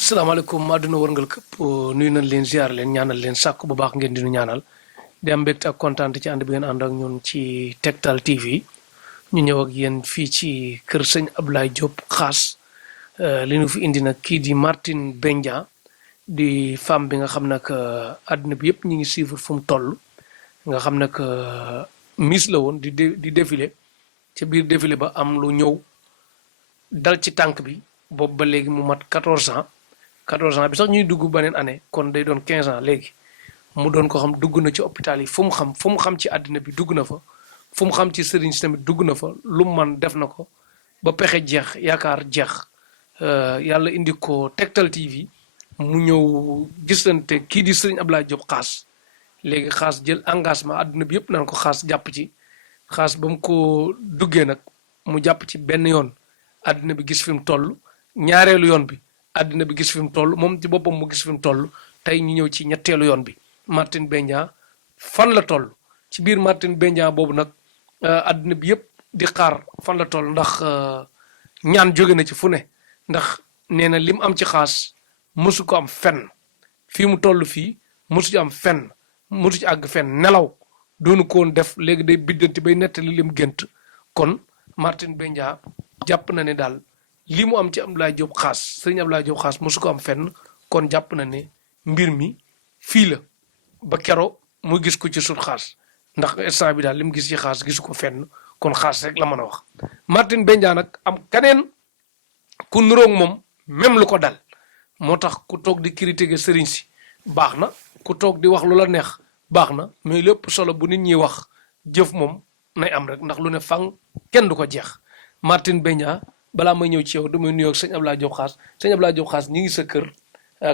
salaamaaleykum àdduna wërngal këpp nuyu nañ leen ziar leen ñaanal leen sàkku bu baax ngeen di nu ñaanal di am mbégte ak kontaan ci ànd bi ngeen ànd ak ñun ci Tektal TV ñu ñëw ak yéen fii ci kër sëñ Ablaye Diop Khass li ñu fi indi nag kii di Martine Bendia di femme bi nga xam nag àdduna bi yëpp ñu ngi suivre fu mu toll nga xam nag Miss la woon di défilé ca biir défilé ba am lu ñëw dal ci tànk bi boobu ba léegi mu mat 14 ans 14 ans bi sax ñuy dugg beneen année kon day doon 15 ans léegi mu doon ko xam dugg na ci hôpital yi fu mu xam ci àddina bi dugg na fa fu mu xam ci sëriñ si tamit dugg na fa lu mu man def na ko ba pexe jeex yaakaar jeex yàlla indi ko Tektal TV mu ñëw gisante kii di sëriñ Ablaye Diop Khass léegi Khass jël engagement àdduna bi yëpp naan ko Khass jàpp ci Khass ba mu ko duggee nag mu jàpp ci benn yoon àddina bi gis fi mu toll ñaareelu yoon bi àddina bi gis fi mu toll moom ci boppam mu gis fi mu toll tey ñu ñëw ci ñetteelu yoon bi Martine Bendia fan la toll ci biir Martine Bendia boobu nag àddina bi yëpp di xaar fan la toll ndax ñaan jóge na ci fu ne ndax nee na lim am ci Khass mosu ko am fenn fii mu toll fii mosu ci am fenn mosu ci àgg fenn nelaw doonu ko woon def léegi day biddanti bay nettali lim gént kon Martine Bendia jàpp na ne daal li mu am ci Ablaye Diop Khass sëriñ Ablaye Diop Khass mosu ko am fenn kon jàpp na ne mbir mi fii la ba kero muy gis ko ci sut Khass ndax instant bi daal li mu gis ci Khass gisu ko fenn kon Khass rek la mën a wax Martine Bendia nag am keneen ku nuroog moom même lu ko dal moo tax ku toog di critiquer sëriñ si baax na ku toog di wax lu la neex baax na mais lépp solo bu nit ñi wax jëf moom nay am rek ndax lu ne fang kenn du ko jeex Martine Bendia balaa may ñëw ci yow damay nuyoo ak sëñ Ablaye Diop Khass sëñ Ablaye Diop Khass ñi ngi sa kër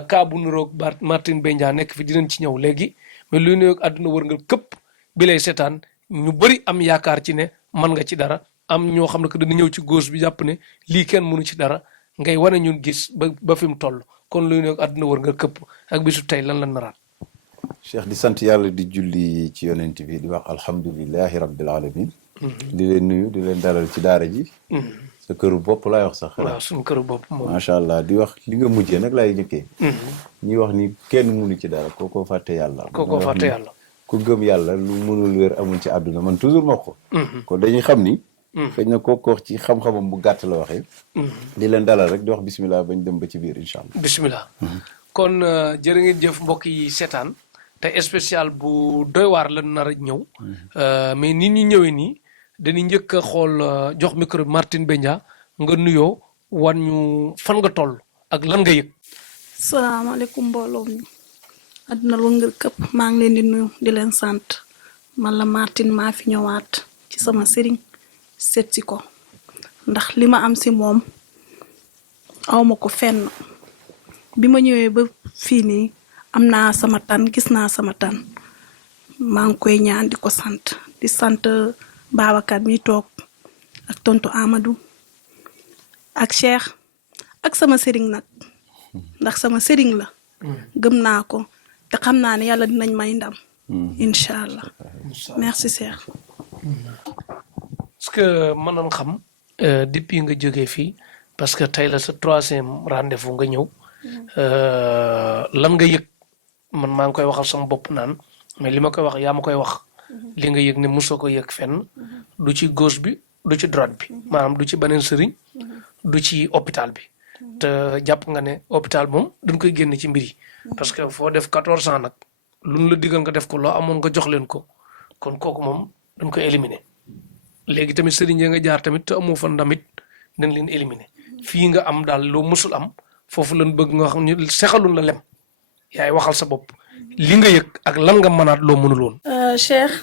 kaa bu nuroog Martine Bendia nekk fi dinañ ci ñëw léegi mais luy nuyoo ak àdduna wërngal këpp bi lay seetaan ñu bëri am yaakaar ci ne mën nga ci dara am ñoo xam ne que dana ñëw ci gauche bi jàpp ne lii kenn mënu ci dara ngay wane ñun gis ba fi mu toll kon luy nuyoo ak àdduna wërngal këpp ak bisu tey lan la naraat. Cheikh di sant yàlla di julli ci yonent bi di wax alhamdulilahi rabbil alamin di leen nuyu di leen dalal ci daara ji. sa këru bopp laay wax sax. waaw suñu këru bopp moom. macha allah di wax li nga mujjee nag laay njëkkee. ñuy wax ni kenn mënu ci dara kookoo fàtte yàlla. kookoo fàtte yàlla. ku gëm yàlla lu mënul wér amul ci àdduna man toujours ma ko. kon dañuy xam ni. xëy na kooku wax ci xam-xamam bu gàtt la waxee. di leen dalal rek di wax bismillah bañ dem ba ci biir incha allah. bismillah kon jërë ngeen jëf mbokk yi seetaan te spécial bu doy waar la nar a ñëw. mais nit ñi ñëwee nii. dañuy njëkk a xool jox micro Martine Bendia nga nuyoo wan ñu fan nga toll ak lan nga yëg. salaamaaleykum mbooloo mi àdduna wërngal këpp maa ngi leen di nuyu di leen sant man la Martine maa fi ñëwaat ci sama sëriñ seet si ko ndax li ma am si moom awma ko fenn bi ma ñëwee ba fii nii am naa sama tan gis naa sama tan maa ngi koy ñaan di ko sant di sant Babacar mi toog ak tontu Amadou ak Cheikh ak sama sëriñ nag ndax sama sëriñ la gëm naa ko te xam naa ne yàlla dinañ may ndam incha allah merci Cheikh. est-ce que mën nañ xam depuis nga jógee fii parce que tey la sa 3e rendez-vous nga ñëw lan nga yëg man maa ngi koy waxal sama bopp naan mais li ma koy wax yaa ma koy wax. li nga yëg ne mosoo ko yëg fenn du ci gauche bi du ci droite bi maanaam du ci beneen sëriñ du ci hôpital bi te jàpp nga ne hôpital moom dañ koy génn ci mbir yi parce que foo def 14 ans nag luñ la digal nga def ko loo amoon nga jox leen ko kon kooku moom dañ koy éliminer léegi tamit sëriñ ya nga jaar tamit te amoo fa ndamit dañ leen éliminer fii nga am daal loo musul am foofu lañ bëgg nga xam ne sexalun la lem yaay waxal sa bopp li nga yëg ak lan nga mënaat loo mënul woon. Cheikh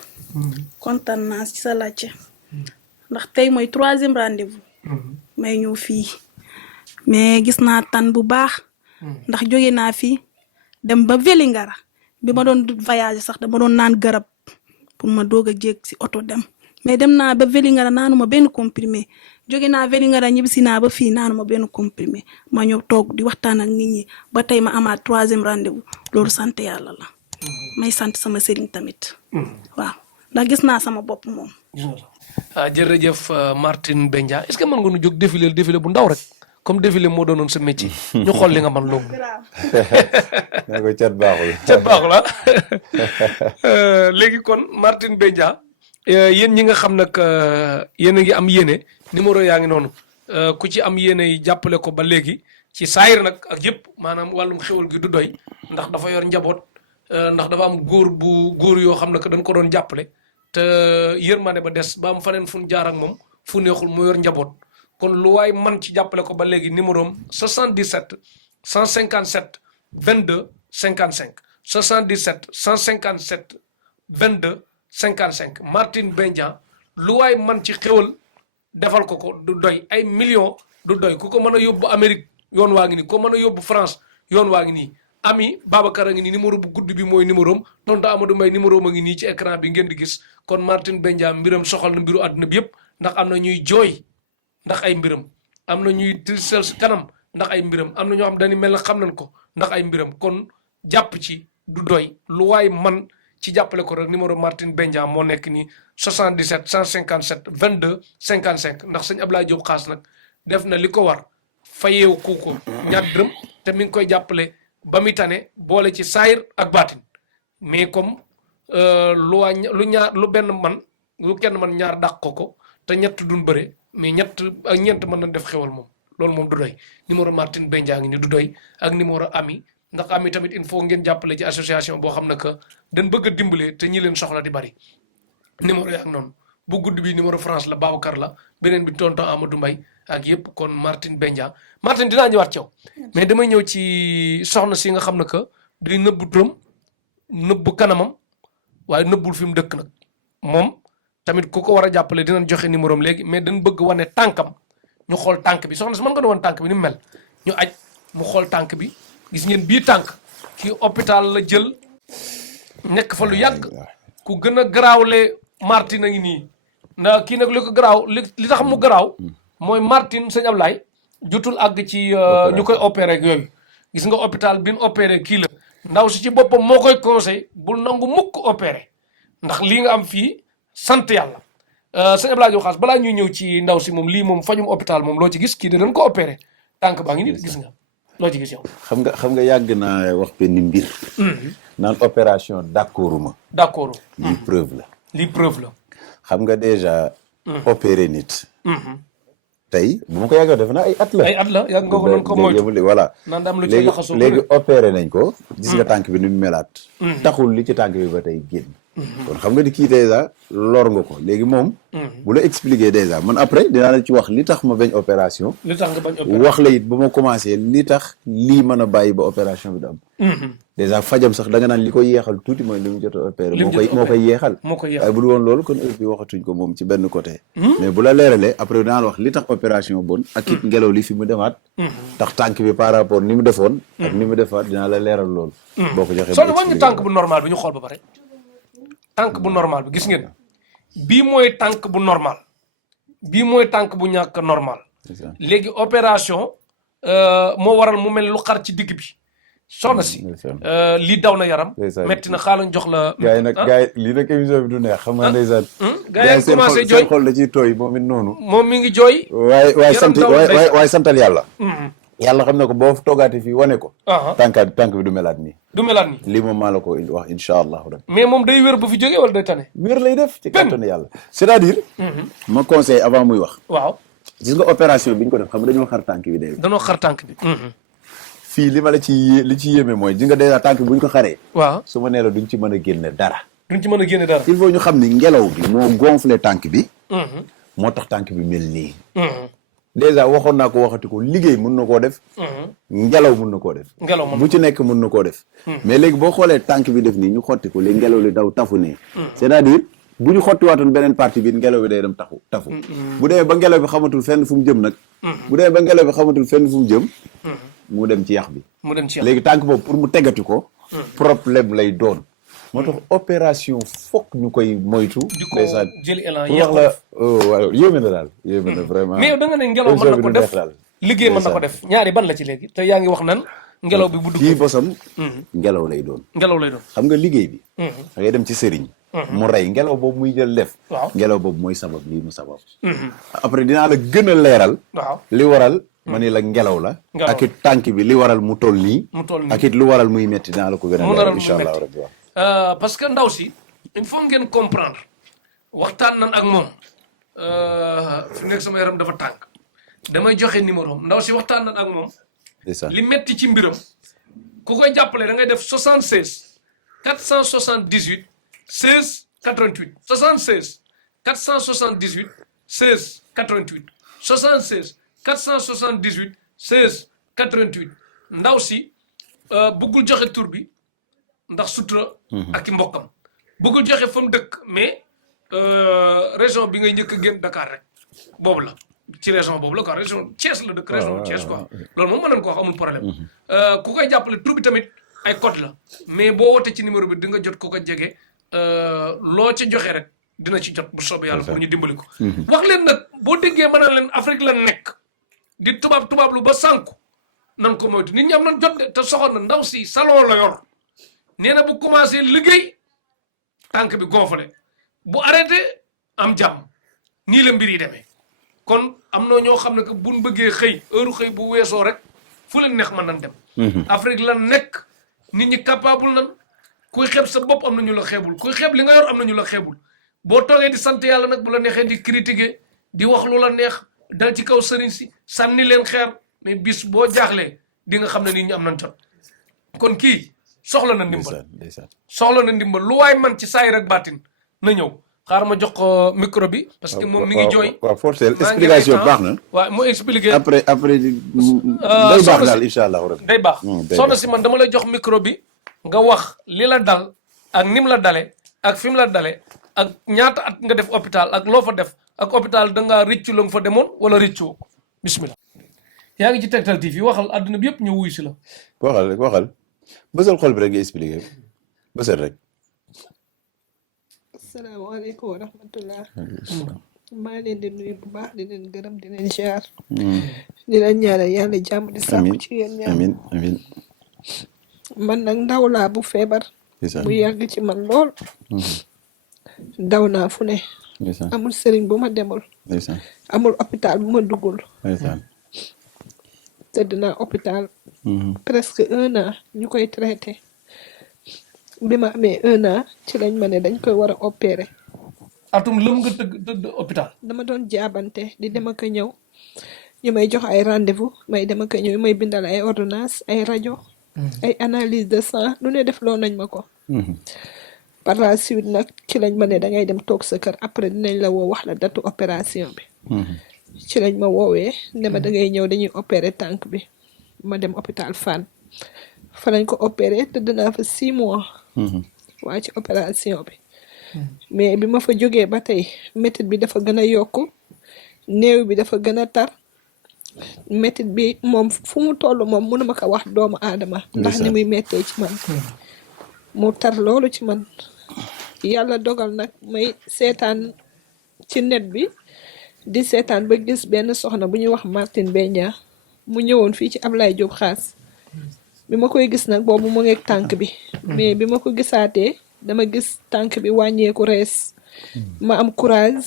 kontaan naa ci sa laajte ndax tey mooy 3e rendez-vous may ñëw fii mais gis naa tan bu baax ndax jóge naa fii dem ba Vélingara bi ma doon voyage sax dama doon naan garab pour ma doog a jéeg si oto dem mais dem naa ba Vélingara naanuma benn comprimé jóge naa Vélingara ñibbisi naa ba fii naanuma benn comprimé ma ñëw toog di waxtaan ak nit ñi ba tey ma amaat 3e rendez-vous loolu sant yàlla la may sant sama sëriñ tamit waaw ndax gis naa sama bopp moom. jërëjëf Martine Bendia est-ce que mën nga nu jóg défilé bu ndaw rek comme défilé moo doonoon sa métier ñu xool li nga man loolu. ne ko cat baaxul. cat baaxul léegi kon Martin Benja yéen ñi nga xam nag yéen a ngi am yéene numéro yaa ngi noonu ku ci am yéene yi jàppale ko ba léegi ci saayir nag ak yëpp maanaam wàllum xéwal gi du doy ndax dafa yor njaboot ndax dafa am góor yoo xam ne que dañ ko doon jàppale te yërmande ba des ba am faneen fu ñu jaar ak moom fu neexul mu yor njaboot kon lu waay man ci jàppale ko ba léegi numéro am 77 157 22 55 77 157 22 55 Martin Benja lu waay man ci xéwal defal ko du doy ay millions du doy ku ko mën a yóbbu Amérique yoon waa ngi nii ko mën a yóbbu France yoon waa ngi nii Ami Babacar a ngi nii numéro bu gudd bi mooy numéro am tonton Amadou Mbaye numéro am a ngi nii ci écran bi ngeen di gis kon Martin Benja mbiram soxal na mbiru àdduna bi yëpp ndax am na ñuy jooy ndax ay mbiram am na ñuy tirsel si kanam ndax ay mbiram am na ñoo xam dañuy mel na xam nañ ko ndax ay mbiram kon jàpp ci du doy lu waay man ci jàppale ko rek numéro Martin Benja moo nekk nii 77 157 22 55 ndax sëñ Ablaye Diop xaas nag def na li ko war fayeewu ko ñaar dërëm te mi ngi koy jàppale ba muy tane boole ci saayir ak baatin mais comme lu benn man lu kenn man ñaar dàq ko te ñett duñ bëre mais ñett ak ñeent mën na def xewal moom loolu moom du doy numéro Martin Benja ngi ni du doy ak numéro Ami ndax Ami tamit il faut ngeen jàppale ci association boo xam ne que dañ bëgg a dimbale te ñi leen soxla di bari numéro yi ak noonu bu gudd bi numéro France la Babacar la beneen bi tonton Amadou Mbaye ak yëpp kon Martin Benja Martin dinaa ñëwaat ci yow mais damay ñëw ci soxna si nga xam ne que di nëbbu turam nëbbu kanamam waaye nëbbul fi mu dëkk nag moom tamit ku ko war a jàppale dinañ joxe numéro am léegi mais dañ bëgg wane tànkam ñu xool tànk bi soxna si mën nga ne woon tànk bi ni mu mel ñu aj mu xool tànk bi gis ngeen bii tànk kii hôpital la jël nekk fa lu yàgg ku gën a garaawle Martin a ngi nii ndax kii nag li ko garaaw li tax mu garaaw mooy Martin sëñ Ablaye jotul àgg ci ñu koy opéré ak yooyu gis nga hôpital bi ñu opéré kii la ndaw si ci boppam moo koy conseil bul nangu mukk opéré ndax lii nga am fii sant yàlla sëñ Ablaye Diop xaas balaa ñuy ñëw ci ndaw si moom lii moom fajum hôpital moom loo ci gis kii dañ ko opéré tànk baa ngi nii gis nga loo ci gis yow. xam nga yàgg naa wax benn mbir. naan opération d'accorduma. d'accord. lii preuve la. lii preuve la. xam nga déjà. opéré nit. tey bu ma ko yàggee def na ay at la. ay at la yàgg nga ko doon ko moytu voilà. naan am lu ci laxasoo léegi opéré nañ ko. gis nga tànk bi ni mu melaat. taxul li ci tànk bi ba tey génn. kon xam nga di kii déjà lor nga ko léegi moom. bu la expliquer déjà man après dinaa la ci wax li tax ma bañ opération. li tax nga bañ opération wax la it ba ma commencé li tax lii mën a bàyyi ba opération bi du am. déjà fajam sax da nga naan li koy yeexal tuuti mooy li mu jot a opéré. moo koy yeexal. waaye bu dul woon loolu kon heure bi waxatuñ ko moom ci benn côté. mais bu la leeralee après dinaa la wax li tax opération bon. ak it ngelaw li fi mu demaat. tax tànk bi par rapport ni mu defoon. ak ni mu defaat dinaa la leeral loolu. boo ko joxee soo wàññi tànk bu normal bi ñu xool ba pare. tànk bu normal bi gis ngeen bii mooy tànk bu normal bii mooy tànk bu ñàkk normal léegi opération moo waral mu mel lu xar ci digg bi soxna si lii daw na yaram metti na xaaral jox la gars yi nag lii nag émission bi du neex xam nga ndeysaan gars yi commencé jooy seen xol da ciy tooy moom it noonu moom mi ngi jooy waaye santal yàlla yàlla xam ne ko boo toogaatee fii wane ko tànk bi du melaat nii lii moom maa la ko wax incha allahu rabbi mais moom day wér bu fi jógee wala day tane wér lay def ci kàttanu yàlla c'est-à-dire ma conseil avant muy wax waaw gis nga opération bi ñu ko def xam nga dañoo xar tànk bi day dañoo xar tànk bi fii li ma la li ci yéeme mooy gis nga dèjà tànk bi bu ñu ko xaree waaw su ma nee la duñ ci mën a génne dara il faut ñu xam ni ngelaw bi moo gonflé tànk bi moo tax tànk bi mel nii déjà waxoon naa ko waxati ko liggéey mën na koo def ngelaw mën na koo def bu ci nekk mën na koo def mais léegi boo xoolee tànk bi def nii ñu xotti ko léegi ngelaw li daw tafu ne c'est-à-dire bu ñu xotti waatoon beneen partie bi ngelaw bi day dem tafu bu demee ba ngelaw bi xamatul fenn fu mu jëm nag bu demee ba ngelaw bi xamatul fenn fu mu jëm mu dem ci yax bi léegi tànk boobu pour mu tegati ko problème lay doon moo tax opération fokk ñu koy moytu. di ko jël élan pour wax la waaw yéeme na daal yéeme na vraiment. mais yow da nga ne ngelaw mën na ko def liggéey mën na ko def ñaari ban la ci léegi te yaa ngi wax nan ngelaw bi bu dugg kii bosam ngelaw lay doon. xam nga liggéey bi. da ngay dem ci sëriñ. mu rey ngelaw boobu muy jël def. waaw ngelaw boobu mooy sabab lii mu sabab. après dinaa la gën a leeral. waaw li waral ma ni la ngelaw la. Ngelaw. ak it tànk bi li waral mu toll nii. mu toll nii ak it lu waral muy metti naa la ko gën a mu naral leeral mu incha allah metti. rabbi waaw. parce que ndaw si il faut ngeen comprendre waxtaan nan ak moom fi nekk sama yaram dafa tànk damay joxe numéro am ndaw si waxtaan nan ak moom ndeysaan li metti ci mbiram ku koy jàppale da ngay def 76 478 16 88 76 478 16 88 76 478 16 88 ndaw si bëggul joxe tur bi ndax sutura ak i mbokkam bëggul joxe fa mu dëkk mais région bi ngay njëkk a génn Dakar rek boobu la ci région boobu la quoi région Thiès la dëkk région Thiès quoi loolu moom mën nañ ko wax amul problème ku koy jàppale tur bi tamit ay code la mais boo wootee ci numéro bi di nga jot ku ko jege loo ci joxe rek dina ci jot bu soobee yàlla pour ñu dimbali ko wax leen nag boo déggee mën naa leen Afrique la nekk di tubaab lu ba sànku nan ko moytu nit ñi am nañ jot de te soxoon na ndaw si salon la yor nee na bu commencé liggéey tànk bi gonflé bu arrêté am jàmm nii la mbir yi demee kon am na ñoo xam ne que buñ bëggee xëy heure xëy bu weesoo rek fu leen neex mën nañ dem Afrique la nekk nit ñi capable nan kuy xeeb sa bopp am na ñu la xeebul kuy xeeb li nga yor am na ñu la xeebul boo toogee di sant yàlla nag bu la neexee di critiquer di wax lu la neex dal ci kaw sëriñ si sànni leen xeer mais bis boo jaaxlee di nga xam ne nit ñi am nañ jot kon kii soxla na ndimbal soxla na ndimbal lu waay man ci saay rek baatin na ñëw xaaral ma jox ko micro bi parce que moom mi ngi jooy waaw forcé explication baax na waaw mu expliqué après day baax daal incha allah rabbi day baax soxna si man dama lay jox micro bi nga wax li la dal ak nim la dale ak fi mu la dale ak ñaata at nga def hôpital ak loo fa def ak hôpital da ngaa rëccu la nga fa demoon wala rëccu ko bismillah yaa ngi ci Tektal TV waxal àdduna bi yëpp ñu wuy si la waxal rek waxal bësal xol bi rek nga expliqué bësal rek asalaamaaleykum wa rahmatullah maa leen di nuyu bu baax di leen gërëm di leen ziar di leen ñaanal yàlla jàmm di sàkku ci yéen ñaan amin amin man nag ndaw laa bu feebar bu yàgg ci man lool daw naa fu ne amul sëriñ bu ma demul amul hôpital bu ma duggul tëdd naa hôpital presque 1 an ñu koy traité bi ma amee 1 an ci lañ ma ne dañ koy war a opérer atum lëm nga tëdd hôpital dama doon jaabante di dem ak a ñëw ñu may jox ay rendez-vous may dem ak a ñëw may bindal ay ordonnance ay rajo ay analyse de sang lu ne def loo nañ ma ko par la suite nag ci lañ ma ne dangay dem toog sa kër après dinañ la woo wax la datu opération bi ci lañ ma woowee ne ma dangay ñëw dañuy opérer tànk bi ma dem hôpital Fann fa lañ ko opérer tëdd naa fa 6 mois waa ci opération bi mais bi ma fa jógee ba tey métit bi dafa gën a yokku néew bi dafa gën a tar métit bi moom fu mu toll moom mënuma ko wax doomu aadama ndax ni muy méttee ci man mu tar loolu ci man yàlla dogal nag may seetaan ci net bi di seetaan ba gis benn soxna bu ñuy wax Martine Beña mu ñëwoon fii ci Ablaye Diop Xaas bi ma koy gis nag boobu mu ngeeg tànk bi mais bi ma ko gisaatee dama gis tànk bi wàññeeku rees ma am courage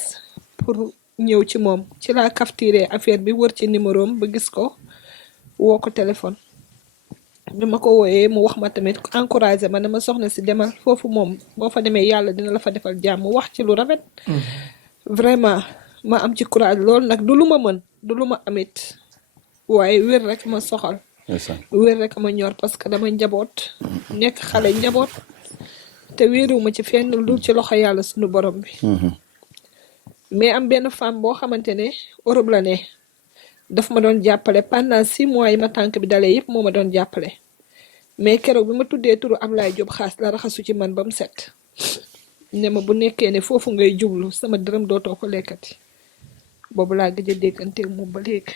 pour ñëw ci moom ci laa capturé affaire bi wër ci numéro am ba gis ko woo ko téléphone bi ma ko wooyee mu wax ma tamit encouragé ma ne ma soxna si demal foofu moom boo fa demee yàlla dina la fa defal jàmm wax ci lu rafet vraiment ma am ci courage loolu nag du lu ma mën du lu ma amit waaye wér rek ma soxal wér rek ma ñor parce que dama njaboot nekk xale njaboot te wéeruwuma ci fenn lu ci loxo yàlla suñu borom bi mais am benn femme boo xamante ne Europe la ne daf ma doon jàppale pendant 6 mois yi ma tànk bi dalee yëpp moo ma doon jàppale mais keroog bi ma tuddee turu Ablaye Diop Xaas la raxasu ci man ba mu set ne ma bu nekkee ne foofu ngay jublu sama dërëm dootoo ko lekkati boobu laa gëj a déggante moom ba léegi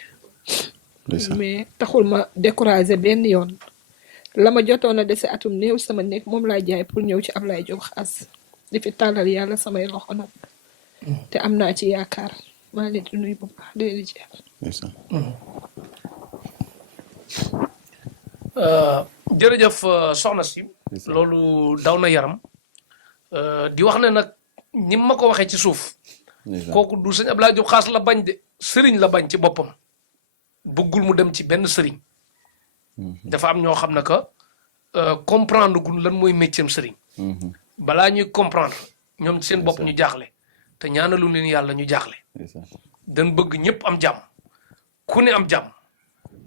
mais taxul ma découragé benn yoon la ma jotoon a dese atum néew sama nekk moom laa jaay pour ñëw ci Ablaye Diop Xaas di fi tàllal yàlla samay loxo nag te am naa ci yaakaar maa leen di nuyu bu baax di leen jeex jërëjëf soxna si loolu daw na yaram di wax ne nag ni ma ko waxee ci suuf kooku du sëñ Ablaye Diop Xaas la bañ de sëriñ la bañ ci boppam bëggul mu dem ci benn sëriñ dafa am ñoo xam ne que comprendre gun lan mooy métier am sëriñ balaa ñuy comprendre ñoom seen bopp ñu jaaxle te ñaanalu leen yàlla ñu jaaxle dañ bëgg ñëpp am jàmm ku ne am jàmm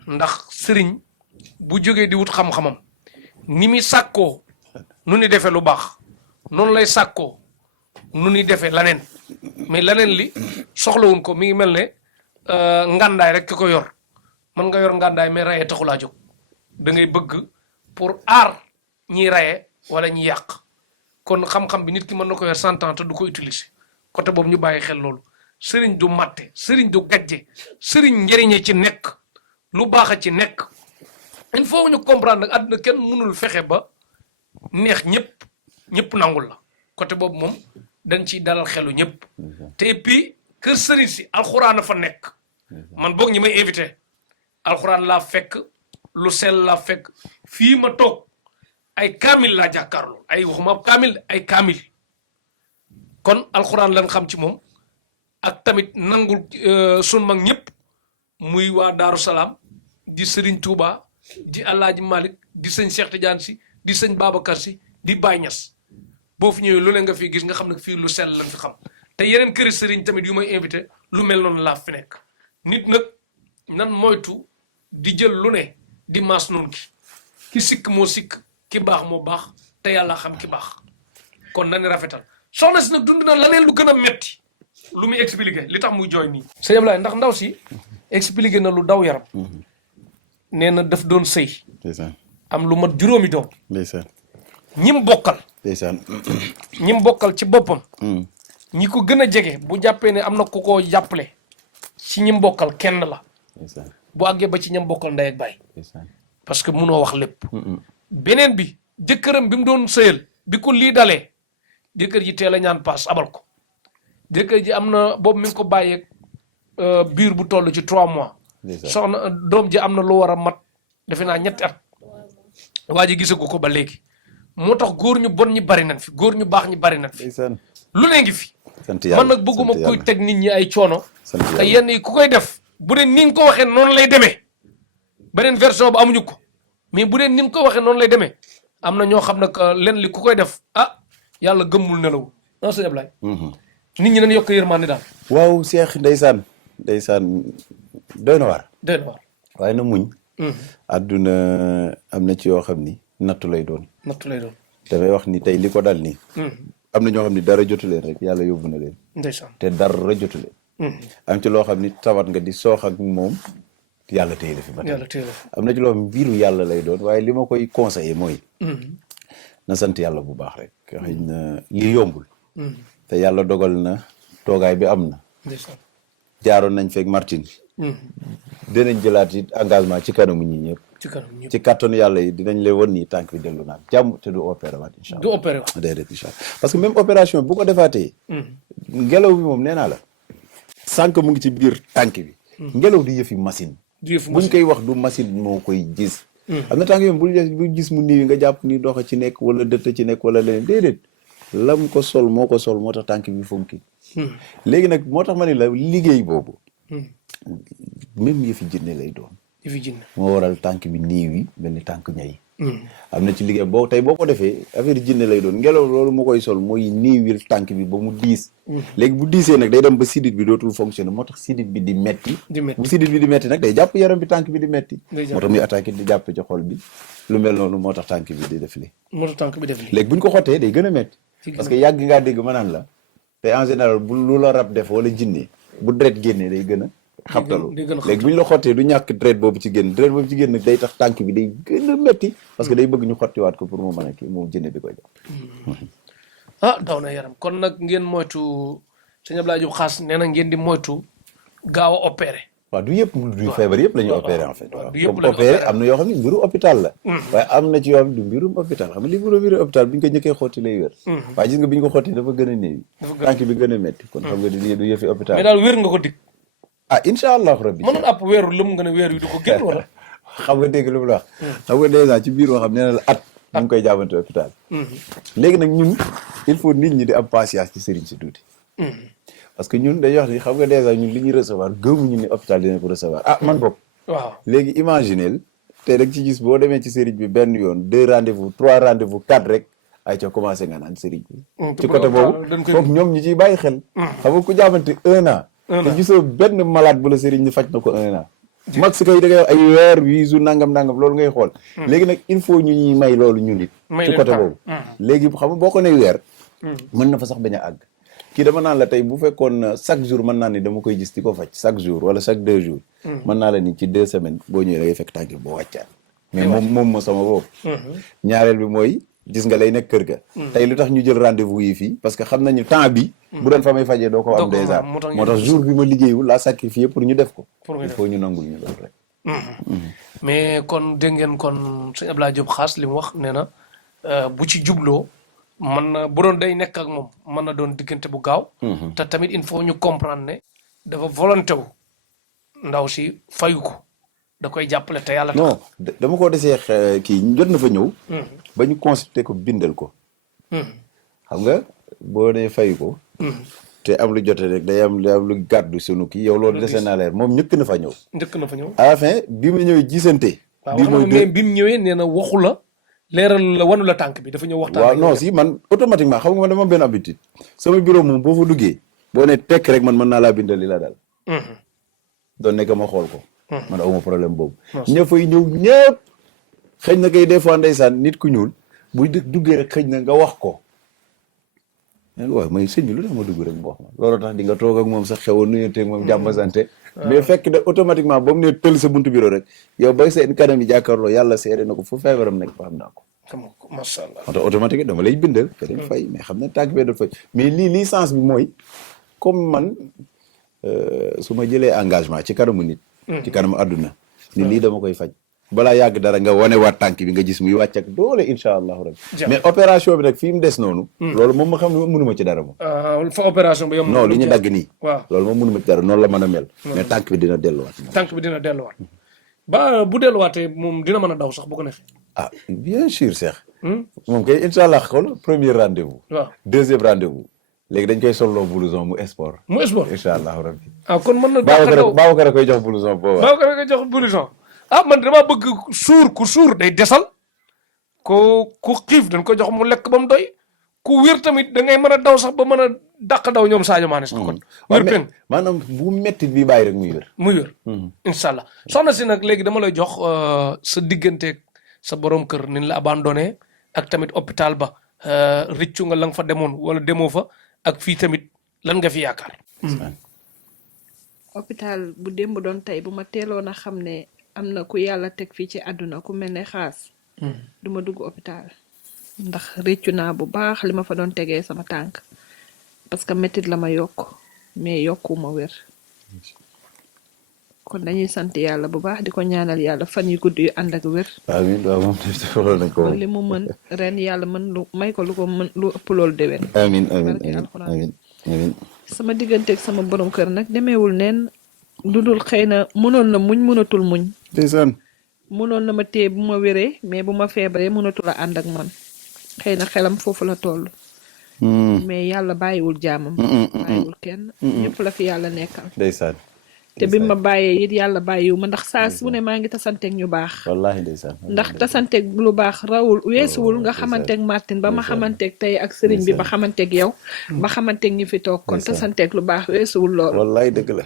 ndax sëriñ bu jógee di wut xam-xamam ni muy sàkkoo nu ni defee lu baax noonu lay sàkkoo nu ni defee laneen mais laneen li soxlawuñ ko mi ngi mel ne ngàndaay rek ki ko yor mën nga yor ngàndaay mais rayee taxulaa jóg da ngay bëgg pour aar ñiy rayee wala ñi yàq kon xam-xam bi nit ki mën na ko yor 100 ans te du ko utiliser côté boobu ñu bàyyi xel loolu sëriñ du matte sëriñ du gajje sëriñ njëriñe ci nekk lu baax a ci nekk il faut ñu comprendre nag àdduna kenn mënul fexe ba neex ñëpp nangul la côté boobu moom dañ ciy dalal xelu ñëpp te et puis kër sëriñ si alxuraan a fa nekk man boog ñi may invité alxuraan laa fekk lu sell laa fekk fii ma toog ay kaamil laa jàkkaarloo ay waxuma kaamil ay kaamil kon alxuraan lan xam ci moom ak tamit nangul sun mag ñëpp muy waa Daaru Salaam di Serigne Touba di Alaaji Malick di sëñ Cheikh Tidiane si di sëñ Babacar si di Baye Niass boo fi ñëwee lu ne nga fi gis nga xam ne fii lu sell lañ fi xam te yeneen këri Serigne tamit yu may invité lu mel noonu laa fi nekk nit nag nan moytu di jël lu ne di maas noonu ki sikk moo sikk ki baax moo baax te yàlla xam ki baax kon nañu rafetal soxna si nag dund na leneen lu gën a metti lu muy expliqué li tax muy jooy nii. sëñ Ablaye ndax ndaw si expliqué na lu daw yaram. nee na daf doon sëy. ndeysaan am lu mat juróomi doom. ndeysaan ñim bokkal. ndeysaan ñim bokkal ci boppam. ñi ko gën a jege bu jàppee ne am na ku ko jàppale ci ñim bokkal kenn la. ndeysaan bu àggee ba ci ñam bokkal ndey ak baay. ndeysaan parce que munoo wax lépp. beneen bi jëkkëram bi mu doon sëyal bi ko lii dalee jëkkër ji teel a ñaan paas abal ko jëkkër ji am na boobu mi ngi ko bàyyeeg biir bu toll ci 3 mois. soxna doom ji am na lu war a mat defe naa 2 at waa ji gisagu ko ba léegi moo tax góor ñu bon ñi bari nañ fi góor ñu baax ñi bari nañ fi lu ne ngi fi man nag bëgguma kuy teg nit ñi ay coono te yenn yi ku koy def bu dee ni nga ko waxee noonu lay demee beneen version ba amuñu ko mais bu dee ni nga ko waxee noonu lay demee am na ñoo xam ne que len li ku koy def yàlla gëmmul nelaw non sëñ Ablaye nit ñi nañ yokk yërmande daal waaw Cheikh ndeysaan doy na waar waaye na muñ àdduna am na ci yoo xam ni nattu lay doon damay wax ni tey li ko dal nii am na ñoo xam ni dara jotu leen rek yàlla yóbbu na leen ndeysaan te dara jotu leen am ci loo xam ni tawat nga di soox ak moom yàlla téye la fi ba am na ci loo xam mbiru yàlla lay doon waaye li ma koy conseillé mooy na sant yàlla bu baax rek xëy na lii yombul te yàlla dogal na toogaay bi am na jaaroon nañ fekk Martine dinañ jëlaat it engagement ci kanamu ñi ñëpp ci kàttanu yàlla yi dinañ leen won nii tànk bi dellu naat jàmm te du opéré waat incha allah du opéré waat déedéet incha allah parce que même opération bu ko defaatee ngelaw bi moom nee naa la sànq mu ngi ci biir tànk bi ngelaw di yëfi machine buñ koy wax du machine moo koy gis am na tànk yoon bu gis mu niiwi nga jàpp ni doxa ci nekk wala dëtt ci nekk wala leneen déedéet lam ko sol moo tax tànk bi fonki léegi nag moo tax ma ne la liggéey boobu même yëfi jinne lay doon moo waral tànk bi niiw yi mel ni tànk ñay am na ci liggéey boo tey boo ko defee affaire jinne lay doon ngelaw loolu moo koy sol mooy niiwil tànk bi ba mu diis léegi bu diisee nag day dem ba sidit bi dootul fonctionner moo tax sidit bi di metti bu sidit bi di metti nag day jàpp yaram bi tànk bi di metti moo tax muy attaqué di jàpp ci xol bi lu mel noonu moo tax tànk bi di def li léegi buñ ko xottee day gën a metti parce que yàgg ngaa dégg ma naan la te en général bu lu la rab def wala jinne bu deret génnee day gën a xabtalu léegi bu ñu la xottee du ñàkk deret boobu ci génn deret boobu ci génn nag day tax tànk bi day gën a metti parce que day bëgg ñu xottiwaat ko pour mu mën a kii moom jinne bi koy def daw na yaram kon nag ngeen moytu sëñ Abdoulaye Diop Khass nee na ngeen di moytu gaaw a opéré waaw du yëpp du feebar yëpp la ñuy opéré en fait waaw comme opéré am na yoo xam ne mbiru hôpital la waaye am na ci yoo xam ne du mbirum hôpital xam nga li mbiru hôpital bi ñu ko njëkkee xotti lay wér waaye gis nga bi ñu ko xotti dafa gën a néew tànk bi gën a metti kon xam nga du yëfi hôpital mais daal wér nga ko dig incha allahu rabbi mënoon àpp weeru lëm nga ne weer wi du ko génn wala xam nga dégg lu mu la wax xam nga dèjà ci biir waxam nee na la at mu ngi koy jaabante hôpital léegi nag ñun il faut nit ñi di am patience ci sëriñ si tuuti parce que ñun dañuy wax ni xam nga dèjà ñun li ñuy recevoir gëmuñu ni hôpital dina ko recevoir man boog waaw léegi imaginel te rek ci gis boo demee ci sëriñ bi benn yoon 2 rendez-vous 3 rendez-vous 4 rek ay ca commencé nga naan sëriñ bi ci côté boobu foofu ñoom ñi ciy bàyyi xel xam nga ku jaamante 1 an te gisoo benn malade bu la sëriñ ni faj na ko 1 an max kay da ngay ay weer 8 jours nangam loolu ngay xool léegi nag il faut ñu ñuy may loolu ñu nit ci côté boobu léegi xam nga boo ko ne weer mën na fa sax bañ a àgg kii dama naan la tey bu fekkoon chaque jour mën naa ni dama koy gis di ko faj chaque jour wala chaque 2 jours mën naa la ni ci 2 semaines boo ñëwee da ngay fekk tànk boo wàccaat mais moom ma sama boobu ñaareel bi mooy gis nga lay nekk kër ga tey lu tax ñu jël rendez-vous yi fii parce que xam nañu temps bi bu doon fa may fajee doo ko am déjà moo tax jour bi ma liggéeyul laa sacrifié pour ñu def ko il faut ñu nangul ñu loolu rek mais kon dégg ngeen kon sëñ Abdoulaye Diop Khass li mu wax nee na bu ci jubloo mën na bu doon day nekk ak moom mën na doon diggante bu gaaw te tamit il faut ñu comprendre ne dafa volonté wu ndaw si fayu ko da koy jàppale te yàlla tax non dama ko desee kii jot na fa ñëw ba ñu consulté ko bindal ko xam nga boo nee fayu ko te am lu jote rek day am lu gàddu sunu kii yow loolu dese naa leer moom njëkk na fa ñëw à la fin bi mu ñëwee gisante bi mooy mais bi mu ñëwee nee na waxu la leeral la wanu la tànk bi dafa ñëw waxtaan waaw non si man automatiquement xam nga man dama benn habitude sama bureau moom boo fa duggee boo ne tekk rek man mën naa laa bindal li la daal doon nekk ma xool ko man awma problème boobu ña fay ñëw ñëpp xëy na kay des fois ndeysaan nit ku ñuul buy duggee rek xëy na nga wax ko waaw may sëñ bi lu tax ma dugg rek mu wax ma loolu tax di nga toog ak moom sax xewoon nuyanteeg moom jàmm sante mais fekk de automatiquement ba mu ne tël sa buntu bureau rek yow ba seen kanam yi jàkkaarloo yàlla seede na ko fu feebaram nekk fa xam naa ko macha allah moo tax automatique dama lay bindal keneen fay mais xam ne tànk bee da fay mais lii licence bi mooy comme man su ma jëlee engagement ci kanamu nit ci kanamu àdduna ni lii dama koy faj balaa yàgg dara nga wane waat tànk bi nga gis muy wàcc ak doole incha allahu rabbi mais opération bi nag fi mu des noonu loolu moom ma xam ne mënuma ci dara moom fa opération ba yom non li ñu dagg nii waaw loolu moom mënuma ci dara noonu la mën a mel mais tànk bi dina delluwaat tànk bi dina delluwaat ba bu delluwaatee moom dina mën a daw sax bu ko neexee ah bien sûr Cheikh moom kay incha allah xool premier rendez-vous waaw deuxième rendez-vous léegi dañ koy solloo blouson mu sport incha allahu rabbi kon mën na Babacar a koy jox blouson boobu Babacar a koy jox blouson man damaa bëgg ku suur day desal ku xiif dañ ko jox mu lekk ba mu doy ku wér tamit da ngay mën a daw sax ba mën a dàq daw ñoom Sadio Mané sax kon wér peng maanaam bu mettit bi bàyyi rek muy wér incha allah soxna si nag léegi dama lay jox sa digganteeg sa borom kër ni la abandonné ak tamit hôpital ba rëccu nga la nga fa demoon wala demoo fa ak fii tamit lan nga fi yaakaar hôpital bu démb doon tey bu ma teeloon a xam ne am na ku yàlla teg fii ci àdduna ku mel ne Xaas duma dugg hôpital ndax réccu naa bu baax li ma fa doon tegee sama tànk parce que métit la ma yokk mais yokkuma wér kon dañuy sant yàlla bu baax di ko ñaanal yàlla fan yu gudd yu ànd ak wér amiin waaw moom defal nañ ko li mu mën ren yàlla mën lu may ko lu ko mën lu ëpp loolu déwén amiin amiin sama digganteeg sama borom kër nag demeewul neen lu dul xëy na mënoon na muñ mënatul muñ ndeysaan mënoon na ma téye bu ma wéree mais bu ma feebaree mënatul a ànd ak man xëy na xelam foofu la toll mais yàlla bàyyiwul jaamam bàyyiwul kenn ñëpp la fi yàlla nekkal ndeysaan te bi ma bàyyee it yàlla bàyyiwu ma ndax saa su ne maa ngi tasanteeg ñu baax wallaahi ndeysaan ndax tasanteeg lu baax rawul weesuwul nga xamanteeg Martin ba ma xamanteeg tey ak sëriñ bi ba xamanteeg yow ba xamanteeg ñi fi toog kon tasanteeg lu baax weesuwul loolu wallaahi dëgg la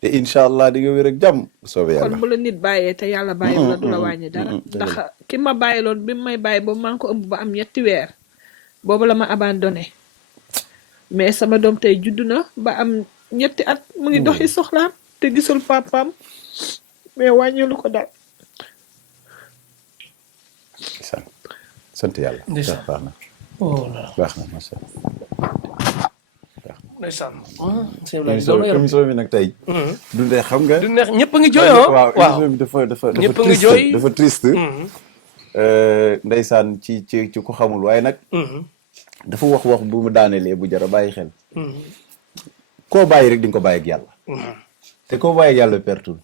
te incha allah di nga wér ak jàmm soobee yàlla kon bu la nit bàyyee te yàlla bàyyi la du la wàññi dara ndax ki ma bàyyi loon bi may bàyyi boobu maa ngi ko ëmb ba am 3 weer boobu la ma abandonné mais sama doom tey juddu na ba am 7 at mu ngi doxi soxlaam te gisul papaam mais wàññilu ko daal sant yàlla baax na baax na macha allah ndeysaan émission bi nag tey du neex xam nga du neex ñëpp a ngi jooy waaw émission bi ñëpp a ngi jooy dafa triste ndeysaan ci ko xamul waaye nag dafa wax bu mu daanelee bu jar a bàyyi xel koo bàyyi rek di nga ko bàyyi ak yàlla te koo bàyyi ak yàlla pertul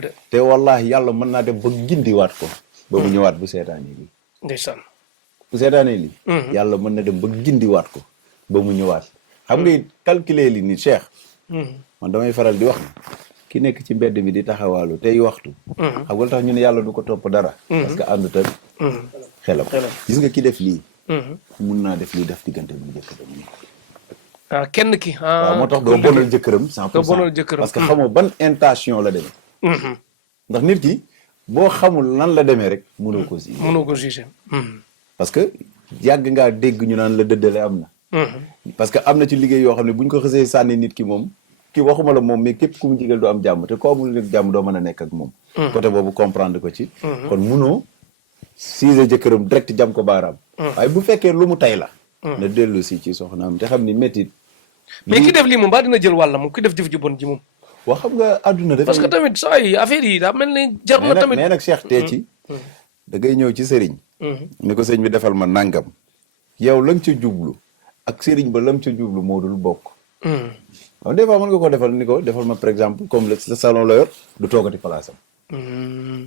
de te wallahi yàlla mën naa dem ba gindiwaat ko ba mu ñëwaat bu seetaanee lii ndeysaan bu seetaanee lii yàlla mën na dem ba gindiwaat ko ba mu ñëwaat xam nga calculer li ni Cheikh man damay faral di wax ki nekk ci mbedd mi di taxawaalu tey waxtu xam nga lu tax ñu ne yàlla du ko topp dara parce que àndut ak xelam gis nga ki def lii mun naa def lii def diggante bu jëkkëram nii kenn ki waaw moo tax doo bonal jëkkëram 100% parce que xamoo ban intention la demee ndax nit ki boo xamul nan la demee rek mënoo ko juger parce que yàgg ngaa dégg ñu naan la dëddale am na parce que am na ci liggéey yoo xam ne bu ñu ko xësee sànni nit ki moom ki waxuma la moom mais képp ku mu jigal doo am jàmm te ko amul nit jàmm doo mën a nekk ak moom côté boobu comprendre ko ci kon munoo siise jëkkëram direct jam ko baaraam waaye bu fekkee lu mu tay la na dellu si ci soxnaam te xam ni métti mais ki def lii moom baa dina jël wàlla moom ki def jëf ji bon ji moom waa xam nga àdduna dafay parce que tamit saa yi affaire yi daa mel ni jar na tamit mais nag Cheikh tee ci da ngay ñëw ci sëriñ ni ko sëñ bi defal ma nangam yow la nga ca jublu ak sëriñ ba lam ca jublu moo dul bokk waaw des fois mën nga ko defal ni ko defal ma par exemple comme le salon la yor du toogati place am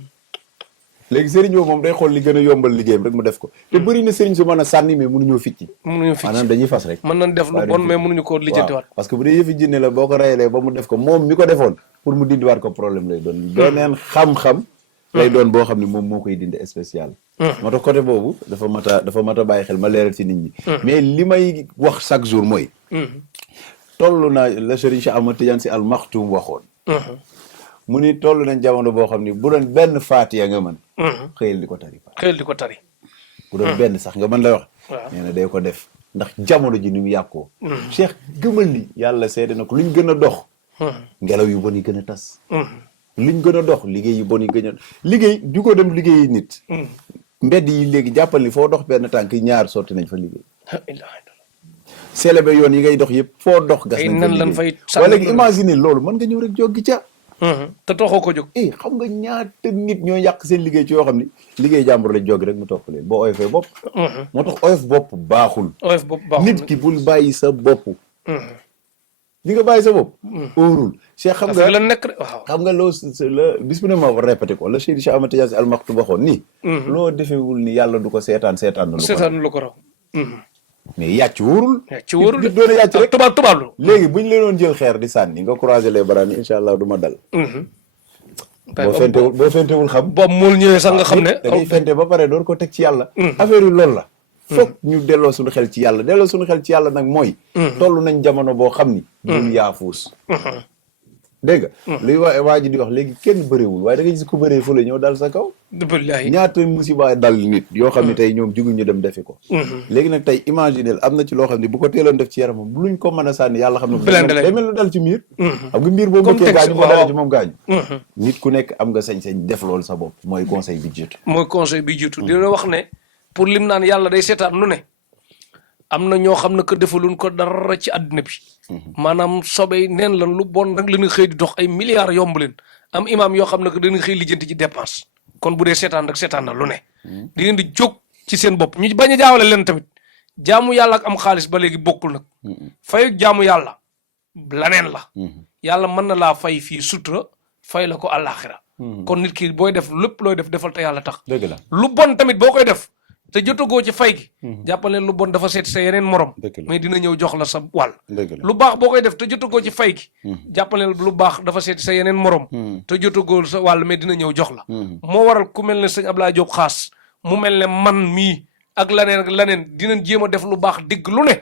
léegi sëriñ boobu moom day xool li gën a yombal liggéeyam rek mu def ko te bëri na sëriñ su mën a sànni mais mënuñoo ficci maanaam dañuy fas rek mën nañ def lu bon mais mënuñu ko lijjantiwaat parce que bu dee yëfi jinne la boo ko reyalee ba mu def ko moom mi ko defoon pour mu dindiwaat ko problème lay doon dooneen xam-xam lay doon boo xam ne moom moo koy dindi spécial moo tax côté boobu dafa mat a bàyyi xel ma leeral ci nit ñi mais li may wax chaque jour mooy toll na la Serigne Cheikh Ahmad Tidiane Sy Al Maktoum waxoon mu ni toll nañ jamono boo xam ni bu doon benn faatiya nga mën xëyal di ko tari bu doon benn sax nga mën lay wax nee na day ko def ndax jamono ji ni mu yàqoo Cheikh gëmal ni yàlla seede na ko luñ gën a dox ngelaw yu bon yi gën a tas luñ gën a dox liggéey yu bon yi gën a liggéey du ko dem liggéeyi nit mbedd yi léegi jàppal ni foo dox benn tànk ñaar sotti nañ fa liggéey célébé yoon yi ngay dox yëpp foo dox gas nañ fa liggéey wala imaginer loolu mën nga ñëw rek joggi ca te toxoo ko jóg xam nga ñaata nit ñoo yàq seen liggéey ci yoo xam ni liggéey jàmbur lañ joggi rek mu topp leen boo oyofee bopp moo tax oyof bopp baaxul nit ki bul bàyyi sa bopp li nga bàyyi sa bopp óorul Cheikh xam nga lan nekk waaw xam nga loo la bis bu ne ma répété ko la Cheikh Ahmad Tidiane Sy Al Maktoum waxoon nii loo defewul ni yàlla du ko seetaan lu ko raw mais yàcc wóorul di doon a yàcc rek tubaab lu léegi buñ leen doon jël xeer di sànni nga croiser les bras ni incha allah du ma dal boo fentewul xam boobu mul ñëwee sax nga xam ne da ngay fente ba pare door ko teg ci yàlla affaire yi loolu la foog ñu delloo suñu xel ci yàlla nag mooy toll nañ jamono boo xam ni bul yaafuus dégg nga luy waa ji di wax léegi kenn bëriwul waaye da ngay gis ko bëree fu la ñëw dal sa kaw ñaata musiba dal nit yoo xam ne tey ñoom jugu ñu dem defi ko léegi nag tey imaginel am na ci loo xam ne bu ko teeloon def ci yaramam luñ ko mën a sànni yàlla xam ne day mel lu dal ci miir xam nga miir boo bëggee gaañu boo dalee ci moom gaañu nit ku nekk am nga sañ-sañ def loolu sa bopp mooy conseil bi jiitu di la wax ne pour lim naan yàlla day seetaan nu ne am na ñoo xam ne que defaluñ ko dara ci àddina bi maanaam sobey neen lan lu bon rek la ñu xëy di dox ay milliards yomb leen am imaam yoo xam ne que dañu xëy lijjanti ci dépense kon bu dee seetaan rek seetaan na lu ne di ngeen di jóg ci seen bopp ñu bañ a jaawale leen tamit jaamu yàlla ak am xaalis ba léegi bokkul nag fayu jaamu yàlla laneen la yàlla mën na laa fay fii sutura fay la ko àllaaxira kon nit ki booy def lépp looy def defal te yàlla tax dëgg la lu bon tamit boo koy def te jotagoo ci fay gi jàppale lu bon dafa seet sa yeneen morom mais dina ñëw jox la sa wàll lu baax boo koy def te jotagoo ci fay gi jàppale lu baax dafa seet sa yeneen morom te jotagoo sa wàll mais dina ñëw jox la moo waral ku mel ne sëñ Abdoulaye Diop Xaas mu mel ne man mii ak laneen dinañ jéem a def lu baax digg lu ne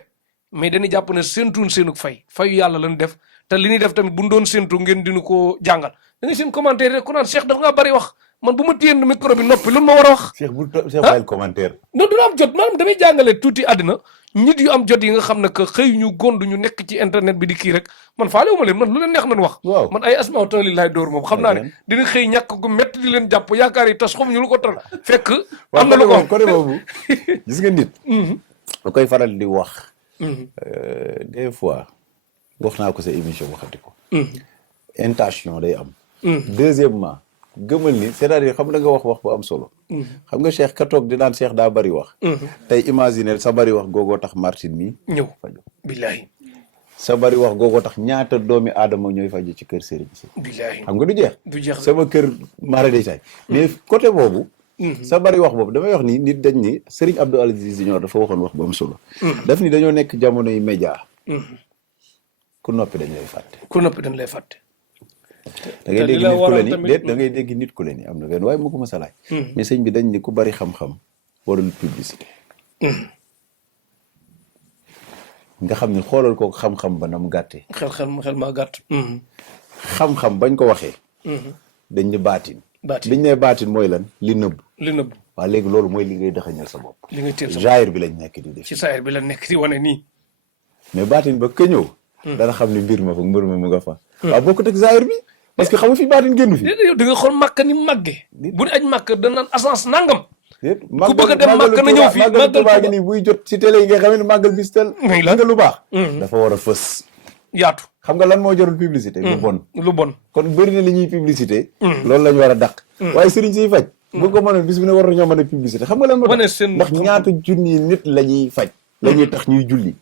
mais dañuy jàpp ne séentuun seenuk fayu yàlla lañ def te li ñuy def tamit bu ñu doon séentu ngeen dinu ko jàngal da nga seen commentaire rek ku naan Cheikh dafa ngaa bari wax man bu ma téyeen micro bi noppi lu ma war a wax. Cheikh bàyyil commentaire. non dina am jot maanaam damay jàngale tuuti àddina nit yu am jot yi nga xam ne que xëy ñu gond ñu nekk ci internet bi di kii rek man faale wu ma leen man lu leen neex nañ wax. waaw man ay asmaa tali laay door moom xam naa ne dina xëy ñàkk gu métti di leen jàpp yaakaar yi tas xamuñu lu ko tal fekk. am na lu ko côté boobu gis nga nit. da koy faral di wax. des fois wax naa ko sa émission waxati ko. intention day am. deuxièmement gëmal ni c'est-à-dire xam nga wax bu am solo. xam nga Cheikh ka toog di naan Cheikh daa bari wax. tey imaginer sa bari wax googoo tax Martine mi ñëw faju billahi sa bari wax googoo tax ñaata doomi aadama ñooy faju ci kër Serigne si. billahi xam nga du jeex. du jeex sama kër mara day tay mais côté boobu. sa bari wax boobu damay wax ni nit dañ ni Serigne Abdou Aziz Junior dafa waxoon wax bu am solo. daf ni dañoo nekk jamono yi média. ku noppi dañ lay fàtte. ku noppi dañ lay fàtte. da ngay dégg nit ku leen ni déet da ngay dégg nit ku leen ni am na benn waaye moo ko mës a laaj mais sëñ bi dañ ni ku bari xam-xam warul publicité nga xam ne xoolal ko xam-xam ba na mu gàttee xel maa gàtt xam-xam bañ ko waxee dañ ne baatin biñ ne baatin mooy lan li nëbb waaw léegi loolu mooy li ngay dëxañal sa bopp li ngay teel sa jaayir bi lañ nekk di def ci saayir bi la nekk di wane nii mais baatin ba ka ñëw dana xam ne mbir ma fa mbir ma mu nga fa waaw boo ko teg jaayir bi parce que xam nga fi baatin génn fi yow da nga xool màkk ni màgge bu di aj màkk danaan agence nangam ku bëgg a dem màkk na ñëw fii màggal Tuubaa gi nii buy jot ci télé yi nga xam ne màggal bis tel nga lu baax dafa war a fës yaatu xam nga lan moo jarul publicité lu bon kon bëri na li ñuy publicité loolu lañu war a dàq waaye sëriñ siy faj bu ko mënoon bis bu ne war nañoo mën a publicité xam nga lan moo tax ndax ñaata junni nit la ñuy faj la ñuy tax ñuy julli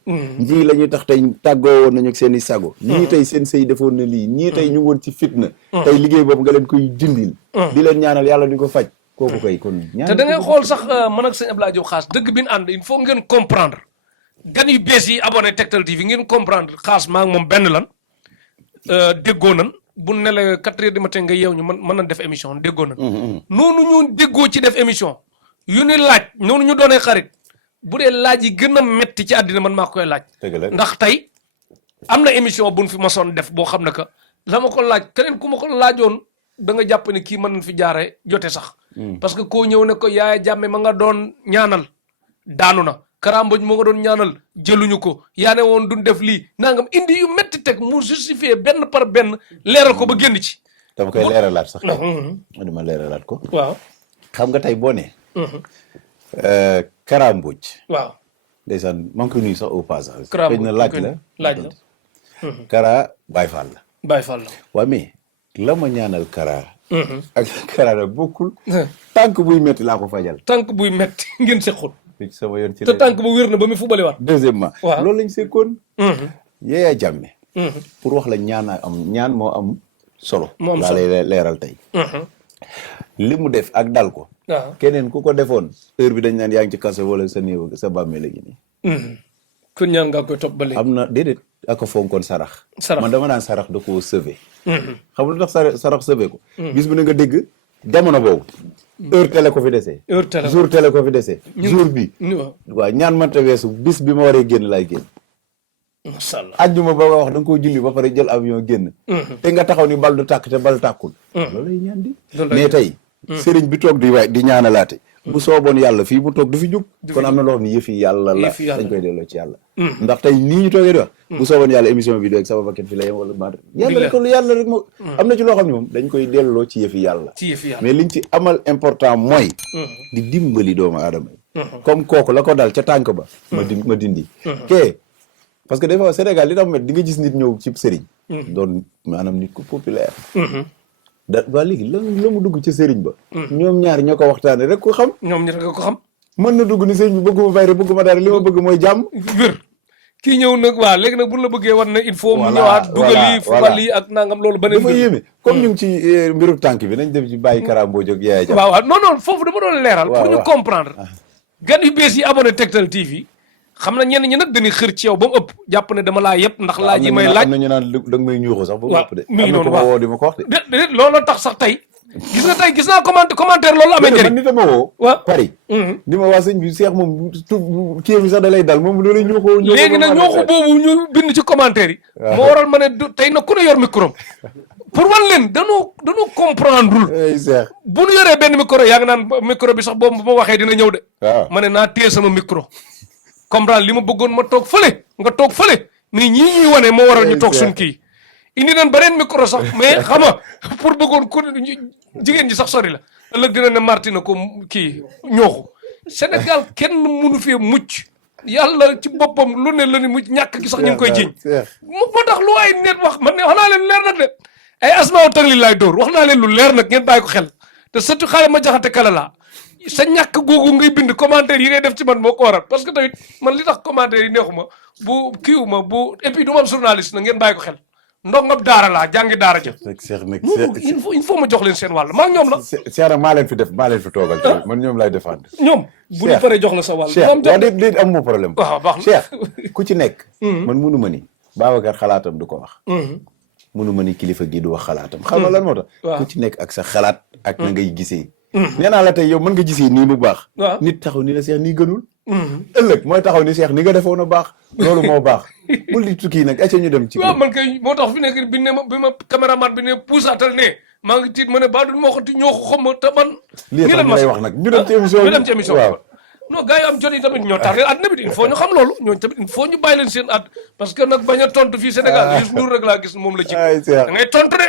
ñii la ñuy tax tey tàggoo woon nañu ak seen i sago ñii tey seen sëy defoon na lii ñii tey ñu woon ci fitna tey liggéey boobu nga leen koy dindil di leen ñaanal yàlla di ko faj kooku kay kon te da ngay xool sax man ak sëñ Abdoulaye Diop Khass dëgg bi ñu ànd il faut ngeen comprendre gan yu bees yi abonné Tektal TV ngeen comprendre Khass maa ngi moom benn lan déggoo nan bu ne la 4 heures du matin nga yeew ñu mën nañ def émission déggoo nan noonu ñu déggoo ci def émission yu ni laaj noonu ñu doonee xarit bu dee laaj yi gën a metti ci àddina man maa koy laaj ndax tey am na émission buñ fi masoon def boo xam ne que la ma ko laaj keneen ku ma ko laajoon da nga jàpp ne kii mën nañ fi jaare jote sax parce que koo ñëw ne ko Yaaya Jammeh ma nga doon ñaanal daanu na Karamboj moo nga doon ñaanal jëluñu ko yaa ne woon duñ def lii nangam indi yu metti teg mu justifié benn par benn leeral ko ba génn ci dama koy leeralaat sax dama leeralaat ko waaw xam nga tey boo ne Karamboj waaw ndeysaan maa ngi koy nuyu sax au passage xëy na laaj la Kara Baye Fall la waaw mais la ma ñaanal Kara ak Kara nag bokkul tànk buy metti laa ko fajal tànk buy metti ngeen sequl sama yoon ci te tànk ba wér na ba mu fubale waat deuxièmement loolu lañ sekkoon Yaaya Jammeh pour wax la ñaan moo am solo laa lay leeral tey li mu def ak dal ko keneen ku ko defoon heure bi dañ naan yaa ngi ci kaso wala sa néew sa bàmmee léegi nii kon ñaan nga koy topp ba léegi am na déedéet aka fonkoon sarax man dama naan sarax da koo sauvé xam nga lu tax sarax sauvé ko bis bu ne nga dégg jamono boobu heure télé ko fi desee jour télé ko fi desee jour bi waaw ñaan manta weesu bis bi ma waree génn laay génn masha Allah ajjuma ba nga wax da nga koo julli ba pare jël avion génn te nga taxaw ni bal du tàkk te bal tàkkul loolu lay ñaan di mais tey sëriñ bi toog di ñaanalaate bu sooboon yàlla fii mu toog du fi jug kon am na loo xam ne yëfi yàlla la dañ koy delloo ci yàlla ndax tey nii ñu toogee di wax bu sooboon yàlla émission bi doeg sama bakkan fi la yem wala ma yàlla rek lu yàlla rek moo am na ci loo xam ne moom dañ koy delloo ci yëfi yàlla mais liñ ci amal important mooy di dimbali doomu aadama yi comme kooku la ko dal ca tànk ba ma dindi kee parce que des fois Sénégal li tax met di nga gis nit ñëw ci sëriñ doon maanaam nit ku populaire waa léegi la mu dugg ci sëriñ ba ñoom ñaar ñoo ko waxtaane rek ko xam ñoom ñi rek ko xam mën na dugg ni sëriñ bi bëgguma bayre bëgguma dara li ma bëgg mooy jàmm wér kii ñëw nag waaw léegi nag bu la bëggee war na il faut mu ñëwaat dugal yi fubal yi ak nangam loolu beneen dafa yéeme comme ñu ngi ci mbiru tànk bi nañ dem ci bàyyi Karamboj ak Yaaya Jammeh waaw non foofu dama doon leeral pour ñu comprendre gan yu bees yi abonné Tektal TV xam na ñenn ñi nag dañuy xër ci yow ba mu ëpp jàpp ne dama laa yëpp ndax laaj yi may laaj am na ñu naan da nga may ñuuxu sax ba mu ëpp de mi ngi noonu waaw woo di ma ko wax de déedéet loolu tax sax tey gis naa commentaire loolu amee njëriñ man nit a ma woo Paris ni ma waa sëñ bi Cheikh moom kii bi sax da lay dal moom loolu ñuuxu léegi nag ñuuxu boobu ñu bind ci commentaire yi moo waral ma ne tey nag ku ne yor micro pour wan leen dañoo comprendre Cheikh bu ñu yoree benn micro yaa ngi naan micro bi sax boobu bu ma waxee dina ñëw de ma ne naa téye sama micro comprendre li ma bëggoon ma toog fële nga toog fële mais ñii ñuy wane moo waral ñu toog suñ kii indi nañ beneen micro sax mais xam nga pour bëggoon ku jigéen ñi sax sori la ëllëg dina ne Martina ko kii ñooxu Sénégal kenn mënu fee mucc yàlla ci boppam lu ne la ni mucc ñàkk gi sax ñu ngi koy jiñ moo tax lu ay net wax man ne wax naa leen lu leer nag de ay asmaaw tagli laay dóor wax naa leen lu leer nag ngeen bàyyi ko xel te surtout xale ma jaxate kala laa sa ñàkk googu ngay bind commentaire yi ngay def ci man moo ko waral parce que tamit man li tax commentaire yi neexuma bu kiiwuma bu et puis du ma am journaliste na ngeen bàyyi ko xel ndongam daara laa jàngi daara jëf il faut ma jox leen seen wàll maa ngi ñoom la Cheikh maa leen fi def maa leen fi toogal tamit man ñoom lay défendre ñoom bu ñu paree jox la sa wàll Cheikh waa déet am ma problème waaw baax na Cheikh ku ci nekk man mënu ma ni Babacar xalaatam du ko wax mënuma ni kilifa gi du wax xalaatam xam nga lan moo tax ku ci nekk ak sa xalaat ak na ngay gisee nee naa la tey yow mën nga gisee nii mu baax nit taxaw ni la Cheikh nii gënul ëllëg mooy taxaw ni Cheikh ni nga defoon a baax loolu moo baax bul di tukki nag acca ñu dem ci waaw man kay moo tax fi nekk bi ma caméraman bi ne puusaatal ne maa ngi tiit ma ne ba du moo xoti ñoo ko xam te man lii tax ñu lay wax nag ñu dem ci émission ñu dem ci émission bi non gars yi am jot yi tamit ñoo tardé àddina bi il faut ñu xam loolu ñooñu tamit il faut ñu bàyyi leen seen at parce que nag bañ a tontu fii Sénégal Youssou Ndour rek laa gis moom la ci da ngay tontu de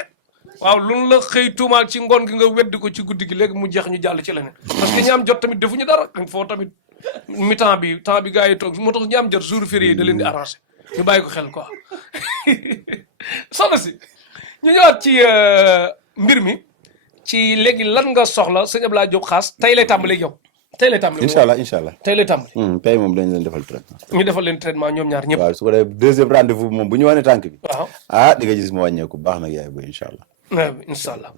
waaw loolu la xëy tuumaal ci ngoon gi nga weddi ko ci guddi gi léegi mu jeex ñu jàll ci leneen parce que ñi am jot tamit defuñu dara il faut tamit temps bi gars yi toog moo tax ñi am jot jour férié yi da leen di arrangé ñu bàyyi ko xel quoi soxna si ñu ñëwaat ci mbir mi ci léegi lan nga soxla sëñ Abdoulaye Diop Khass tey lay tàmbalee yow tey lay tàmbali incha allah tey lay tàmbali tey moom dañ leen defal traitement ñu defal leen traitement ñoom ñaar ñëpp waaw su ko defee deuxième rendez-vous bi moom bu ñu wane tànk bi waaw di nga gis mu wàññeeku baax nag yaay boy incha allah incha allah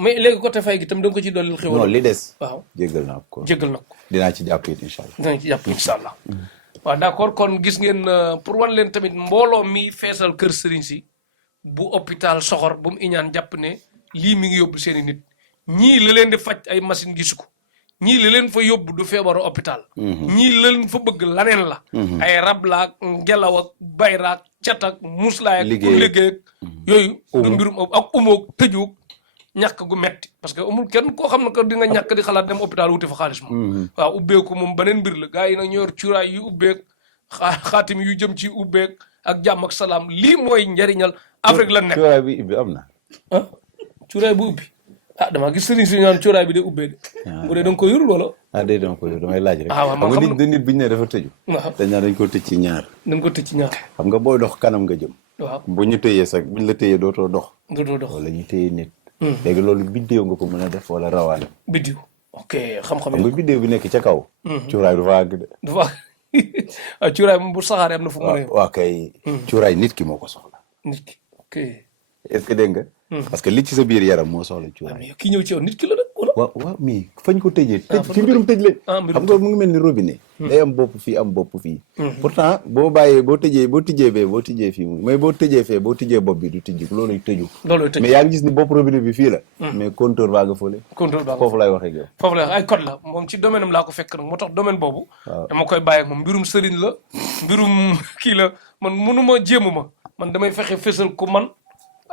mais léegi côté fay gi tam da nga ko ci dolli xew non li des waaw jéggal naa ko dinaa ci jàpp it incha allah dinañ ci jàpp incha allah waaw d'accord kon gis ngeen pour wan leen tamit mbooloo mi feesal kër sëriñ si bu hôpital soxor bu mu iñaan jàpp ne lii mi ngi yóbbu seen i nit ñii la leen di faj ay machine gisu ko ñii la leen fa yóbbu du feebaru hôpital ñii la leen fa bëgg laneen la ay rab laak ngelaw ak bayraak cat ak muslaay ak liggéey ak yooyu du mbirum ak umoog tëjuog ñàkk gu metti parce que amul kenn koo xam ne que di nga ñàkk di xalaat dem hôpital wuti fa xaalis moom waaw ubbeeku moom beneen mbir la gars yi nag ñoo yor cuuraay yu ubbeek xaatim yu jëm ci ubbeek ak jàmm ak salaam lii mooy njariñal Afrique la nekk cuuraay bi ubbi am na cuuraay bu ubbi damaa gis sëriñ si ñaan cuuraay bi day ubbee de bu dee da nga ko yorul wala day danga ko yor damay laaj rek waaw man xam nga nit biñu ne dafa tëju dañ naan dañ ko tëj ci ñaar xam nga booy dox kanam nga jëm waaw bu ñu tëyee sax buñ la tëyee dootoo dox wala ñu tëyee nit léegi loolu biddéew nga ko mën a def wala rawaane biddiw ok xam-xam nga biddéew bi nekk ca kaw cuuraay du fa àgg de du fa cuuraay moom bu saxaaree am na fu mu ne waaw kay cuuraay nit ki moo ko soxla nit ki ok est-ce que dégg nga parce que li ci sa biir yaram moo soxla cuuraay kii ñëw ci yow nit ki la nag wala waaw mais fañ ko tëjee ci mbirum tëj lañ xam nga mu ngi mel ni robinet day am bopp fii am bopp fii pourtant boo bàyyee boo tijjee bee boo tijjee fii mu mais boo tëjee fee boo tijjee bopp bi du tijji looluy tëju mais yaa ngi gis ni bopp robinet bi fii la mais compteur baa nga fële foofu lay waxee ak yow foofu lay wax ay code la moom ci domaine am laa ko fekk nag moo tax domaine boobu dama koy bàyyi ak moom mbirum sëriñ la mbirum kii la man mënuma jéemuma man damay fexe fésal ku man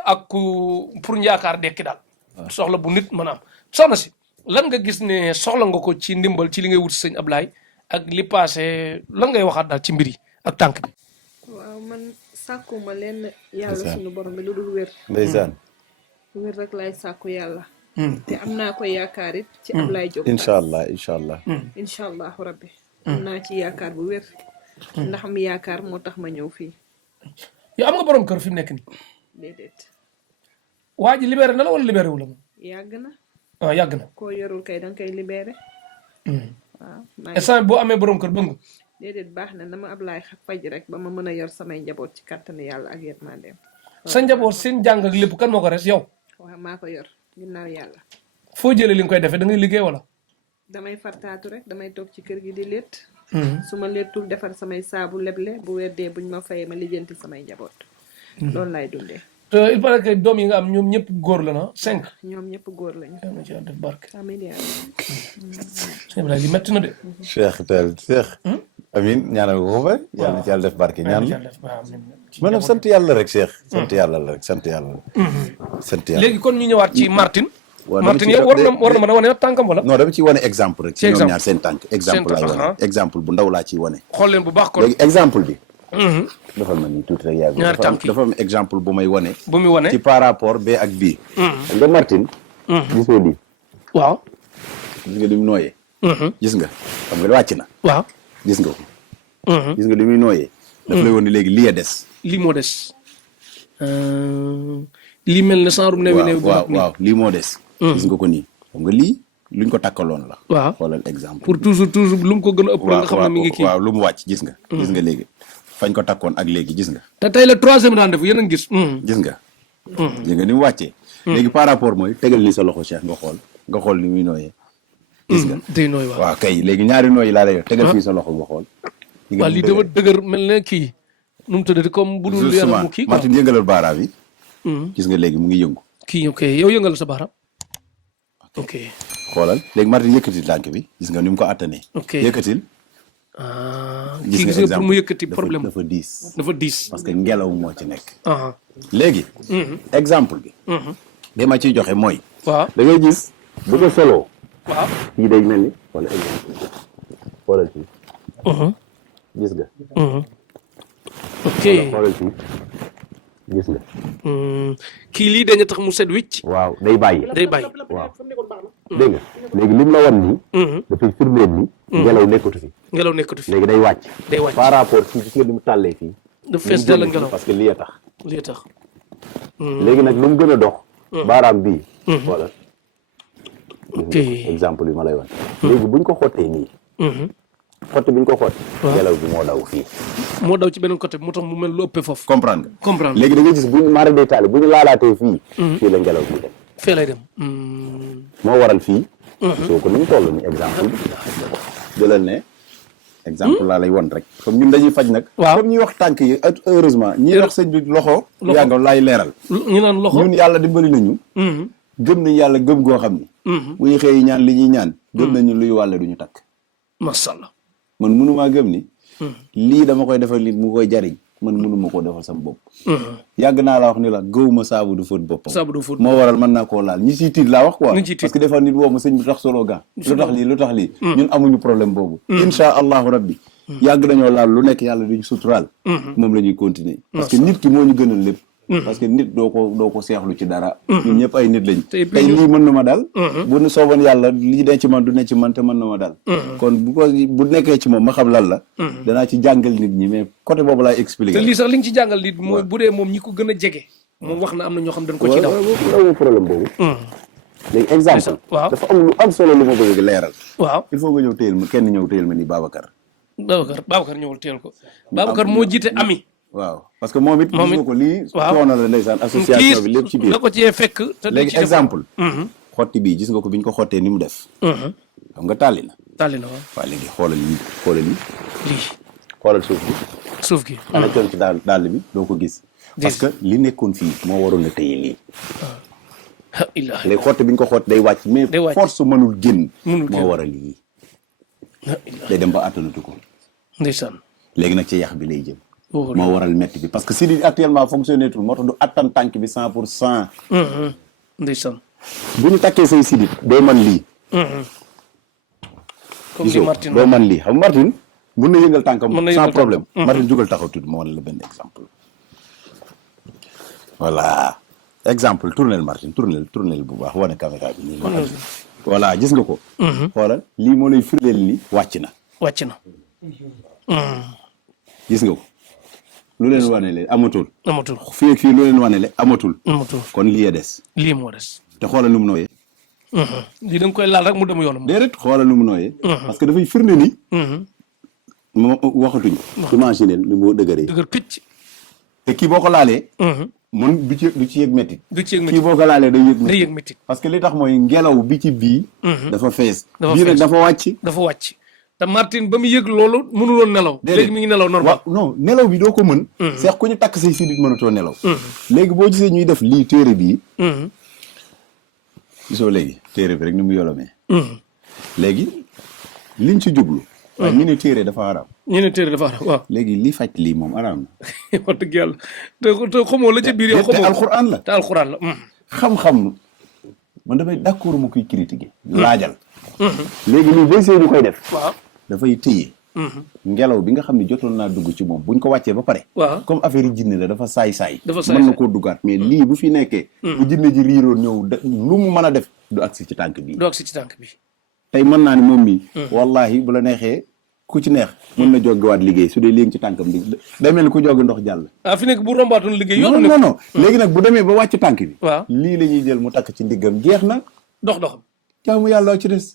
ak ku pour yaakaar dekki daal soxla bu nit mën a am soxna si lan nga gis ne soxla nga ko ci ndimbal ci li ngay wut sëñ Ablaye ak li passé lan ngay waxaat daal ci mbir yi ak tànk bi waaw man sàkkuma leen yàlla suñu borom bi lu dul wér ndeysaan wér rek laay sàkku yàlla te am naa ko yaakaar it ci Ablaye Diop incha allah incha allahu rabbi am naa ci yaakaar bu wér ndax am yaakaar moo tax ma ñëw fii yow am nga borom kër fi mu nekk nii déedéet waa ji libéré na la wala libéré wu la moom yàgg na yàgg na koo yorul kay danga koy libéré waaw instant boo amee borom kër bëgg déedéet baax na dama Ablaye faj rek ba ma mën a yor samay njaboot ci kàttanu yàlla ak yërmandeem sa njaboot seen jàng ak lépp kan moo ko res yow waaw maa ko yor ginnaaw yàlla foo jëlee li nga koy defee da ngay liggéey wala damay fartaatu rek damay toog ci kër gi di létt su ma léttul defar samay saabu leble bu weer dee buñ ma fayee ma lijjanti samay njaboot loolu laay dundee il paraît que doom yi nga am ñoom ñëpp góor la na 5 ñoom ñëpp góor lañu na ci def barke amiin yaa sëñ Ablaye li metti na de Cheikh amin ñaanal ko ko bari yàlla na ci yàlla def barke ñaan maanaam sant yàlla rek Cheikh sant yàlla la rek sant yàlla léegi kon ñu ñëwaat ci Martin yow war na mën a wane tànkam wala non dama ciy wane exemple rek ci ñoom ñaar seen tànk exemple laay wane exemple bu ndaw laa ciy wane xool leen bu baax kon léegi exemple bi defal ma nii tuuti rek yaa ñaari tànk dafa am exemple bu may wane bu muy wane ci par rapport bee ak bii nga Martin gisoo lii waaw gis nga li mu nooyee gis nga xam nga wàcc na waaw gis nga ko gis nga li muy nooyee daf lay woon ni léegi lii a des lii moo des lii mel ne saarum newi waaw lii moo des gis nga ko nii xam nga lii luñ ko takkaloon la waaw xoolal exemple pour toujours lu mu ko gën a ëpp nga xam ne mi ngi kii waaw lu mu wàcc gis nga gis nga léegi fañ ko takkoon ak léegi gis nga te tey la 3e rendez-vous yéen a ngi gis gis nga ni mu wàccee léegi par rapport mooy tegal ni sa loxo Cheikh nga xool ni muy nooyee gis nga day nooy waaw kay léegi ñaari nooyi laa lay yor tegal fii sa loxo nga xool waaw lii dama dëgër mel ne kii nu mu tuddati comme bu dul yaramu kii Martin yëngalal baaraam yi gis nga léegi mu ngi yëngu. kii ok yow yëngal sa baaraam. ok. xoolal léegi Martin yëkkatil tànk bi gis nga ni mu ko attanee. ok yëkkatil. kii gis nga pour mu yëkkati problème dafa diis. dafa diis. parce que ngelaw moo ci nekk. léegi. exemple bi. li ma ciy joxe mooy. waaw da ngay gis bu ko soloo. waaw kii day mel ni wala exemple xoolal fii. gis nga. ok xoolal fii gis nga. kii lii dañu tax mu set wicc. waaw day bàyyi. day bàyyi. waaw dégg nga léegi lim la wan nii. dafay firndeel ni. ngelaw nekkatu fi. ngelaw nekkatu fi léegi day wàcc. day wàcc par rapport fii gis nga ni mu tàllee fii. dafa fees dell ngelaw parce que lii a tax. lii tax. léegi nag lu mu gën a dox. baaraam bii. voilà. ok exemple bi ma lay wan. léegi buñ ko xottee nii. xotti biñ ko xotti. ngelaw bi moo daw fii. moo daw ci beneen côté moo tax mu mel lu ëppee foofu. comprendre nga. comprendre léegi da nga gis buñ mara day taale bu ñu laalaatee fii. fii la ngelaw bi dem. fee lay dem. moo waral fii. soo ko ni mu toll ni exemple bi. jëlal ne. exemple laa lay won rek. comme ñun dañuy faj nag. waaw comme ñuy wax tànk yi heureusement ñi wax sëñ bi loxo. yaa nga laay leeral. ñu naan loxo ñun yàlla dimbali nañu. gëm nañu yàlla gëm goo xam ni. bu ñu xëy ñaan li ñuy ñaan. gëm nañu luy wàlle duñu takk. macha allah. man mënumaa gëm ni. lii dama koy defal nit mu koy jariñ man mënuma koo defal sama bopp. yàgg naa la wax ni la gëwuma saabu du fóot boppam. saabu du fóot moo waral mën naa koo laal ñi ciy tiit laa wax quoi. ñi ciy tiit parce que des fois nit woo ma sëñ bi tax solo ga lu tax lii. ñun amuñu problème boobu. insha allahu rabbi. yàgg nañoo laal lu nekk yàlla duñu suturaal. moom la ñuy continuer. parce que nit ki moo ñu gënal lépp. parce que nit doo ko seexlu ci dara. ñun ñëpp ay nit lañ. tey lii mën na ma dal. bu nu sooboon yàlla lii ne ci man du ne ci man te mën na ma dal. kon bu nekkee ci moom ma xam lan la. danaa ci jàngal nit ñi mais côté boobu laay expliquer. te lii sax li nga ci jàngal nit mooy bu dee moom ñi ko gën a jege. moom wax na am na ñoo xam dañ ko ci daw. waaw problème boobu. léegi exemple. waaw dafa am lu am solo lu ma bëgg leeral. waaw il faut nga ñëw téyel ma kenn ñëw téyel ma ni Babacar. Babacar ñëwul téyel ko. Babacar moo jiite ami. waaw parce que moom it. gis nga ko lii. waaw coono la ndeysaan association bi lépp ci biir. da ko cee fekk te léegi exemple. xotti bii gis nga ko bi ñu ko xottee ni mu def. xam nga tàlli na. tàlli na waaw. waaw léegi xoolal lii. lii. xoolal suuf bi. suuf gi. ana coon ci dàll bi doo ko gis. parce que li nekkoon fii moo waroon a téye lii. léegi xotti bi ñu ko xotti day wàcc mais force mënul génn. moo waral lii. day dem ba attanatu ko. ndeysaan. léegi nag ci yax bi lay jëm. moo waral métti bi parce que si di actuellement fonctionné tul moo tax du attan tànk bi 100%. ndeysaan. bu ñu takkee say sidit doo man lii. comme li Martin doo man lii xam Martin mun na yëngal tànkam sans problème. Martin jugal taxaw tuuti ma wan la benn exemple. voilà exemple tournel Martin tournel bu baax wane caméra bi nii. voilà gis nga ko. xoolal lii moo lay firndeel ni wàcc na. wàcc na. gis nga ko. lu leen wane le amatul. amatul fii ak fii lu leen wane le amatul. amatul kon lii a des. lii moo des. te xoolal nu mu nooyee. lii da nga koy laal rek mu dem yoonam. déedéet xoolal nu mu nooyee. parce que dafay firnde ni. moo waxatuñ. imaginer ni moo dëgëree. dëgër picc. te kii boo ko laalee. mun du ci yëg métti. du ci yëg métti kii boo ko laalee day day yëg métti. parce que li tax mooy ngelaw bi ci bii. dafa fees. bii nag dafa wàcc. dafa wàcc. te Martin ba mu yëg loolu mënuloon nelaw. léegi mi ngi nelaw normal. non nelaw bi doo ko mën. seex ku ñu takk say sidit mënatoo nelaw. léegi boo gisee ñuy def lii téere bii. gisoo léegi téere bi rek ni mu yolomee. léegi liñ ci jublu. waaye ñu ne téere dafa araam. ñu ne téere dafa araam waaw. léegi li faj lii moom araam na. wax dëgg yàlla te xamoo la ca biir yow. xamoo te alxuraan la. te alxuraan la. xam-xam man damay d'accord mu koy critiquer. laajal. léegi lii boo see ñu koy def. waaw dafay téye. ngelaw bi nga xam ne jotoon naa dugg ci moom buñ ko wàccee ba pare. waaw comme affaire yi jinne la dafa saay-saay. dafa saay mën na koo duggaat mais lii bu fi nekkee. bu jinne ji riiroon ñëw lu mu mën a def du agsi ci tànk bi. du agsi ci tànk bi. tey mën naa ni moom mii. wallahi bu la neexee ku ci neex. mën na joggiwaat liggéey su dee léegi ci tànkam bi day mel ni ku joggi ndox jàll. fi nekk bu rombaatoon liggéey. yoonu non léegi nag bu demee ba wàcc tànk bi. waaw lii la ñuy jël mu takk ci ndiggam jeex na. doxam. jaamu yàlla ci des.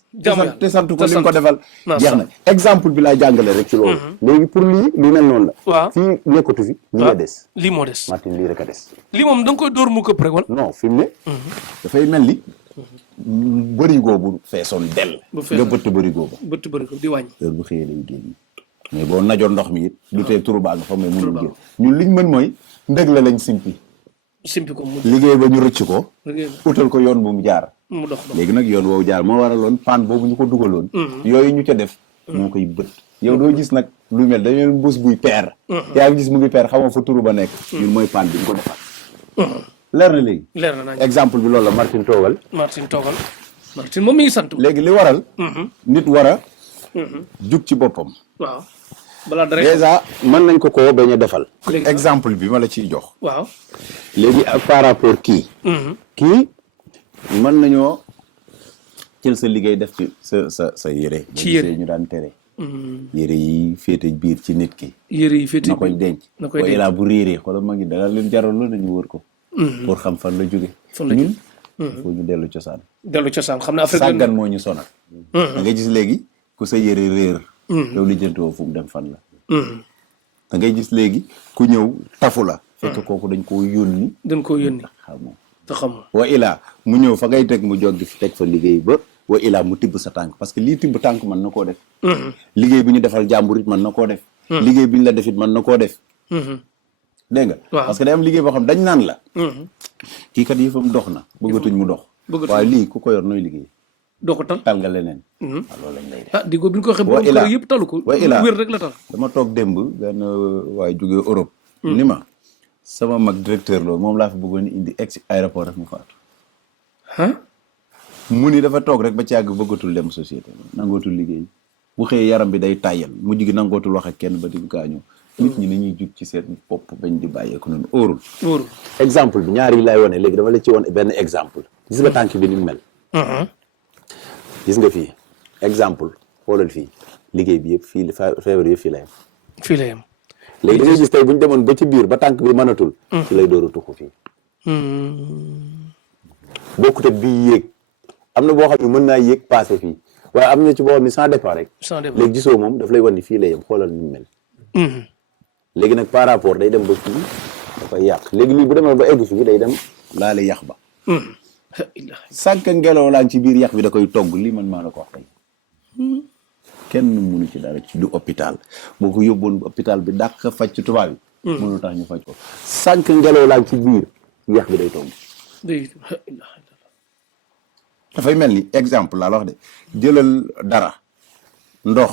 te sant ko li mu ko defal. jeex na exemple bi laay jàngale rek ci loolu. léegi pour lii li mel noonu la. waaw fii nekkatu fi. lii la des. lii moo des. Martin lii rek a des. lii moom da nga koy dóor mu këpp rek wala. non fi mu ne. dafay mel ni. bërigo bu feesoon dell. nga bëtt bërigo ba. bëtt bërigo di wàññi. heure bu xëyee lay génn. mais boo najoon ndox mi it. du tee turu baa nga fa mais mënul génn. ñun liñ mën mooy ndëg la lañ simpi. simpi ko mu liggéey ba ñu rëcc ko liggéey utal ko yoon bu mu jaar mu dox léegi nag yoon woowu jaar moo waraloon paan boobu ñu ko dugaloon yooyu ñu ca def moo koy bët yow doo gis nag lu mel dañu bus buy peer yaa ngi gis mu ngi peer xamoo fa turu ba nekk ñun mooy paan bi ñu ko defar leer na léegi leer na nañ exemple bi loolu la Martin toogal Martin moom mi ngi sant léegi li waral nit war a jug ci boppam waaw balaa dara déjà mën nañ ko bañ a defal Léegi exemple bi ma la ciy jox waaw léegi ak par rapport kii mën nañoo jël sa liggéey def ci sa yére ci yére ñu daan tere yére yi féete biir ci nit ki yére yi féete na koy denc waaye laa bu réeree xoolal ma ngi danga leen jaral loolu nañu wër ko pour xam fan la jóge ñun foo ñu dellu cosaan xam ne Afrique sàggan moo ñu sonal da ngay gis léegi ku sa yére réer yow lijjantoo fu mu dem fan la da ngay gis léegi ku ñëw tafu la fekk kooku dañ koo yónni xamoo te xamoo wa ilaa mu ñëw fa ngay teg mu jog fi teg fa liggéey ba wa ilaa mu tibb sa tànk parce que lii tibb tànk mën na koo def liggéey bi ñu defal jàmbur it mën na koo def liggéey bi ñu la def it mën na koo def dégg nga parce que day am liggéey boo xam dañ naan la kii kat yëfam dox na bëggatuñ mu dox waaye lii ku ko yor nooy liggéey doo ko tal nga leneen waaw loolu lañ lay def di ko bi ñu ko waxee borom kër yëpp talu ko wér rek la tal dama toog démb benn waaye jógee Europe ni ma sama mag directeur loolu moom laa fi bëggoon indi ex aéroport rek mu faatu mu ni dafa toog rek ba ci àgg bëggatul dem société nangootul liggéey bu xëyee yaram bi day tàyyal mujj gi nangootul wax ak kenn ba di gaañu nit ñi nañuy jug ci seen bopp bañ di bàyyeeku noonu óorul exemple bi ñaar yi lay wone léegi dama la ci woon benn exemple gis nga tànk bi ni mu mel gis nga fii exemple xoolal fii liggéey bi yëpp fii feebar yëpp fii la yem léegi da ngay gis tey bu ñu demoon ba ci biir ba tànk bi mënatul ci lay dooru tuxu fii bokkute bii yéeg am na boo xam ne mën naa yéeg passé fii waaye am na ci boo xam ne sans départ rek léegi gisoo moom daf lay wan ni fii la yem xoolal ni mu mel léegi nag par rapport day dem ba fii dafay yàq léegi lii bu demee ba egg fii day dem laale yàq ba sànq ngelaw laa ci biir yàq bi da koy togg lii man maa la ko wax tey kenn mënu ci dara ci du hôpital boo ko yóbboon hôpital bi dàq faj ci tubaab bi mënu tax ñu faj ko sànq ngelaw laa ci biir yàq bi day togg dafay mel ni exemple laa la wax de jëlal dara ndox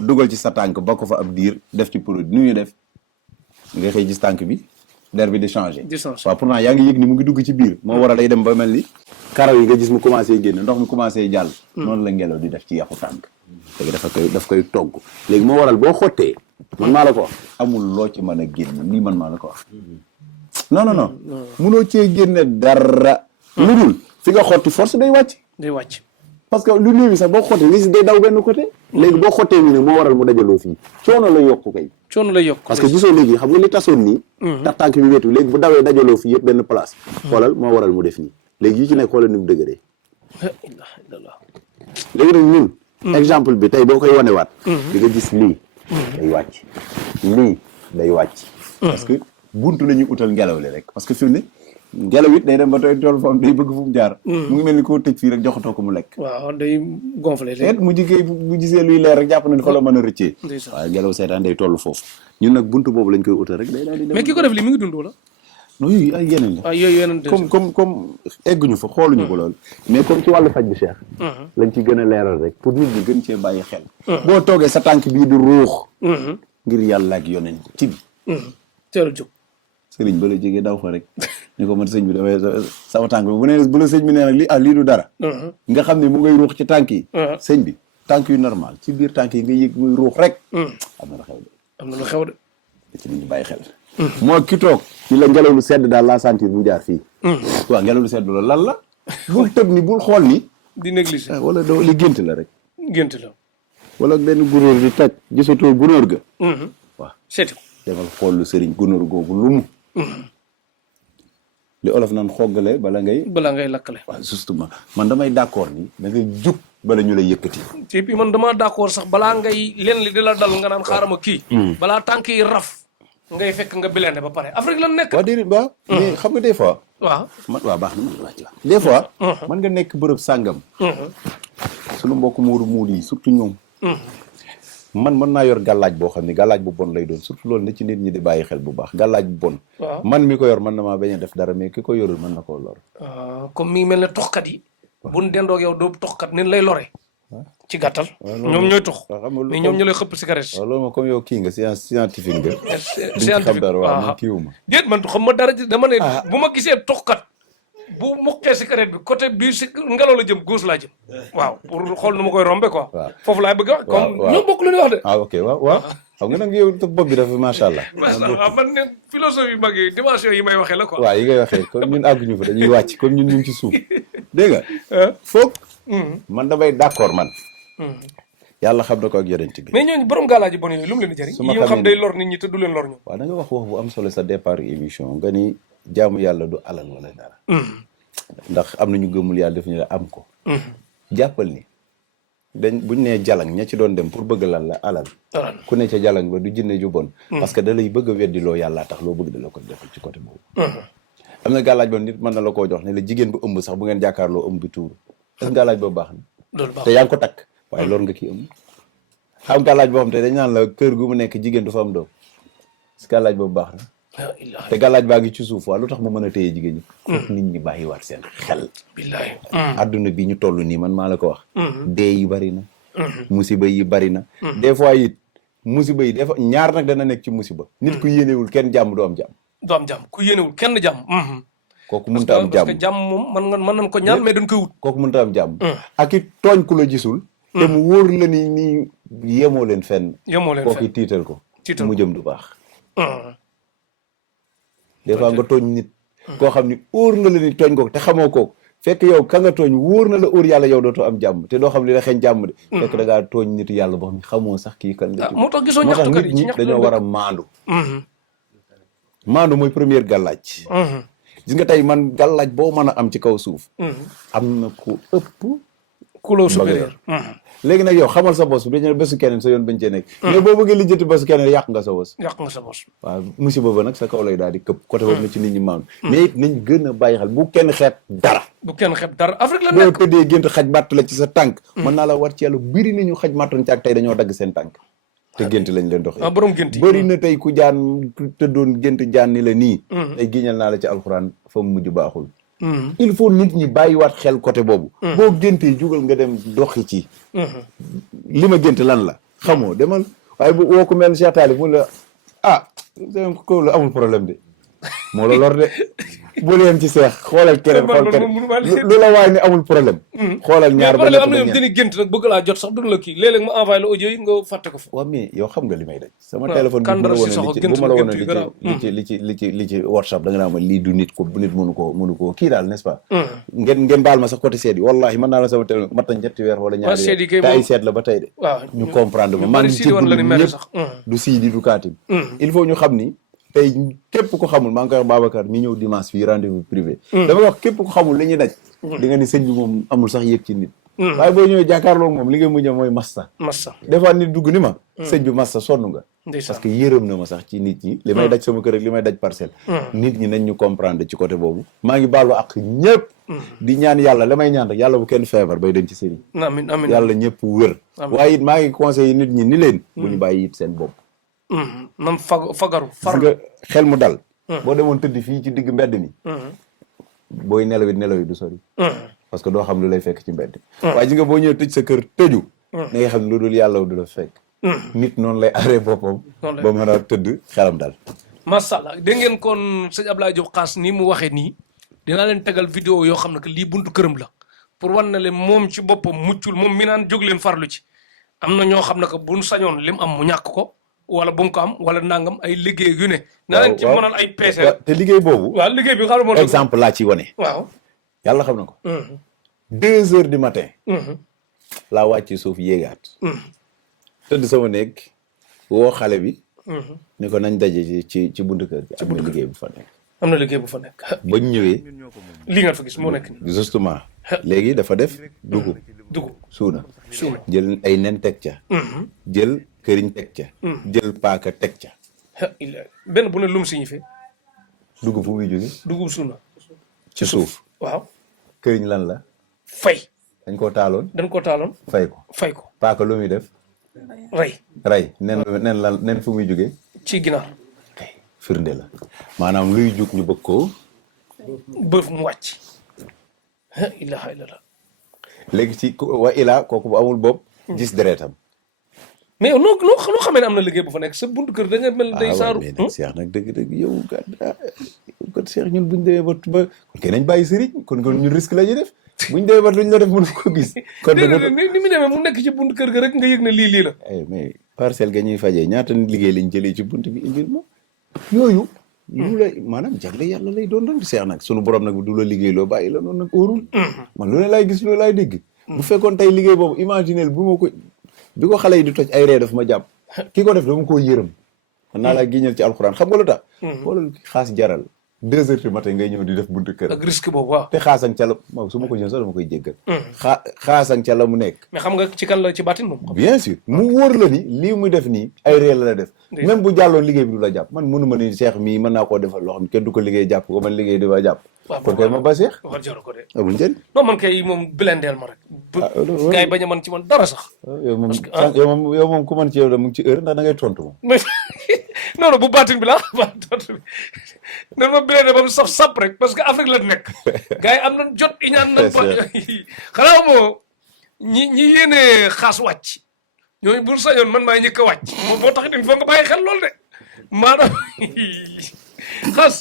dugal ci sa tànk ba ko fa ab diir def ci produit nu ñuy def nga xëy gis tànk bi der bi di changé waaw pourtant yaa ngi yëg ni mu ngi dugg ci biir moo waral day dem ba mel ni karaw yi nga gis mu commencé génn ndox mi commencé jàll noonu la ngelaw di def ci yàqu tànk léegi daf koy togg léegi moo waral boo xottee man maa la ko wax amul loo ci mën a génn lii man maa la ko wax non munoo cee génne dara lu dul fi nga xotti force day wàcc parce que lu néew sax boo xottee li si day daw benn côté léegi boo xottee mi ne moo waral mu dajaloo fii coono lay yokku kay parce que gisoo léegi xam nga li tasoon nii tax tànk bi wetu léegi bu dawee dajaloo fii yëpp benn place xoolal moo waral mu def nii léegi yi ci nekk xoolal ni mu dëgëree léegi nag ñun exemple bi tey boo koy wanewaat di nga gis lii day wàcc parce que buntu la ñuy utal ngelaw li rek parce que fi mu ne ngelaw it day dem ba tey tool fam day bëgg fu mu jaar mu ngi mel ni koo tëj fii rek joxatoo ko mu lekk waaw day gonflé te mu jigéey bu gisee luy leer rek jàpp na ni fa la mën a rëccee waaye ngelaw seetaan day toll foofu ñun nag buntu boobu lañ koy utal rek day daal di dem mais ki ko def li mi ngi dund wala non yooyu ay yeneen la yooyu yeneen comme egguñu fa xooluñu ko loolu mais comme ci wàllu faj bi Cheikh lañ ci gën a leeral rek pour nit ñi gën cee bàyyi xel boo toogee sa tànk bii di ruux ngir yàlla ak yoneen ci bi teel a jóg sëriñ ba la jege daw fa rek ni ko man sëñ bi damay sama tànk bi bu la sëñ bi nee nag lii du dara nga xam ne mu ngay ruux ci tànk yi sëñ bi tànk yu normal ci biir tànk yi nga yëg muy ruux rek am na lu xew de ci nit ñi bàyyi xel moo ki toog ci la ngelaw lu sedd daal laa sentir mu jaar fii waaw ngelaw lu sedd loolu lan la bul tëb ni bul xool ni di négliger wala doo li gént la rek gént la wala benn gunóor di taj gisatoo gunóor ga waaw seeti ko demal xool lu sëriñ gunóor googu lu mu li olof naan xoggale bala ngay lakkale waaw justement man damay d'accord ni da ngay jug bala ñu lay yëkkati ci bi man dama d'accord sax balaa ngay leen li di la dal nga naan xaarama kii balaa tànk yi raf ngay fekk nga bilende ba pare Afrique la nekk waaw déedéet ba mais xam nga des fois waaw baax na man wàcc la des fois mën nga nekk bërëb sàngam suñu mbokk muudu yi surtout ñoom man mën naa yor gàllaaj boo xam ne gàllaaj bu bon lay doon surtout loolu na ci nit ñi di bàyyi xel bu baax gàllaaj bu bon. man mi ko yor mën na maa bañ a def dara mais ki ko yorul mën na koo lor. comme mi ngi mel ne toxkat yi. bu ñu dendoog yow doo toxkat ni lay lore. ci gàttal. ñoom ñooy tox. mais ñoom ñu lay xëpp cigarette. waaw loolu moom comme yow kii nga scientifique nga. scientifique waaw kii wu ma. déet man xam ma dara dama ne. bu ma gisee toxkat. bu muqee cigarette bi côté bii si ngelaw la jëm gauche laa jëm. waaw pour xool nu ma koy rombe quoi. foofu laay bëgg a wax. comme ñoo bokk lu ñuy wax de. ok waaw xam nga nag yow bopp bi dafa macha allah. macha allah man ne philosophie mag yi dimension yi may waxee la quoi. waaw yi ngay waxee comme ñun àgguñu fa dañuy wàcc comme ñun ñu ngi ci suuf dégg nga. foog. man damay d'accord man. yàlla xam na ko ak yonent bi. mais ñooñu borom gaalaaji bon yooyu lu mu leen di jëriñ. yi nga xam day lor nit ñi te du leen lor ñu. waaw da nga wax bu am solo sa départ émission nga ni jaamu yàlla du alal wala dara. ndax am na ñu gëmul yàlla def ñu la am ko. jàppal ni buñ nee jalang ña ci doon dem pour bëgg lan la alal. ku ne ca jalang ba du jinne ju bon. parce que da lay bëgg a weddi loo yàllaa tax loo bëgg da la ko defal ci côté boobu. am na gàllaaj boobu nit mën na la koo jox ne la jigéen bu ëmb sax bu ngeen jàkkaarloo ëmb bi tuuru. est-ce que gàllaaj boobu baax na. te yaa ngi ko takk waaye loolu nga kii ëmb. xam gàllaaj boo xam te dañ naan la kër gu mu nekk jigéen du fa am doom est-ce que gàllaaj boobu baax na. te gàllaaj baa ngi ci suuf waa lu tax mu mën a téye jigéen ñi. foofu nit ñi bàyyiwaat seen xel. billaay. adduna bi ñu toll nii man maa la ko wax. dee yi bari na. musiba yi bari na. des fois it musiba yi des fois ñaar nag dana nekk ci musiba. nit ku yéenewul kenn jàmm du am jàmm. du am jàmm ku yéenewul kenn jàmm. kooku mënut a am jàmm parce que jàmm moom mën nañ ko ñaan mais dañ koy wut. kooku mënut a am jàmm. ak it tooñ ku la gisul. te mu wóor la ni yemoo leen fenn. yemoo leen fenn kooku tiital ko. tiital mu jëm du baax. des fois nga tooñ nit. koo xam ni óor na la ni tooñ ko te xamoo ko fekk yow ka nga tooñ wóor na la óor yàlla yow dootoo am jàmm te doo xam li la xeeñ jàmm de. fekk da ngaa tooñ nit yàlla boo xam ne xamoo sax kii kan la. moo tax gisoo ñaxtukat yi nit ñi dañoo war a maandu. maandu mooy première gàllaaj. gis nga tey man gàllaaj boo mën a am ci kaw suuf. am na ku ëpp. couleur supérieur. léegi nag yow xamal sa bos dañu bésu keneen sa yoon bañ cee nekk. mais boo bëggee lijjanti bésu keneen yàq nga sa bos. yàq nga sa bos. waaw musiba ba nag sa kaw lay daal di këpp. côté boobu na ci nit ñi maandu. mais it nañ gën a bàyyi xel bu kenn xeeb dara. bu kenn xeeb dara Afrique la nekk. boo tëddee gént xaj màtt la ci sa tànk. mën naa la war ci yàlla bëri nañu xaj màttoon ci ak tey dañoo dagg seen tànk. te gént lañ leen doxee. borom gént yi bëri na tey ku jaan tëddoon gént jaan ni la nii. tey giñal naa la ci alxuraan fa mu mujj baaxul. il faut nit ñi bàyyiwaat xel côté boobu. boo géntee jugal nga dem doxi ci. li ma gént lan la xamoo demal waaye bu woo ko mel Cheikh Talib mu la ko la amul problème de moo la lor de bu leen ci seex xoolal keneen xool keneen lu la waay ne amul problème. xoolal ñaar ba am na yow dañuy gént nag bëgg laa jot sax duñu la kii léeg-léeg ma envoyé la audio yi nga fàtte ko fa. waaw mais yow xam nga li may daj. sama téléphone bi bu ma la woon li ci WhatsApp da nga naa ma lii du nit ko nit mënu ko kii daal n'est-ce pas. ngeen baal ma sax côté seet yi wallahi mën naa la sama téléphone mat na ñetti weer wala ñaari weer te ay seet la ba tey de. ñu comprendre ma maa ngi ci ñëpp du siidi du kaatim il faut ñu xam ni tey képp ko xamul maa ngi koy wax Babacar mi ñëw dimanche fii rendez-vous privé. dama wax képp ko xamul li ñuy daj. di nga ni sëñ bi moom amul sax yëg ci nit. waaye boo ñëwee jàkkaarloo moom li nga mujj mooy massa. des fois nit dugg ni ma. sëñ bi massa sonn nga. parce que yërëm na ma sax ci nit ñi. li may daj sama kër ak li may daj parcelle. nit ñi nañ ñu comprendre ci côté boobu. maa ngi baalu ak ñëpp. di ñaan yàlla la may ñaan rek yàlla bu kenn feebar bay dem ci sëriñ. amiin amiin yàlla ñëpp wër. waaye it maa ngi conseillé nit ñi ni leen. bu ñu bàyyi it seen bopp. nam fagaru nga xel mu dal. boo demoon tëdd fii ci digg mbedd mi. booy nelaw yi du sori. parce que doo xam lu lay fekk ci mbedd. waaye ji nga boo ñëwee tëj sa kër tëju. da nga xam lu dul yàlla du la fekk. nit noonu lay aaree boppam. ba mën a tëdd xelam dal. macha allah dégg ngeen kon sëñ Abdoulaye Diop Khass nii mu waxee nii dinaa leen tegal vidéo yoo xam ne que lii buntu këram la pour wan na leen moom ci boppam muccul moom mi naan jóg leen farlu ci am na ñoo xam ne que buñ sañoon lim am mu ñàkk ko. wala bu mu ko am wala nangam ay liggéey yu ne. na leen ci mënal ay peese. te liggéey boobu. waaw liggéey bi xaaral ma. exemple laa ci wane. waaw. yàlla xam na ko. 2 heures du matin. laa wàcc suuf yéegaat. tëdd sama néeg woo xale bi. ni ko nañ daje ci buntu kër gi. am na liggéey bu fa nekk. am na liggéey bu fa nekk. bañ ñëwee. li nga fa gis moo nekk nii. justement léegi dafa def dugub. suuna. jël ay nen teg ca. jël. këriñ teg ca. jël paaka teg ca. benn bu ne lum signifie. dugub fu muy jóge. dugub suuna. ci suuf. waaw. këriñ lan la. fay. dañ koo taaloon. dañ koo taaloon. fay ko. fay ko. paaka lu muy def. rey nen fu muy jógee ci ginaar firnde la maanaam luy jug ñu bëgg ko bëf mu wàcc ilaha illallah léegi ci wa ilaa kooku bu amul bopp gis deretam mais yow noo xamee ne am na liggéey bu fa nekk sa buntu kër da nga mel day saaru mais nag Cheikh nag dëgg yow kat Cheikh ñun buñ demee ba kon kay nañ bàyyi sëriñ kon ñu risque la ñuy def buñ demee ba luñ la def mën ko gis kon ni mu demee mu nekk ci buntu kër ga rek nga yëg ne lii la mais parcelle ga ñuy fajee ñaata liggéey lañ jëlee ci buntu bi indil ma yooyu lu lay maanaam jagle yàlla lay doon doon Cheikh nag sunu borom nag du la liggéey loo bàyyi la noonu nag óorul man lu ne laay gis lu ne laay dégg bu fekkoon tey liggéey boobu imaginel bi ko xale yi di toj ay ree daf ma jàpp ki ko def dama koo yërëm man naa laa génneel ci alxuraan xam nga lu tax xoolal xaas jaral 2 heures du matin ngay ñëw di def buntu kër ak risque boobu waaw te xaasang ca la moom su ma ko jël sax dama koy jéggal xaasang ca la mu nekk mais xam nga ci kan la ci baatin moom bien sûr mu wóor la ni lii muy def nii ay ree la def même bu jàlloon liggéey bi du la jàpp man mënu ma ni Cheikh mii mën naa koo defal loo xam ne kenn du ko liggéey jàpp ko man liggéey di ma jàpp kon kay ma ba Cheikh war jaru ko de amul njëriñ non man kay moom blendeel ma rek gars yi bañ a mën ci man dara sax yow moom ku mën ci yow da mu ngi ci heure ndax da ngay tontu moom non non bu baatin bi la tontu bi nan ma blendé ba mu saf sap rek parce que Afrique la nekk gars yi am nañ jot iñaan nañ ba xanaa moo ñi yéene xaas wàcc ñooñu bu sañoon man maa njëkk a wàcc moo tax il faut nga bàyyi xel loolu de maanaam xaas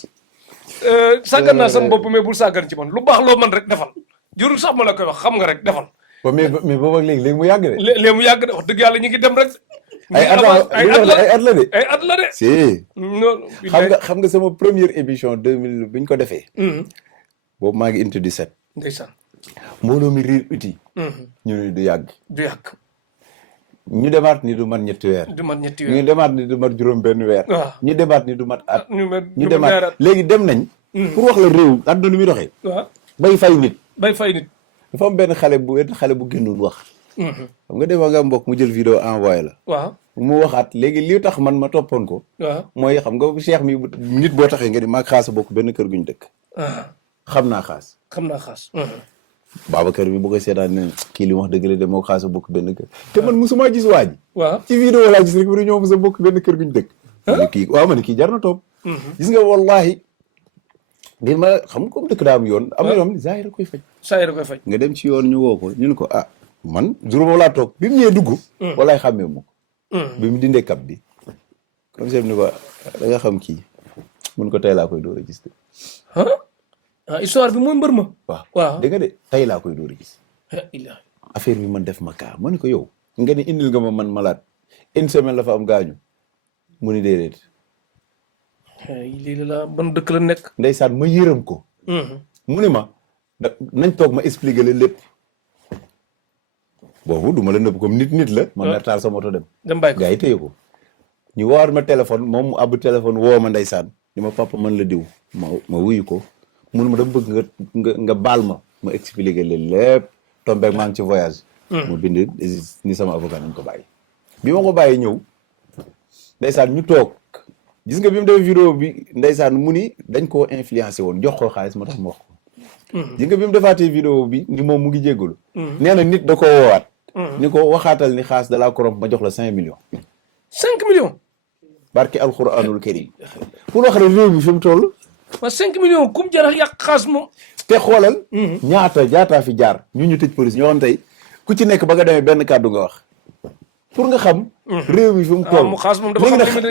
sàggan naa sama bopp mais bul sàggan ci man lu baax loo man rek defal jurul sax ma la koy wax xam nga rek defal mais boobu ak léegi mu yàgg de léegi mu yàgg de wax dëgg yàlla ñu ngi dem rek ay at la de ay at la de si xam nga sama première émission 2000 bi ñu ko defee boobu maa ngi inti 17 ndeysaan mbooloo mi riir uti ñu ne du yàgg ñu demaat ni du mat ñetti weer ñu demaat ni du mat juróom benn weer ñu demaat ni du mat at ñu demaat léegi dem nañ pour wax la réew àdduna lu muy doxee bay fay nit dafa am benn xale bu génnul wax xam nga defa nga mbokk mu jël vidéo envoyé la waaw mu waxaat léegi li tax man ma toppoon ko mooy xam nga Cheikh mi nit boo taxee nga di maag xaas bokk benn kër guñ dëkk xam naa xaas Babacar bi bu koy seetaan ne kii li wax dëgg la de moo xaasa bokk benn kër te man musuma gis waa ji ci vidéo laa gis rek bi ñoo mos a bokk benn kër guñ dëkk ma ne kii jar na topp gis nga wallahi di ma xam comme dëkk daa am yoon am na yoon zaahir koy faj nga dem ci yoon ñu woo ko ñu ne ko man jour boobu laa toog bi mu ñëwee dugg wallahi xàmmee mu ko bi mu dindee kap bi comme chef ni ko da nga xam kii mun ko tey laa koy door a gis de histoire bi mooy mbër ma waaw dégg nga de tey laa koy door a gis affaire bi man def ma kaa ma ne ko yow nga ne indil nga ma man malade une semaine la fa am gaañu mu ni déedéet lii la ban dëkk la nekk ndeysaan ma yërëm ko mu ne ma nañ toog ma expliquer la lépp boobu du ma la nëbb comme nit la ma mer taal sa moto dem bàyyi ko gars yi téye ko ñu woowar ma téléphone moom mu abbu téléphone woo ma ndeysaan ni ma papa man la diw ma wuyu ko mun ma dama bëgg nga baal ma expliquer leen lépp tombeeg maa ngi ci voyage mu bind ni sama avocat nañ ko bàyyi bi ma ko bàyyi ñëw ndeysaan ñu toog gis nga bi mu def vidéo bi ndeysaan mu ni dañ koo influencé woon jox ko xaalis moo tax ma wax ko gis nga bi mu defaatee vidéo bi ni moom mu ngi jéggalu nee na nit da koo woowaat ni ko waxaatal ni xaas da laa koromp ma jox la 5 millions 5 millions barke alxuraanul karim pour wax rek réew mi fi mu toll waa 5 millions kum jarax yàq xaas moom te xoolal ñaataa fi jaar ñu tëj police ñoo xam tey ku ci nekk ba nga demee benn kàddu nga wax pour nga xam réew mi fi mu toll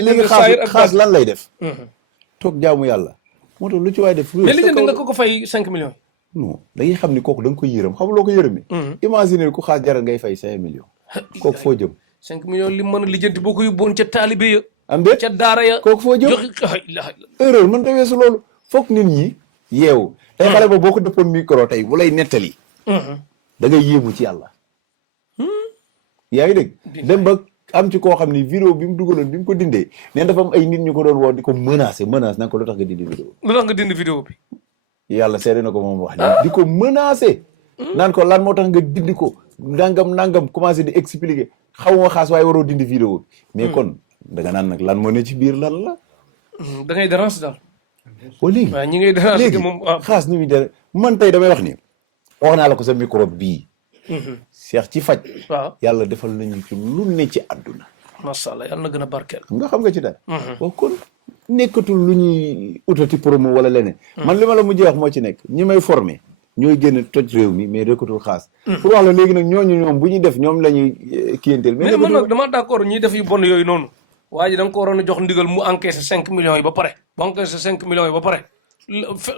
léegi xaas lan lay def toog jaamu yàlla moo tax lu ci waay def mais li nga ko fay 5 millions non da ngay xam ni kooku da nga koy yërëm xam loo ko yërëmee imaginer ku xaas jaral ngay fay 5 millions kooku foo jëm 5 millions li mën a lijjanti boo ko yóbboon ca taalibe ya am déet ca daara ya kooku foo jëm erreur mën ta weesu loolu foog nit ñi yeewu tey xale ba boo ko dëppoon micro tey bu lay nettali da ngay yéemu ci yàlla yaa ngi dégg dem ba am ci koo xam ni vidéo bi mu dugaloon bi mu ko dindee neen dafa am ay nit ñu ko doon woo di ko menacer naan ko lu tax nga dindi vidéo lu tax nga dindi vidéo bi yàlla seede na ko moom wax di ko menacer naan ko lan moo tax nga dindi ko nangam commencé di expliquer xaw ma xaas waaye waroo dindi vidéo bi mais kon da nga naan nag lan moo ne ci biir lan la da ngay dérange daal léegi ñi ngay dérange moom xaas ni muy dere man tey damay wax ni wax naa la ko sa micro bii Cheikh ci faj waaw yàlla defal nañu ci lu ne ci àdduna macha allah yàlla na gën a barkeel. xam nga ci dara waaw kon nekkatul lu ñuy utati promo wala leneen man li ma la mujjee wax moo ci nekk ñi may formé ñooy génn toj réew mi mais rekkatul xaas pour wax la léegi nag ñooñu ñoom bu ñuy def ñoom la ñuy kiyanteel mais man nag dama d'accord ñuy def yu bon yooyu noonu waa ji da nga ko waroon a jox ndigal mu encaissé 5 millions yi ba pare bu encaissé 5 millions yi ba pare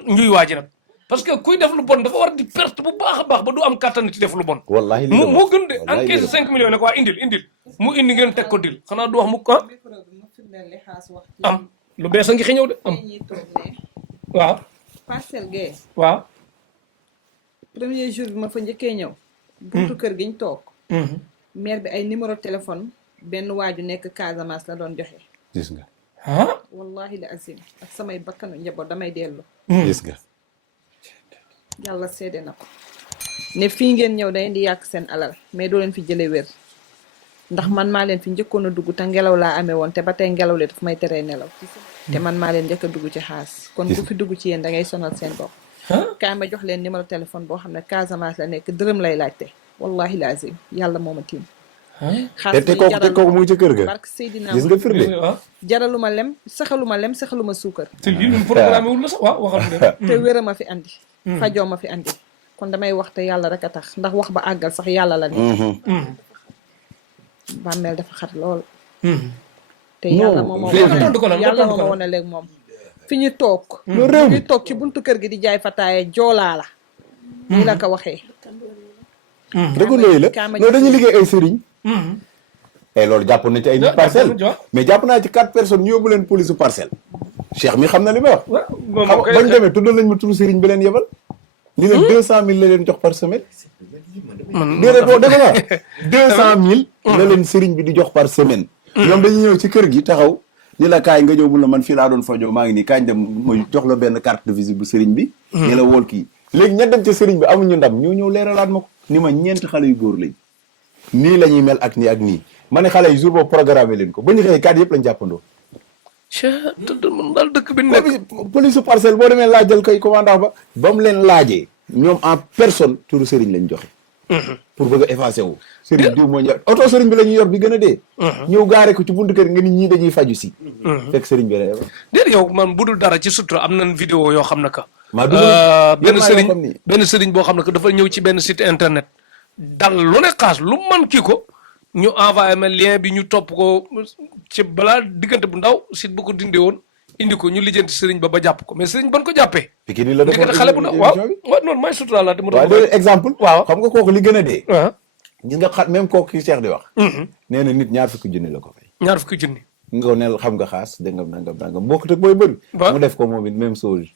ñuy waa ji nag parce que kuy def lu bon dafa war di perte bu baax a baax ba du am kàttan ci def lu bon wallahi moo gën de encaissé 5 millions yi nag waa indil mu indi ngeen teg ko dil xanaa du wax mu ko am lu bees a ngi xëy ñëw de am waaw Parcelles Gueye waaw premier jour bi ma fa njëkkee ñëw buntu kër giñ toog maire bi ay numéro téléphone benn waaju nekk Casamance la doon joxe gis nga wallahi la azim ak samay bakkanu njaboot damay dellu gis nga yàlla seede na ko ne fii ngeen ñëw dañ di yàq seen alal mais doo leen fi jële wér ndax man maa leen fi njëkkoon a dugg te ngelaw laa amee woon te ba tey ngelaw li daf may teree nelaw te man maa leen njëkk a dugg ci xaas kon bu fi dugg ci yéen da ngay sonal seen bopp kaay ma jox leen numéro téléphone boo xam ne Casamance la nekk dërëm lay laajte wallahi la azim yàlla moo ma tiim te kooku mu ngi ci kër ga barke Seydina gis nga firnde jaraluma lem saxaluma suukar te lii ñun programme wul la sax waaw waxal te wér a ma fi andi fajoo ma fi andi kon damay wax te yàlla rek a tax ndax wax ba àggal sax yàlla la ne bàmmeel dafa xat lool te yàlla moo ma wane léegi moom fi ñu toog ñu toog ci buntu kër gi di jaay fataaye joolaa la ni la ko waxee dëgg looyu la non dañuy liggéey ay sëriñ loolu jàpp na ci ay nit parcelle mais jàpp naa ci 4 personnes ñu yóbbu leen police parcelle Cheikh mi xam na li may wax bañ demee tuddal nañ ma turu sëriñ bi leen yebal ni leen 200 000 la leen jox par semaine déedéet boo dégg nga 200 000 la leen sëriñ bi di jox par semaine ñoom dañuy ñëw ci kër gi taxaw ni la kaay nga ñëw mun la man fii laa doon fajoo maa ngi nii kaañ dem ma jox la benn carte de visite bu sëriñ bi ni la wool kii léegi ña dem ca sëriñ bi amuñu ndam ñoo ñëw leeralaat ma ko ni ma 4 xale yu góor lañ nii la ñuy mel ak nii ak nii ma ne xale yi jour boobu programmé leen ko ba ñu xëyee 4 yëpp lañ jàppandoo daal dëkk bi nekk police parcelle boo demee laajal kay commandant ba mu leen laajee ñoom en personne turu sëriñ lañ joxe pour bëgg a effacé wu sëriñ diw moo ñëw oto sëriñ bi la ñuy yor bi gën a dee ñëw gaare ko ci buntu kër nga ni ñii dañuy faju si fekk sëriñ bi la déedéet yow man budul dara ci sutura am nañ vidéo yoo xam ne que maa benn sëriñ boo xam ne que dafa ñëw ci benn site internet dal lu ne xaas lu man kii ko ñu envoyé ma lien bi ñu topp ko ci balaa diggante bu ndaw site bu ko dindee woon indi ko ñu lijjanti sëriñ ba jàpp ko mais sëriñ ban ko jàppee Pikine la defoon xale bu ndaw waaw noonu may sutura la te mu exemple waaw xam nga kooku li gën a dee gis nga xam même kooku ki Cheikh di wax nee na nit 20 junni la ko fay 20 junni nga ko neel xam nga xaas da nga nangam bokk teg booy bëri mu def ko moom it même chose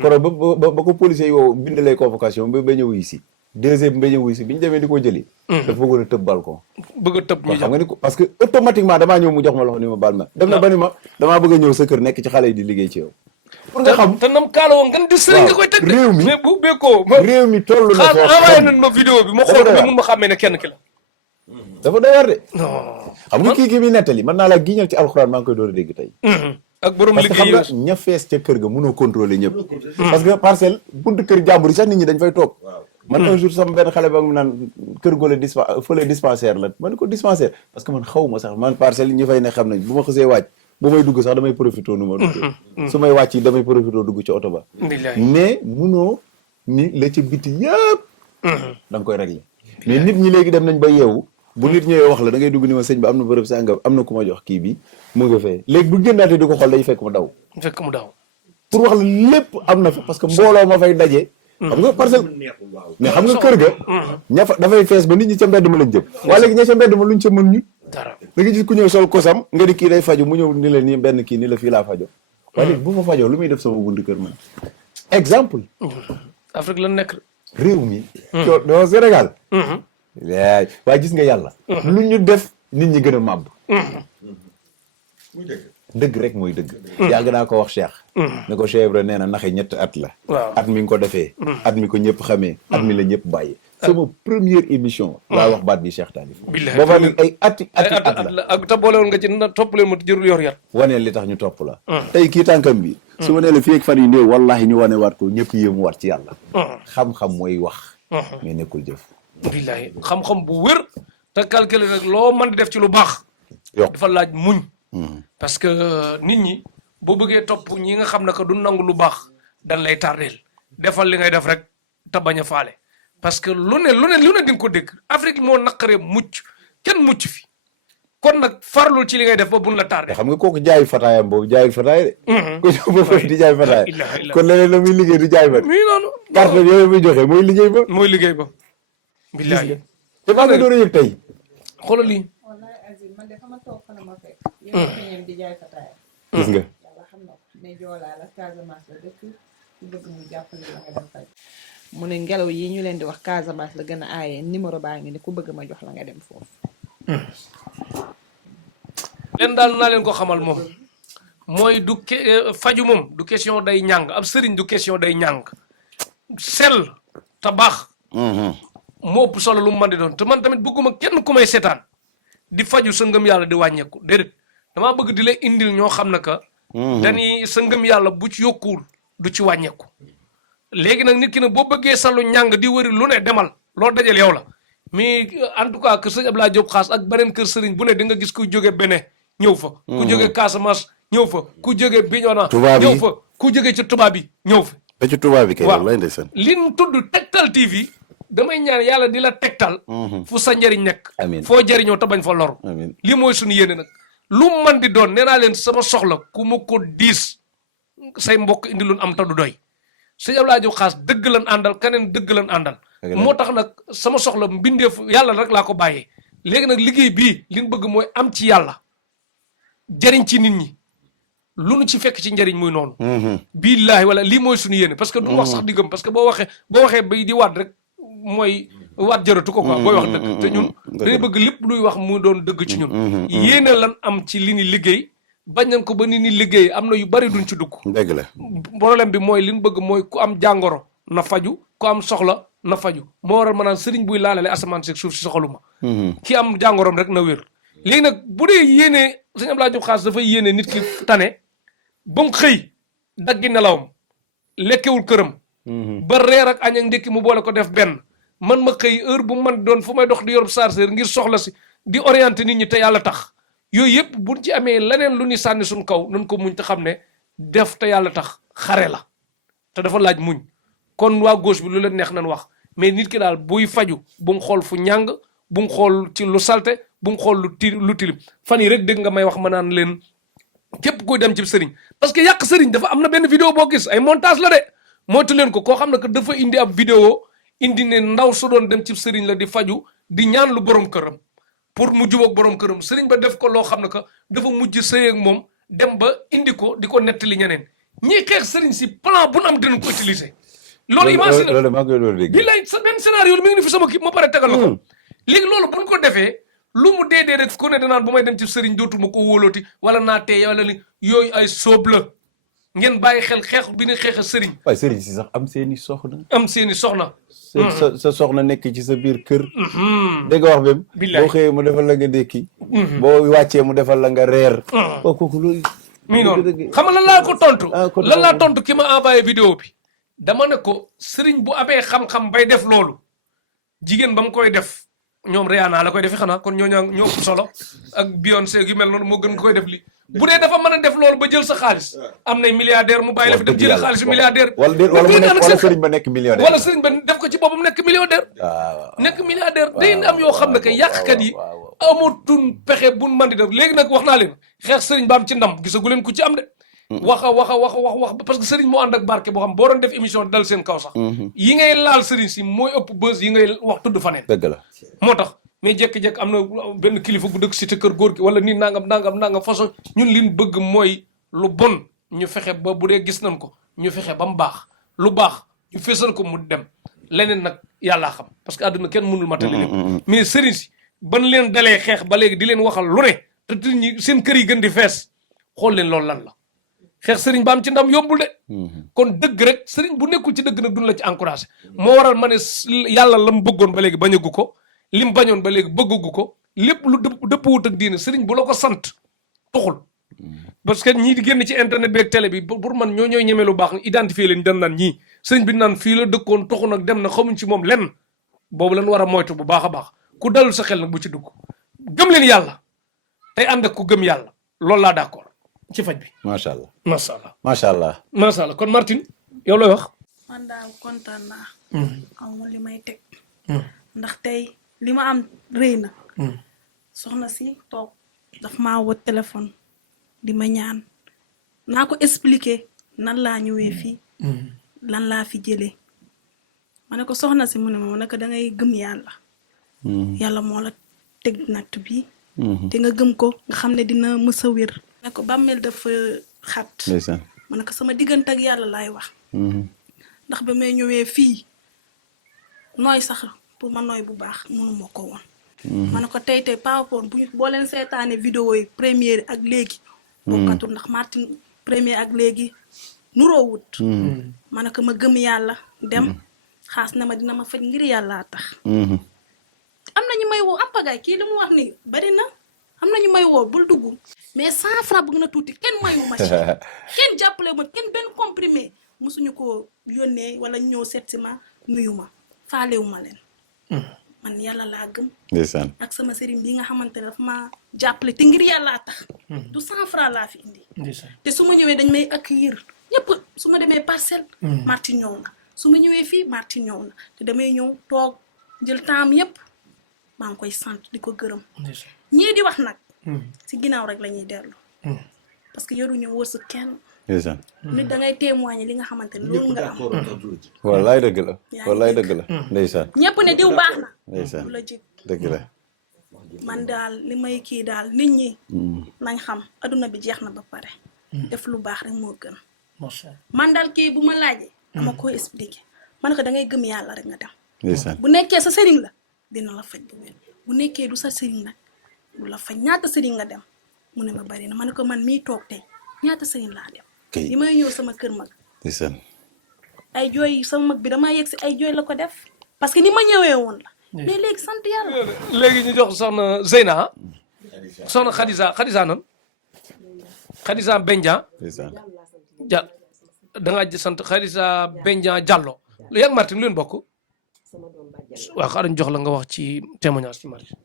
koro ba ko policier yi woo bindalee convocation ba ñëw ici deuxième ba ñëw ici bi ñu demee di ko jëli dafa bëggoon a tëb balcon bëgg a tëb ñu xam nga ni ko parce que automatiquement damaa ñëw mu jox ma loxo ni ma baal ma dem na ba ni ma damaa bëgg a ñëw sa kër nekk ci xale yi di liggéey ci yow pour nga xam te nam kaaloo ngan di sëriñ nga koy teg réew mi mais bu beekoo réew mi toll na xaar envoyé nañ ma vidéo bi ma xool mais mun ma xàmmee ne kenn ki la dafa doy war de non xam nga kii mi nettali mën naa laa giñal ci alxuraan maa ngi koy door a dégg tey ak borom parce que xam liggéey nga ña fees ca kër ga mënoo contrôler ñëpp parce que parcelle buntu kër jàmbur yi sax nit ñi dañ fay toog man un jour sama benn xale ba mu naan kër gole fële dispensaire la man ko dispensaire parce que man xaw ma sax man parcelle ñi fay ne xam nañ bu ma xësee wàcc bu may dugg sax damay profité nu ma dugg su may wàcc yi damay profité dugg ci oto ba mais munoo ni la ca biti yëpp da nga koy régler mais nit ñi léegi dem nañ ba yeewu bu nit ñëwee wax la da ngay dugg ni ma sëñ bi am na bërëb sàngam am na ku ma jox kii bi mu nga fee léegi bu génnaatee di ko xool day fekk mu daw pour wax la lépp am na fa parce que mbooloo ma fay daje xam nga parcelle mais xam nga kër ga ña fa dafay fees ba nit ñi ca mbedd ma lañ jëm waaye léegi ña ca mbedd ma luñ ca mën ñu da nga gis ku ñëw sol kosam nga di kii day faju mu ñëw ni la nii benn kii ni la fii laa fajo waaye léegi bu fa fajoo lu muy def sama buntu kër man exemple Afrique la nekk réew mi doo Sénégal waaye gis nga yàlla lu ñu def nit ñi gën a màbb dëgg rek mooy dëgg yàgg naa ko wax Cheikh ne ko Cheikh Ibra nee na naxe ñett at la at mi nga ko defee at mi ko ñëpp xamee at mi la ñëpp bàyyi sama première émission laa wax baat bi Cheikh Talif booba ni ay ati at la ak te boole woon nga ci topp leen ma jërul yor yat waneel li tax ñu topp la tey kii tànkam bi su ma nee la fii ak fan yu néew wallahi ñu wane waat ko ñëpp yéemu waat ci yàlla xam-xam mooy wax mais nekkul jëf billahi xam-xam bu wér te calculer nag loo mën di def ci lu baax dafa laaj muñ parce que nit ñi boo bëggee topp ñi nga xam ne que du nangu lu baax dañ lay tardeel defal li ngay def rek te bañ a faale parce que lu ne di nga ko dégg Afrique moo naqaree mucc kenn mucc fi kon nag farlu ci li ngay def ba buñ la tardé. xam nga kooku jaayu fataayam boobu jaayul fataay de. ku ñëw ba fay di jaay fataay. kon leneen la muy liggéey du jaay ba. muy noonu. parce que yooyu muy joxe mooy liggéey ba. mooy liggéey ba. billahi te maa ngi doon a yëg tey. xoolal lii. wallaay Aziz man de xama toog fa na ma fekk. yéen ñeen di jaay fataaya. gis nga. yàlla xam na ko ne joolaa la Casamance la dëkk ku bëgg mu jàppale la nga dem faj. mu ne ngelaw yi ñu leen di wax Casamance la gën a aaye numéro baa ngi ne ku bëgg ma jox la nga dem foofu. leen daal naa leen ko xamal moom mooy du faju moom du question day ñàng ab sëriñ du question day ñàng sell te baax moo ëpp solo lu mu mën di doon te man tamit bëgguma kenn ku may seetaan di faju sa ngëm yàlla di wàññeeku déedéet damaa bëgg di lay indil ñoo xam ne que dañuy sa ngëm yàlla bu ci yokkuwul du ci wàññeeku léegi nag nit ki nag boo bëggee sa lu ñàng di wëri lu ne demal loo dajal yow la mais en tout cas que sëñ Abdoulaye Diop Khass ak beneen kër sëriñ bu ne di nga gis kuy jóge Bénin ñëw fa ku jóge Casamance ñëw fa ku jóge Bignona ñëw fa ku jóge ci tubaab bi ñëw fa ba ci tubaab bi kay waaw lay ndeysaan li ñu tudd Tektal TV damay ñaan yàlla di la tegtal fu sa njëriñ nekk amiin foo jëriñoo te bañ fa loru amiin li mooy suñu yéene nag lu man di doon nee naa leen sama soxla ku ma ko diis say mbokk indi lu am ta du doy sëñ Abdoulaye Diop Khass dëgg lan àndal keneen dëgg lan àndal moo tax nag sama soxla mbindeef yàlla rek laa ko bàyyee léegi nag liggéey bii li ñu bëgg mooy am ci yàlla jëriñ ci nit ñi lu nu ci fekk ci njëriñ muy noonu billaahi wala lii mooy suñu yéene parce que du wax sax diggam parce que boo waxee bay di waat rek mooy waat jëratu ko quoi booy wax dëgg te ñun dañuy bëgg lépp luy wax mu doon dëgg ci ñun yéene lan am ci li ni liggéey bañ nañ ko ba ni ni liggéey am na yu bari duñ ci dugg dëgg la problème bi mooy li ñu bëgg mooy ku am jàngoro na faju ku am soxla na faju moo waral ma naan sëriñ buy laalale asamaan si suuf si soxaluma ki am jàngoroom rek na wér léegi nag bu dee yéene sëñ Abdoulaye Diop Khass dafay yéene nit ki tane ba mu xëy daggi nelawam lekkewul këram ba reer ak añ ak ndékki mu boole ko def benn man ma xëy heure bu man doon fu may dox di yor chargeur ngir soxla si di orienté nit ñi te yàlla tax yooyu yëpp buñ ci amee leneen lu ñu sànni suñ kaw nañ ko muñ te xam ne def te yàlla tax xare la te dafa laaj muñ kon waa gauche bi lu leen neex nañ wax mais nit ki daal buy faju bu mu xool fu ñàng bu mu xool ci lu salte bu mu xool lu tilim fan yi rek dégg nga may wax ma naan leen képp kuy dem ci sëriñ parce que yàq sëriñ dafa am na benn vidéo boo gis ay montage la de moytu leen ko koo xam ne que dafa indi ab vidéo indi ne ndaw su doon dem ci sëriñ la di faju di ñaan lu borom këram pour mu jubóog borom këram sëriñ ba def ko loo xam ne que dafa mujj sëy ak moom dem ba indi ko di ko nettali ñeneen ñiy xeex sëriñ si plan bu nu am dinañ ko utiliser. loolu imagine loolu maa ngi koy dégg. billaay sa benn scénario mi ngi ni fi sama kii ma pare tegal la ko. léegi loolu bu ñu ko defee lu mu dee rek ku ne danaan bu may dem ci sëriñ dootuma ko wóolooti wala naa tee wala li yooyu ay sóob la ngeen bàyyi xel xeex bi ne xeex a sëriñ. waaye sëriñ si sax am seeni soxna. am seeni soxna. sa soxna nekk ci sa biir kër. dégg nga wax bem boo xëyee mu defal la nga dékki. boo wàccee mu defal la nga reer. waaw kooku loolu. mi noonu xam nga lan laa ko tontu. lan laa tontu ki ma envoyé vidéo bi. dama ne ko sëriñ bu amee xam-xam bay def loolu jigéen ba mu koy def ñoom Rihanna la koy defi xanaa kon ñoo solo ak Beyoncé yu mel noonu moo gën nga koy def li bu dee dafa mën a def loolu ba jël sa xaalis am nay milliardaire mu bàyyi la fi dem jël xaalis milliardaire wala sëriñ ba nekk millionnaire wala sëriñ ba def ko ci boppam nekk millionnaire nekk milliardaire day am yoo xam ne que yàqkat yi amatuñ pexe buñ mën di def léegi nag wax naa leen xeex sëriñ ba am ci ndam gisagu leen ku ci am de wax parce que sëriñ moo ànd ak barke boo xam boo doon def émission dal seen kaw sax yi ngay laal sëriñ si mooy ëpp bës yi ngay wax tudd faneen dëgg la moo tax mais jékki-jékki am na benn kilifa gu dëkk si te kër góor gi wala nii nangam façon ñun liñ bëgg mooy lu bon ñu fexe ba bu dee gis nañ ko ñu fexe ba mu baax lu baax ñu fésal ko mu dem leneen nag yàllaa xam parce que àdduna kenn mënul matali lépp mais sëriñ si ban leen dalee xeex ba léegi di leen waxal lu ne te ñi seen kër yi gën di fees xool leen loolu lan la xeex sëriñ ba am ci ndam yombul de kon dëgg rek sëriñ bu nekkul ci dëgg nag duñ la ci encouragé moo waral ma ne yàlla la mu bëggoon ba léegi bañagu ko li mu bañoon ba léegi bëggagu ko lépp lu dëpp wut ak diine sëriñ bu la ko sant tuxul parce que ñii di génn ci internet bi ak télé bi pour man ñooy ñemee lu baax identifier leen dan naan ñii sëriñ bi naan fii la dëkkoon tuxu nag dem na xamuñ ci moom lenn boobu lañ war a moytu bu baax a baax ku dalul sa xel nag bu ci dugg gëm leen yàlla tey ànd ak ku gëm yàlla loolu laa d'accord ci faj bi. macha allah macha allah macha allah. macha allah kon Martine yow looy wax. man daal kontaan naa. amul li may teg. ndax tey li ma am rëy na. soxna si toog daf maa woo téléphone di ma ñaan naa ko expliquer nan laa ñëwee fii. lan laa fi jëlee. ma ne ko soxna si mu ne ma ne ko da ngay gëm yàlla. yàlla moo la teg natt bi. te nga gëm ko nga xam ne dina mës a wér. ne ko bàmmeel dafa xat. ndeysaan. ma ne ko sama diggante ak yàlla laay wax. ndax ba may ñëwee fii nooy sax pour ma nooy bu baax mënu ma ko woon. ma ne ko tey par rapport boo leen seetaane vidéo yi première ak léegi. bokkatul ndax Martine première ak léegi nuroowut. ma ne ko ma gëm yàlla dem xaas na ma dina ma faj ngir yàllaa tax. am na ñu may woo am pagaay kii li mu wax ni bari na am na ñu may woo bul dugg mais 100 francs bëgg na tuuti kenn mayu ma ci kenn jàppale ma kenn benn comprimé mosuñu ko yónnee wala ñëw seet si ma nuyu ma faalewu ma leen. man yàlla laa gëm. ndeysaan. ak sama sëriñ bi nga xamante ne dafa ma jàppale te ngir yàllaa tax. du 100 francs laa fi indi. te su ma ñëwee dañ may accueillir ñëpp su ma demee parcelle. Martine ñëw na su ma ñëwee fii Martine ñëw na te damay ñëw toog jël temps yëpp maa ngi koy sant di ko gërëm. ñii di wax nag. si ginnaaw rek la ñuy dellu. parce que yoruñu wërsëg kenn. ndeysaan. nit da ngay témoigner li nga xamante ne loolu nga am. wallaay dëgg la. wallaay dëgg la. ndeysaan. ñëpp ne diw baax na. ndeysaan. du la jig dëgg la. man daal li may kii daal nit ñi. nañ xam adduna bi jeex na ba pare. def lu baax rek moo gën. man daal kii bu ma laajee. dama koy expliquer man ko da ngay gëm yàlla rek nga dem. ndeysaan. bu nekkee sa sëriñ la dina la faj bu wér bu nekkee du sa sëriñ nag du la faj ñaata sëriñ nga dem mu ne ma bari na ma ne ko man mii toog tey ñaata sëriñ laa dem. li may ñëw sama kër mag. ndeysaan. ay jooy sama mag bi damaa yegg si ay jooy la ko def. parce que ni ma ñëwee woon la. mais léegi sant yàlla. léegi ñu jox soxna Zeyna soxna Khadija nan Khadija Benja. ndeysaan. ja da ngaa sant Khadija Benja Diallo yaa ngi Martine lu leen bokk. waaw xaaral ñu jox la nga wax ci témoignage ci Martine.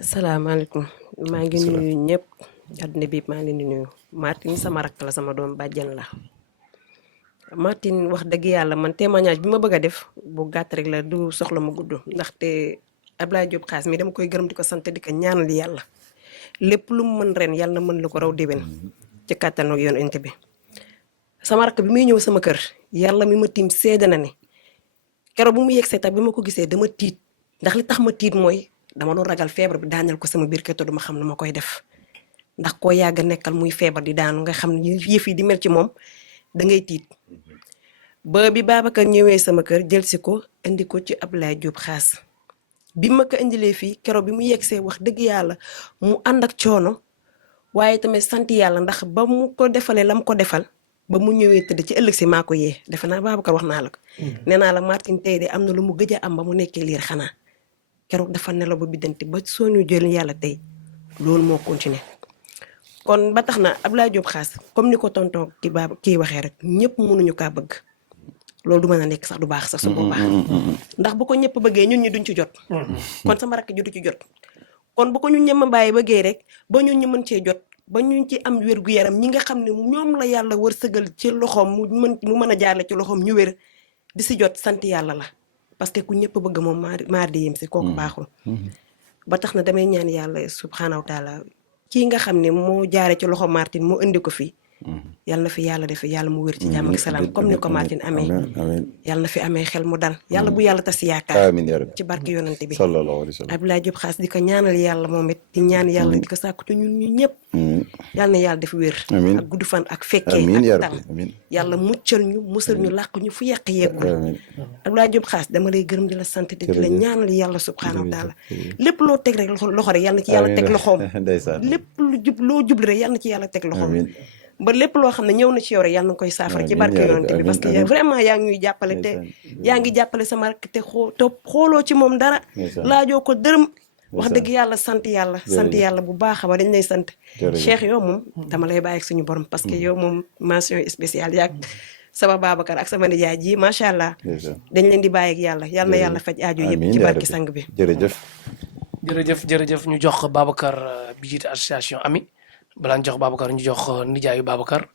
asalaamaaleykum maa ngi nuyu ñëpp àdduna bi maa ngi leen di nuyu Martine sama rakk la sama doom bàjjan la Martine wax dëgg yàlla man témoignage bi ma bëgg a def bu gàtt rek la du soxla ma gudd ndaxte Ablaye Diop Xaas mi dama koy gërëm di ko sant di ko ñaanal yàlla lépp lu mu mën ren yàlla na mën la ko raw déwén ci kàttanu yoon inte bi sama rakk bi muy ñëw sama kër yàlla mi ma tiim seede na ne keroog bu mu yegg see tax bi ma ko gisee dama tiit ndax li tax ma tiit mooy dama doon ragal feebar bi daaneel ko sama biir kër te duma xam ne ma koy def ndax koo yàgg a nekkal muy feebar di daanu nga xam ne yëf yi di mel ci moom da ngay tiit ba bi Babacar ñëwee sama kër jël si ko indi ko ci Ablaye Diop Xaas bi ma ko indilee fii keroog bi mu yeggsee wax dëgg yàlla mu ànd ak coono waaye tamit sant yàlla ndax ba mu ko defalee la mu ko defal ba mu ñëwee tëdd ci ëllëg si maa ko yee defe naa Babacar wax naa la ko. nee naa la Martine tey de am na lu mu gëj a am ba mu nekkee liir xanaa keroog dafa nelaw ba biddanti ba soo ñu jël yàlla tey loolu moo continué kon ba tax na Ablaye Diop Xaas comme ni ko tonton kii waxee rek ñëpp mënuñu kaa bëgg loolu du mën a nekk sax du baax sax su boobaa ndax bu ko ñëpp bëggee ñun ñi duñ ci jot. kon sama rakk ji du ci jot kon bu ko ñun ñëpp bàyyi bëggee rek ba ñun ñu mën cee jot ba ñu ci am wér gu yaram ñi nga xam ne ñoom la yàlla wërsëgal ci loxoom mu mën a jaarle ci loxoom ñu wér di si jot sant yàlla la. parce que ku ñëpp bëgg moom maar di yem si kooku baaxul ba tax na damay ñaan yàlla subhanahu wa taala kii nga xam ne moo jaare ci loxo Martine moo indi ko fii yàlla na fi yàlla def yàlla mu wér ci jàmm ak salaam comme ni ko Martine amee yàlla na fi amee xel mu dal yàlla bu yàlla tas yaakaar ci barke yonante bi sallallahu alayhi wa sallam Abdoulaye Diop Xaas di ko ñaanal yàlla moom it di ñaan yàlla di ko sàkku ci ñun ñu ñëpp yàlla na yàlla def wér ak gudd fan ak fekkee ak tal yàlla muccal ñu musal ñu làq ñu fu yàq yeggul Abdoulaye Diop Xaas dama lay gërëm di la sant di la ñaanal yàlla subhanahu wa taala lépp loo teg rek loxo rek yàlla na ci yàlla teg loxoom lépp lu jub loo jubli rek yàlla na ci yàlla teg loxoom ba lépp loo xam ne ñëw na ci yow rek yàlla na koy saafara ci barke yonante bi parce que vraiment yaa ngi ñuy jàppale te yaa ngi jàppale sama rakk te xooloo ci moom dara laajoo ko dërëm wax dëgg yàlla sant yàlla bu baax ba dañ lay sant Cheikh yow moom dama lay bàyyi ak suñu borom parce que yow moom mention spéciale yaag sama Babacar ak sama nijaay ji macha allah dañ leen di bàyyi ak yàlla yal na yàlla faj aajo yëpp ci barki sang bi. jërëjëf ñu jox Babacar bi jiite association Ami balaa ñu jox Babacar ñu jox nijaayu Babacar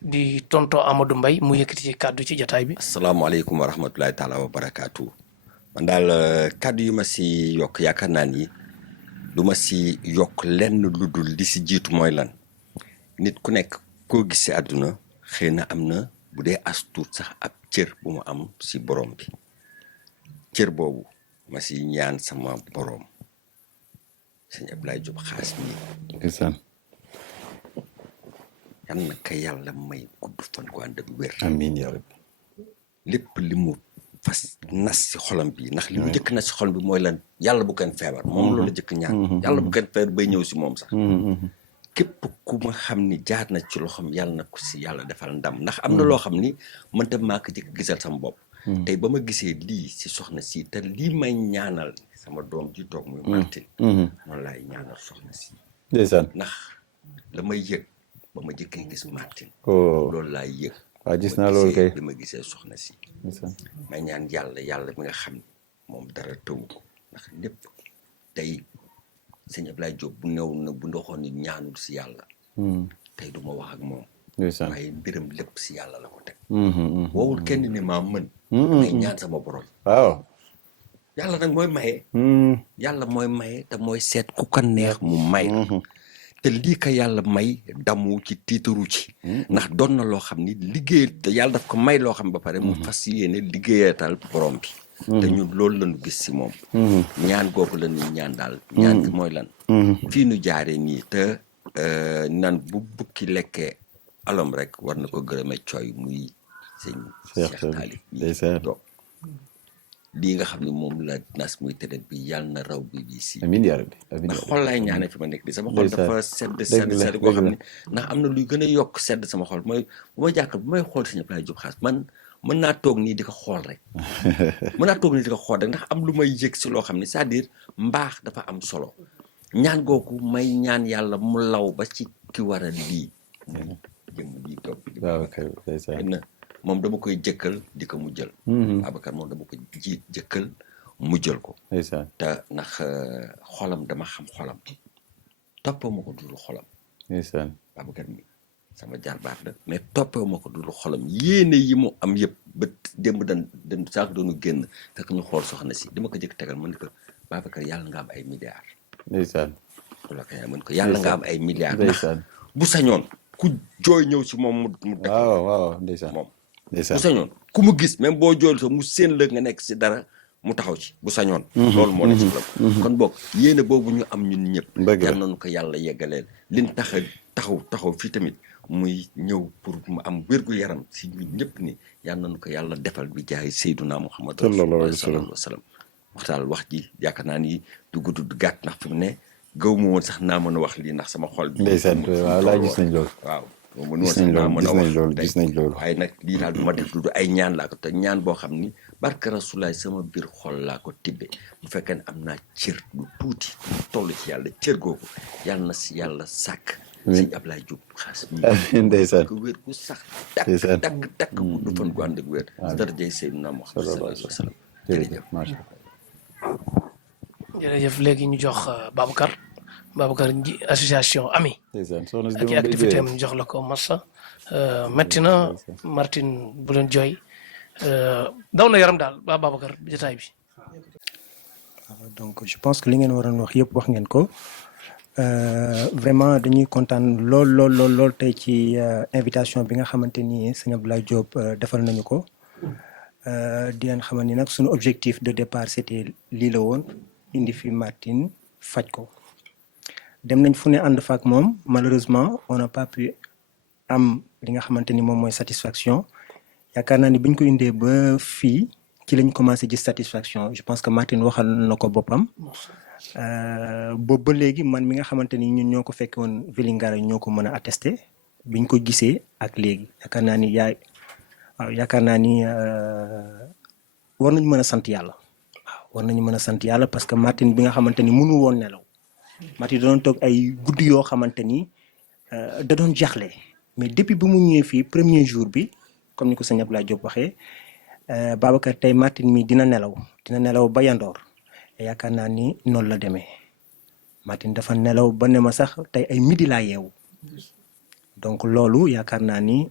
di tonto Amadou Mbaye mu yëkkati ci kàddu ci jataay bi. asalaamaaleykum wa rahmatulahi taala wa barakaatu. man daal kàddu yu ma si yokk yaakaar naa ni du ma si yokk lenn lu dul li si jiitu mooy lan nit ku nekk koo gis si àdduna xëy na am na bu dee as tuut sax ab cër bu mu am si borom bi cër boobu ma si ñaan sama borom sëñ Ablaye Diop Khass mi yal na ka yàlla may gudd fan ko ànd ak wér. amiin yaa rabbi. lépp li mu fas nas si xolam bi ndax li mu njëkk nas si xolam bi mooy lan yàlla bu kenn feebar moom loolu jëkk ñaan yàlla bu kenn feebar bay ñëw si moom sax képp ku ma xam ni jaar na ci loxoom yàlla na ko si yàlla defal ndam ndax am na loo xam ni man tam maa ko jëkk gisal sama bopp tey ba ma gisee lii si soxna si te lii may ñaanal sama doom ji toog muy Martin noonu laay ñaanal soxna si ndeysaan ndax la may yëg ba ma jëkkee gis Martin loolu laay yëg waaw gis naa loolu kay bi ma gisee soxna si may ñaan yàlla mi nga xam ne moom dara tëwu ko ndax lépp tey sëñ Ablaye Diop bu new na bu ndoxoon ni ñaanul si yàlla tey du ma wax ak moom waaye mbiram lépp si yàlla la ko teg woowul kenn ni maa mën may ñaan sama borom waaw yàlla nag mooy maye yàlla mooy maye te mooy seet ku ko neex mu may te lii ka yàlla may damu ci tiitaru ci ndax doon na loo xam ni liggéey te yàlla daf ko may loo xam ba pare mu fas yéene liggéeyatal borom bi te ñun loolu lañu gis si moom ñaan googu la ñuy ñaan daal ñaan gi mooy lan fii nu jaaree nii te nan bu bukki lekkee alom rek war na ko gërëme cooy muy sëñ Cheikh Talib do lii nga xam ne moom la nas muy tëdd bi yàlla na raw bi si amiin yaa rabbi ndax xol laay ñaane fi ma nekk di sama xol dafa sedd koo xam ne ndax am na luy gën a yokk sedd sama xol mooy bu ma jàkk bu may xool sëñ Ablaye Diop Khass man mën naa toog nii di ko xool rek ndax am lu may yëg si loo xam ne c'est-à-dire mbaax dafa am solo ñaan googu may ñaan yàlla mu law ba ci ki war a lii jëm lii toog bi na moom dama koy jëkkal di ko mu jël Babacar moom dama ko jëkkal mu jël ko te ndax xolam dama xam xolam toppoo ma ko dul xolam Babacar mi sama jarbaat la mais toppoo ma ko dul xolam yéene yi mu am yëpp ba démb dan saak doonu génn fekk ñu xool soxna si dama ko jëkk tegal man ni ko Babacar yàlla nga am ay milliards la ko mën ko yàlla nga am ay milliards ndax bu sañoon ku jooy ñëw si moom mu def waaw ndeysaan moom bu sañoon ku mu gis même boo jooyul sax mu séen la nga nekk si dara mu taxaw ci bu sañoon loolu moo ne si la kon boog yéene boobu ñu am ñun ñëpp yal nañu ko yàlla yeggaleel liñ taxaw fii tamit muy ñëw pour mu am wérgu yaram si ñun ñëpp ni yal nañu ko yàlla defal bi jaay Seyduna Muhammad sallallahu alayhi wa sallam waxtaal wax ji yaakaar naa ni du gudd du gàtt ndax fi mu ne gaw ma woon sax naa mën a wax lii ndax sama xol bi ndeysaan waaw laa gis nañ loolu waaw moom mënu woon sax naa mën a wax gis nañ loolu waaye nag lii daal du ma def du ay ñaan laa ko te ñaan boo xam ni barke rasulaay sama biir xol laa ko tibbe bu fekkee ne am naa cër lu tuuti toll ci yàlla cër googu yàlla na si yàlla sàkk sëñ Ablaye Diop Khass ndeysaan ko wér ku sax takk bu du fan gu ànd ak wér darajay Seydina Muhammad sallallahu alayhi wa sallam jërëjëf jërëjëf léegi ñu jox Babacar ji association Ami ak i activité am ñu jox la ko Massa metti na Martin bu leen jooy daw na yaram daal ba Babacar jotaay bi donc je pense que li ngeen waroon wax yëpp wax ngeen ko vraiment dañuy kontaan lool tey ci invitation bi nga xamante ni sëñ Ablaye Diop defal nañu ko di leen xamal ni nag suñu objectif de départ c'était lii la woon indi fi Martin faj ko dem nañ fu ne ànd fa ak moom malheureusement on n'a pas pu am li nga xamante ni moom mooy satisfaction yaakaar naa ni biñ ko indee ba fii ci lañ commencé gis satisfaction je pense que Martin waxal na ko boppam boobu ba léegi man mi nga xamante ni ñun ñoo ko fekke woon Vélingara ñoo ko mën a attester biñ ko gisee ak léegi yaakaar naa ni yaakaar naa ni war nañu mën a sant yàlla war nañu mën a sant yàlla parce que Martin bi nga xamante ni mënu woon nelaw Martin da doon toog ay guddi yoo xamante ni da doon jaxle mais depuis bi mu ñëwee fii premier jour bi comme ni ko sëñ Abdoulaye Diop waxee Babacar tey Martine mi dina nelaw ba yandoor yaakaar naa ni noonu la demee Martine dafa nelaw ba ne ma sax tey ay midi laa yeewu donc loolu yaakaar naa ni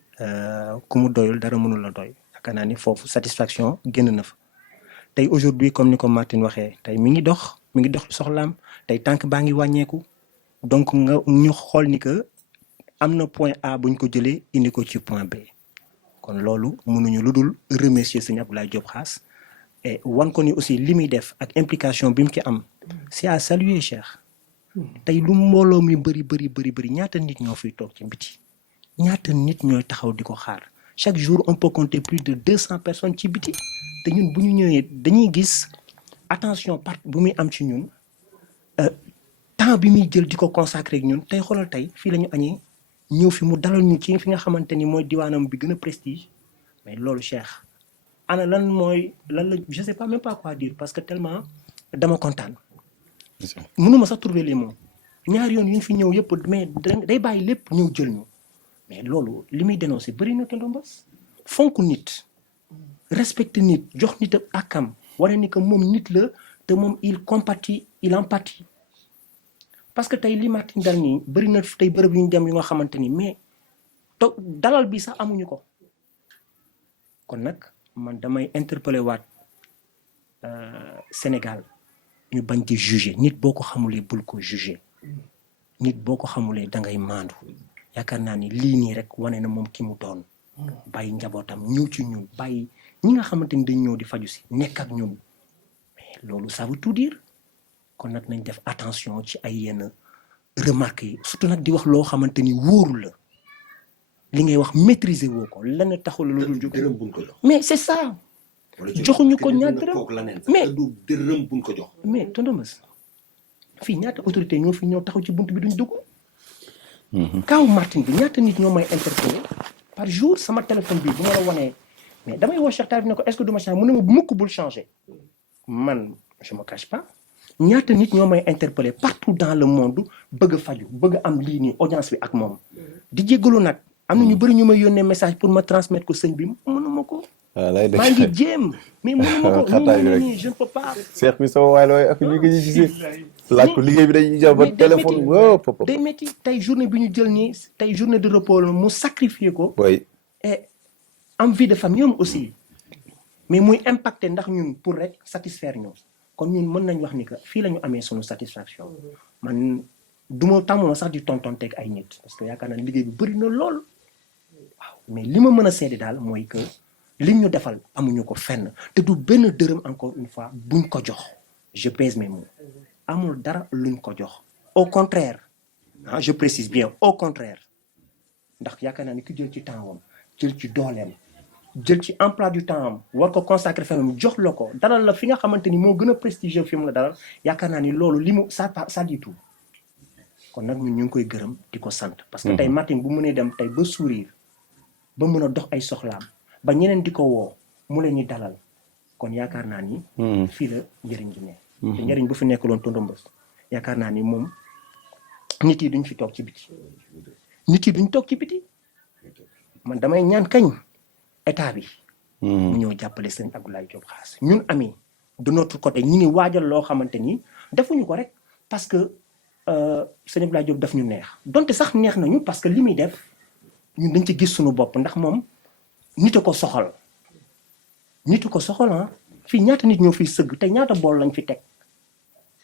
ku mu doyul dara mënul la doy yaakaar naa ni foofu satisfaction génn na fa tey aujourd'hui comme ni ko Martine waxee tey mi ngi dox soxlaam tey tànk baa ngi wàññeeku donc ñu xool ni que am na point A buñ ko jëlee indi ko ci point B kon loolu mënuñu lu dul remercier sëñ Abdoulaye Diop Khass et wan ko ni aussi li muy def ak implication bi mu ci am c'est à saluer Cheikh tey lu mbooloo mi bëri ñaata nit ñoo fiy toog ci biti ñaata nit ñooy taxaw di ko xaar chaque jour on peut compter plus de 200 personnes ci biti te ñun bu ñu ñëwee dañuy gis attention part bu muy am ci ñun temps bi muy jël di ko consacrer ak ñun tey xoolal tey fii la ñu añee ñëw fi mu dalal ñu ci fi nga xamante ni mooy diwaanam bi gën a prestige mais loolu Cheikh ana lan la je sais pas même pas quoi dire parce que tellement dama kontaan mënuma sax trouver les mots ñaari yoon yu ñu fi ñëw yëpp mais day bàyyi lépp ñëw jël ñu mais loolu li muy dénoncé bëri na tonton Bass fonk nit respecte nit jox nit ak akam wane ni que moom nit la te moom il compatit il empathie parce que tey li Martine dal nii bëri na tey bërëb yu ñu dem yu nga xamante ni mais dalal bi sax amuñu ko kon nag man damay interpeller waat Sénégal ñu bañ di juger nit boo ko xamulee bul ko juger nit boo ko xamulee da ngay maandu yaakaar naa ni lii nii rek wane na moom ki mu doon bàyyi njabootam ñëw ci ñun bàyyi ñi nga xamante ni dañ ñëw di faju si nekk ak ñun mais loolu ça veut tout dire kon nag nañ def attention ci ay yenn remarques yi surtout nag di wax loo xamante ni wóorul la li ngay wax maîtriser woo ko lan taxul la lu jóg dërëm buñ ko jox mais c'est ça joxuñu ko ñaar dërëm mais du dërëm buñ ko jox mais tonton Bass fii ñaata autorité ñoo fi ñëw taxaw ci bunt bi duñ dugg kaw Martine bi ñaata nit ñoo may interpellé par jour sama téléphone bi bu ma la wanee mais damay woo Cheikh Taïf ne ko est-ce que du ma changer mu ne ma mukk bul changer man je me cache pas ñaata nit ñoo may interpellé partout dans le monde bëgg a faju bëgg a am lii nii audience bi ak moom di jéggalu nag am na ñu bëri ñu may yónnee message pour ma transmettre ko sëñ bi mënuma ko maa ngi jéem mais mënuma ko nii je ne peux pas Cheikh bi sama waay la waaye ak ñu ngi gisee laaj ko liggéey bi dañuy jox ba téléphone day métti tey journée bi ñu jël nii tey journée de repos mu sacrifier ko et am vie de famille am aussi mais muy impacté ndax ñun pour rek satisfaire ñoom kon ñun mën nañ wax ni que fii la ñu amee sunu satisfaction man du ma tàmmuma sax di tontonteeg ay nit parce que yaakaar naa liggéey bi bëri na lool waaw mais li ma mën a seede daal mooy que li ñu defal amuñu ko fenn te du benn dërëm encore une fois buñ ko jox je pèse mes mots amul dara luñ ko jox au contraire je précise bien au contraire ndax yaakaar naa ni ki jël ci temps wam jël ci dooleem jël ci emploi du temps am war ko consacrer famille jox la ko dalal la fi nga xamante ni moo gën a prestigieux fi mu la dalal yaakaar naa ni loolu li mu ça dit tout kon nag ñun ñu ngi koy gërëm di ko sant parce que tey Martine bu mënee dem tey ba sourire ba mën a dox ay soxlaam ba ñeneen di ko woo mu leen ñu dalal kon yaakaar naa ni fii la njëriñ gi ne te njëriñ bu fi nekk loon tonton Bass yaakaar naa ni moom nit yi duñ fi toog ci biti nit yi duñ toog ci biti man damay ñaan kañ état bi mu ñëw jàppale sëñ Abdoulaye Diop Khass ñun ami de notre côté ñi ngi waajal loo xamante ni defuñu ko rek parce que sëñ Abdoulaye Diop daf ñu neex donte sax neex nañu parce que li muy def ñun dañ ci gis suñu bopp ndax moom nit a ko soxal fii ñaata nit ñoo fiy sëgg te ñaata bool lañ fi teg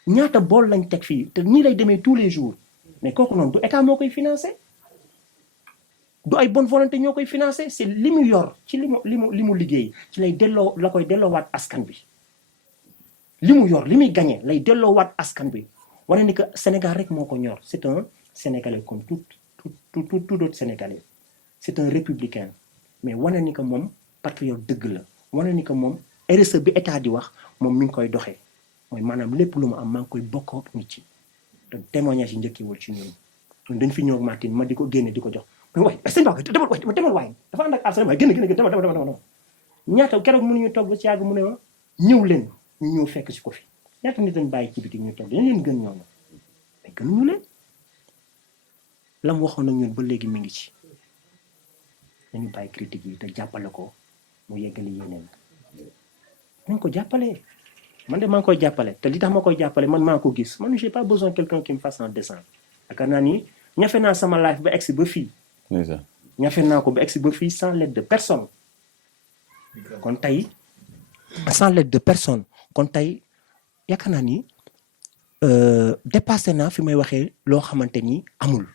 ñaata bool lañ teg fii te nii lay demee tous les jours mais kooku noonu du état moo koy financé du ay bonne volonté ñoo koy financé c'est li mu yor ci li mu liggéey ci lay delloo la koy delloowaat askan bi li mu yor li muy gagné lay delloowaat askan bi wane ni que Sénégal rek moo ko ñor c'est un Sénégalais comme tout autre Sénégalais c'est un républicain mais wane ni que moom patriote dëgg la wane ni que moom RSE bi état di wax moom mi ngi koy doxee mooy maanaam lépp lu mu am maa ngi koy bokk ak nit ci te témoignage yi njëkkiwul ci ñun dañ fi ñëw Martine ma di ko génne di ko jox mais waay sëñ Ba demal waay dafa ànd ak alsana waay génn demal ñaata keroog mënuñu toog ba ci yàgg mu ne ma ñëw leen ñu ñëw fekk si ko fi ñaata nit lañ bàyyi ci biti ñu toog dañ leen gën ñooñu mais gënuñu leen lam waxoon nag ñun ba léegi mi ngi ci nañu bàyyi critique yi te jàppale ko mu yeggali yeneen nañ ko jàppale man de maa ngi koy jàppale te li tax ma koy jàppale man maa ko gis man j'ai pas besoin quelqu'un qui me fasse un dessin yaakaar naa ni ñafe naa sama life ba egsi ba fii ñafe naa ko ba egsi ba fii sans l'aide de personne kon tey sans l'aide de personne kon tey yaakaar naa ni dépassé naa fi may waxee loo xamante ni amul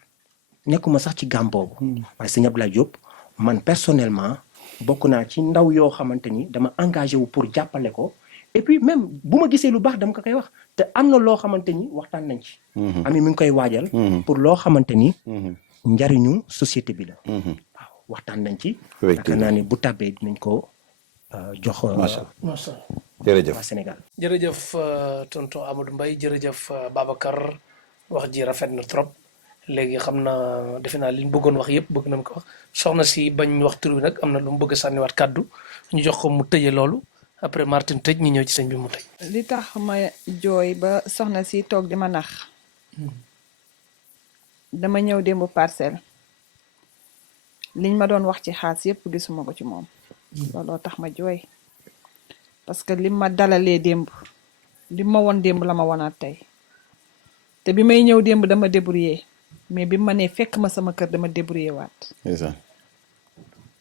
nekkuma sax ci gàm boobu waaye sëñ Abdoulaye Diop man personnellement bokk naa ci ndaw yoo xamante ni dama engagé wu pour jàppale ko et puis même bu ma gisee lu baax dama ko koy wax te am na loo xamante ni waxtaan nañ ci ami mi ngi koy waajal pour loo xamante ni njariñu société bi la waaw waxtaan nañ ci yaakaar naa ni bu tàbbee dinañ ko jox jërëjëf waa Sénégal jërëjëf tonton Amadou Mbaye jërëjëf Babacar wax ji rafet na trop léegi xam naa defe naa li ñu bëggoon wax yëpp bëgg nañ ko wax soxna si bañ wax tur bi nag am na lu mu bëgg a sànniwaat kàddu ñu jox ko mu tëjee loolu après Martine tëj ñu ñëw ci sëñ bi mu tëj. li tax ma jooy ba soxna si toog di ma nax dama ñëw démb parcelle liñ ma doon wax ci xaas yëpp gisuma ko ci moom looloo tax ma jooy parce que lim ma dalalee démb lim ma won démb la ma wonaat tey te bi may ñëw démb dama débrouillé mais bi ma nee fekk ma sama kër dama débrouillé waat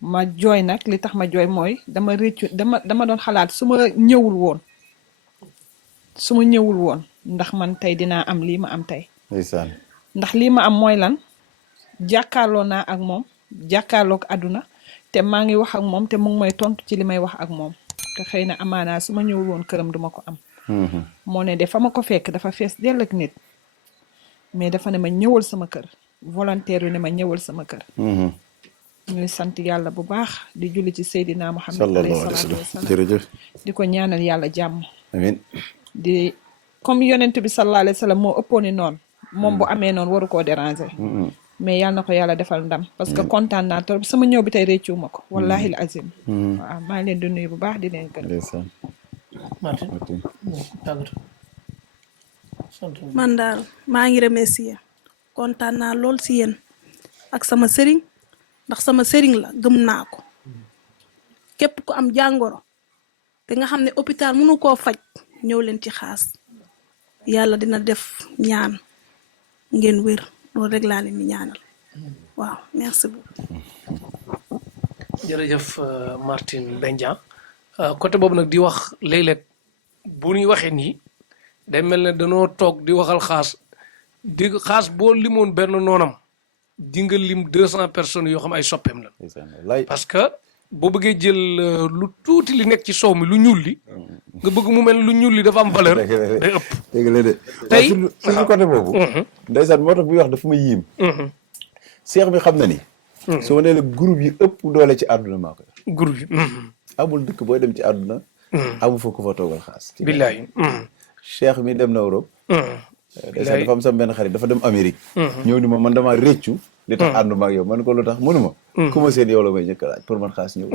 ma jooy nag li tax ma jooy mooy dama réccu dama doon xalaat su ma ñëwul woon ndax man tey dinaa am lii ma am tey ndax lii ma am mooy lan jàkkaarloo naa ak moom jàkkaarloo ak àdduna te maa ngi wax ak moom te mu ngi may tontu ci li may wax ak moom te xëy na amaanaa su ma ñëwul woon këram duma ko am moo ne de fa ma ko fekk dafa fees dell ak nit mais dafa ne ma ñëwal sama kër volontaire yu ne ma ñëwal sama kër ñuy sant yàlla bu baax di julli ci Seydina Muhammad alayhi salaatu wasalaam jërëjëf di ko ñaanal yàlla jàmm amiin di comme yonent bi sallallahu alayhi wa sallam moo ëppooni noonu moom bu amee noonu waru koo déranger mais yàlla na ko yàlla defal ndam parce que kontaan naa trop sama ñëw bi tey réccu ma ko wallahi al azim waaw maa ngi leen di nuyu bu baax di leen gërëm man daal maa ngi remercier kontaan naa lool si yéen ak sama sëriñ ndax sama sëriñ la gëm naa ko képp ku am jàngoro te nga xam ne hôpital mënu koo faj ñëw leen ci xaas yàlla dina def ñaan ngeen wér loolu rek laa leen di ñaanal waaw merci beaucoup. jërëjëf Martine Bendian côté boobu nag di wax léeg-léeg bu ñuy waxee nii day mel ne danoo toog di waxal xaas boo limoon benn noonam di nga lim 200 personnes yoo xam ay soppeem la parce que boo bëggee jël lu tuuti li nekk ci soow mi lu ñuul li nga bëgg mu mel lu ñuul li dafa am valeur day ëpp dëgg la de tey surtout côté boobu ndeysaan moo tax buy wax dafa ma yiim seex bi xam na ni su ma nee la groupe yi ëpp doole ci àdduna maa ko groupe yi amul dëkk booy dem ci àdduna amu fa ko fa toogal xaas billaay cheikh mi dem na Europe ndeysaan dafa am sama benn xarit dafa dem Amérique ñëw ni ma man damaa réccu li tax ànduma ak yow man ko lu tax mënu ma ku ma seen yow la may njëkk laaj pour man xaas ñëw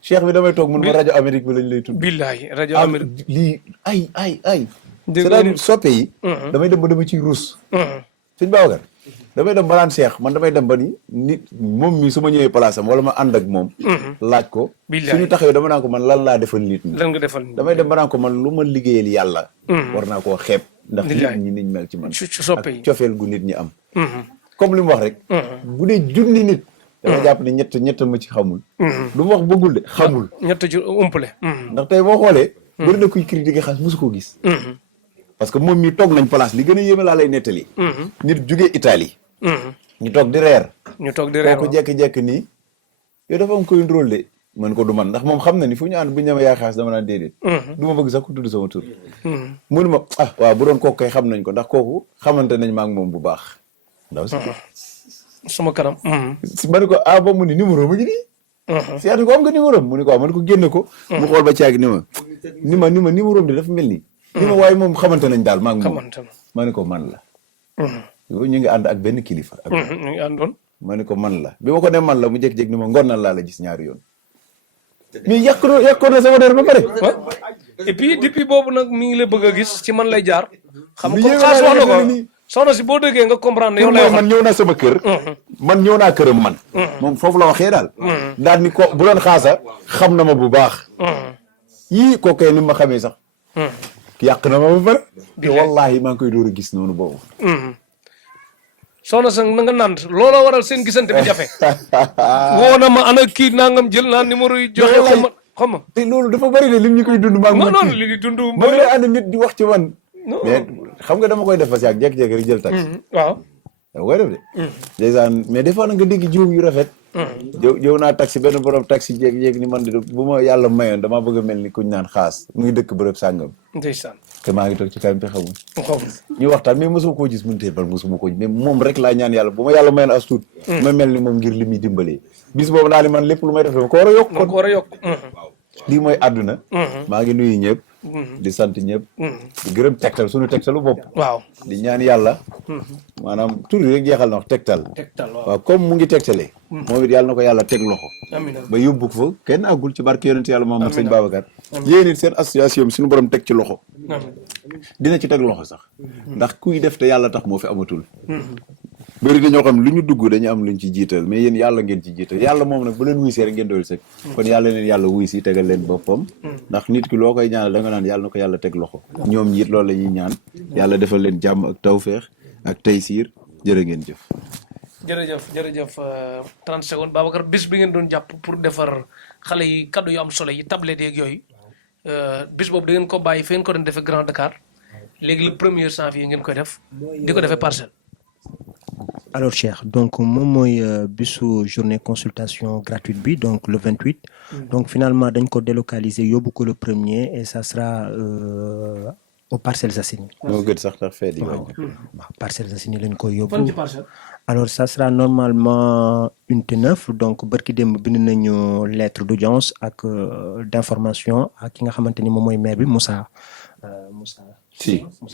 cheikh bi damay toog mun ma rajo Amérique bi lañ lay tudd billaay rajo Amérique lii ay c'est-à-dire soppe yi damay dem ba dama ciy ruus suñ Babacar damay dem ba naan cheikh man damay dem ba ni nit moom mi su ma ñëwee place am wala ma ànd ak moom laaj ko suñu taxawee dama naan ko man lan laa defal nit ñi lan nga defal nit damay dem ba naan ko man lu ma liggéeyal yàlla war naa koo xeeb ndax nit ñi niñ mel ci man soppe yi ak cofeel gu nit ñi am comme li mu wax rek bu dee junni nit dama jàpp ne ñett ma ci xamul du ma wax bëggul de xamul ñett ci umpale ndax tey boo xoolee bëri na kuy critiquer xaas mosu ko gis parce que moom mi toog nañ place li gën a yéeme laa lay nettali nit jugee Italie ñu toog di reer kooku jekki-jekki nii yow dafa am koy ndróol de man ko du man ndax moom xam na ni fu ñu ànd bu ñu ñëwee yaa xaas dama naan déedéet du ma bëgg sax ku tudd sama tur mënu ma waaw bu doon kooku kay xam nañ ko ndax kooku xamante nañ ma ak moom bu baax ndaw si sama kanam ma ne ko ba mu ni numéro mu ngi nii siyaatu ko am nga numéro mu ni ko ma ne ko génne ko mu xool ba caagi ni ma numéro bi dafa mel ni ni ma waaye moom xamante nañ daal maa ngi moom ma ne ko man la ñu ngi ànd ak benn kilifa ak ñu ngi àndoon ma ne ko man la bi ma ko ne man la mu jékki-jékki ni ma ngonal laa la gis ñaari yoon mais yàqoon na sama der ba pare et puis depuis boobu nag mi ngi la bëgg a gis ci man lay jaar xam nga xaas wax na ko soxna si boo déggee nga comprendre yow yow lay man ñëw naa sama kër man ñëw naa këram man moom foofu la waxee daal daal ni ko bu doon xaasa xam na ma bu baax yii ko kay ni ma xamee sax yàq na ma ba pare te wallaahi maa ngi koy door a gis noonu boobu soxna sa na nga naan looloo waral seen gisante bi jafe woo na ma ana kii nangam jël naa numéro yi joxe ko ma xam nga te loolu dafa bëri de lim ñu koy dund maa ngi non li ngi dund ma lay ànd nit di wax ci man mais xam nga dama koy def parce que ak jékki-jékki rek jël taxi waaw dama koy def de dèjà mais des fois na nga dégg jiw yu rafet jëw naa taxi benn borom taxi jékki-jékki ni man de bu ma yàlla mayoon damaa bëgg a mel ni kuñ naan xaas mu ngi dëkk bërëb sàngam ndeysaan te maa ngi toog ci kanam te xamuñ ñu waxtaan mais mosuma koo gis mun tee bal mosuma koo gis mais moom rek laa ñaan yàlla bu ma yàlla mayoon as tuut ma mel ni moom ngir li muy dimbalee bis boobu naa ni man lépp lu may def dama ko war a yokk kon ko war a yokk lii mooy àdduna maa ngi nuyu ñëpp di sant ñëpp di gërëm tegtal suñu tegtalu bopp waaw di ñaan yàlla maanaam tur yi rek jeexal na wax tegtal waaw comme mu ngi tegtalee moom it yàlla na ko yàlla teg loxo ba yóbbu ko fa kenn àggul ci barke yonent yàlla Muhammad sëñ Babacar yéen it seen association bi suñu borom teg ci loxo dina ci teg loxo sax ndax kuy def te yàlla tax moo fi amatul bëri dañoo xam lu ñu dugg dañu am luñ ci jiital mais yéen yàlla ngeen ci jiital yàlla moom nag bu leen wuy see rek ngeen doyul sëg kon yàlla leen yàlla wuy si tegal leen boppam ndax nit ki loo koy ñaanal da nga naan yàlla na ko yàlla teg loxo ñoom ñiit loolu la ñuy ñaan yàlla defal leen jàmm ak tawféex ak taysiir jërë ngeen jëf jërëjëf 30 secondes Babacar bis bi ngeen doon jàpp pour defar xale yi kaddu yu am solo yi tablette yeeg yooyu bis boobu da ngeen ko bàyyi fa ngeen ko doon defee Grand Dakar léegi le 1er janvier ngeen koy def di ko defee Parcelles. alors Cheikh donc moom mooy bisu journée consultation gratuite bi donc le 28 donc finalement dañ ko délocaliser yóbbu ko le 1er et ça sera aux Parcelles Assainies. moo gën sax tax fee di waaw Parcelles Assainies lañ koy yóbbu. fan ci Parcelles. alors ça sera normalement unité 9 donc barki démb bind nañu lettre d'audience ak d'information ak ki nga xamante ni moom mooy maire bi Moussa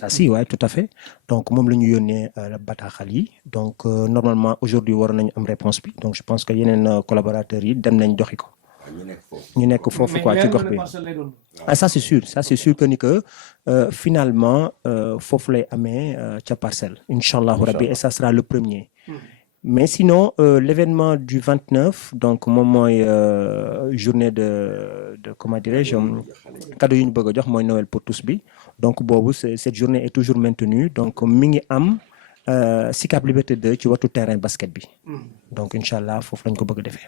Sy waaye tout à fait donc moom la ñu yónnee bataaxal yi donc normalement aujourd'hui war nañu am réponse bi donc je pense que yeneen collaborateurs yi dem nañ doxi ko ñu nekk foofu quoi ci gox bi ah ça c'est sûr que ni que finalement foofu lay amee ca Parcelles inchallahu rabbi et ça sera le 1er mais sinon l'événement du 29 donc moom mooy journée de comment dirais-je cadeau yu ñu bëgg a jox mooy Noël pour tous bi donc boobu cette journée est toujours maintenue donc mi ngi am Sicap Liberté 2 ci watu terrain basket bi donc inchallah foofu lañ ko bëgg a defee.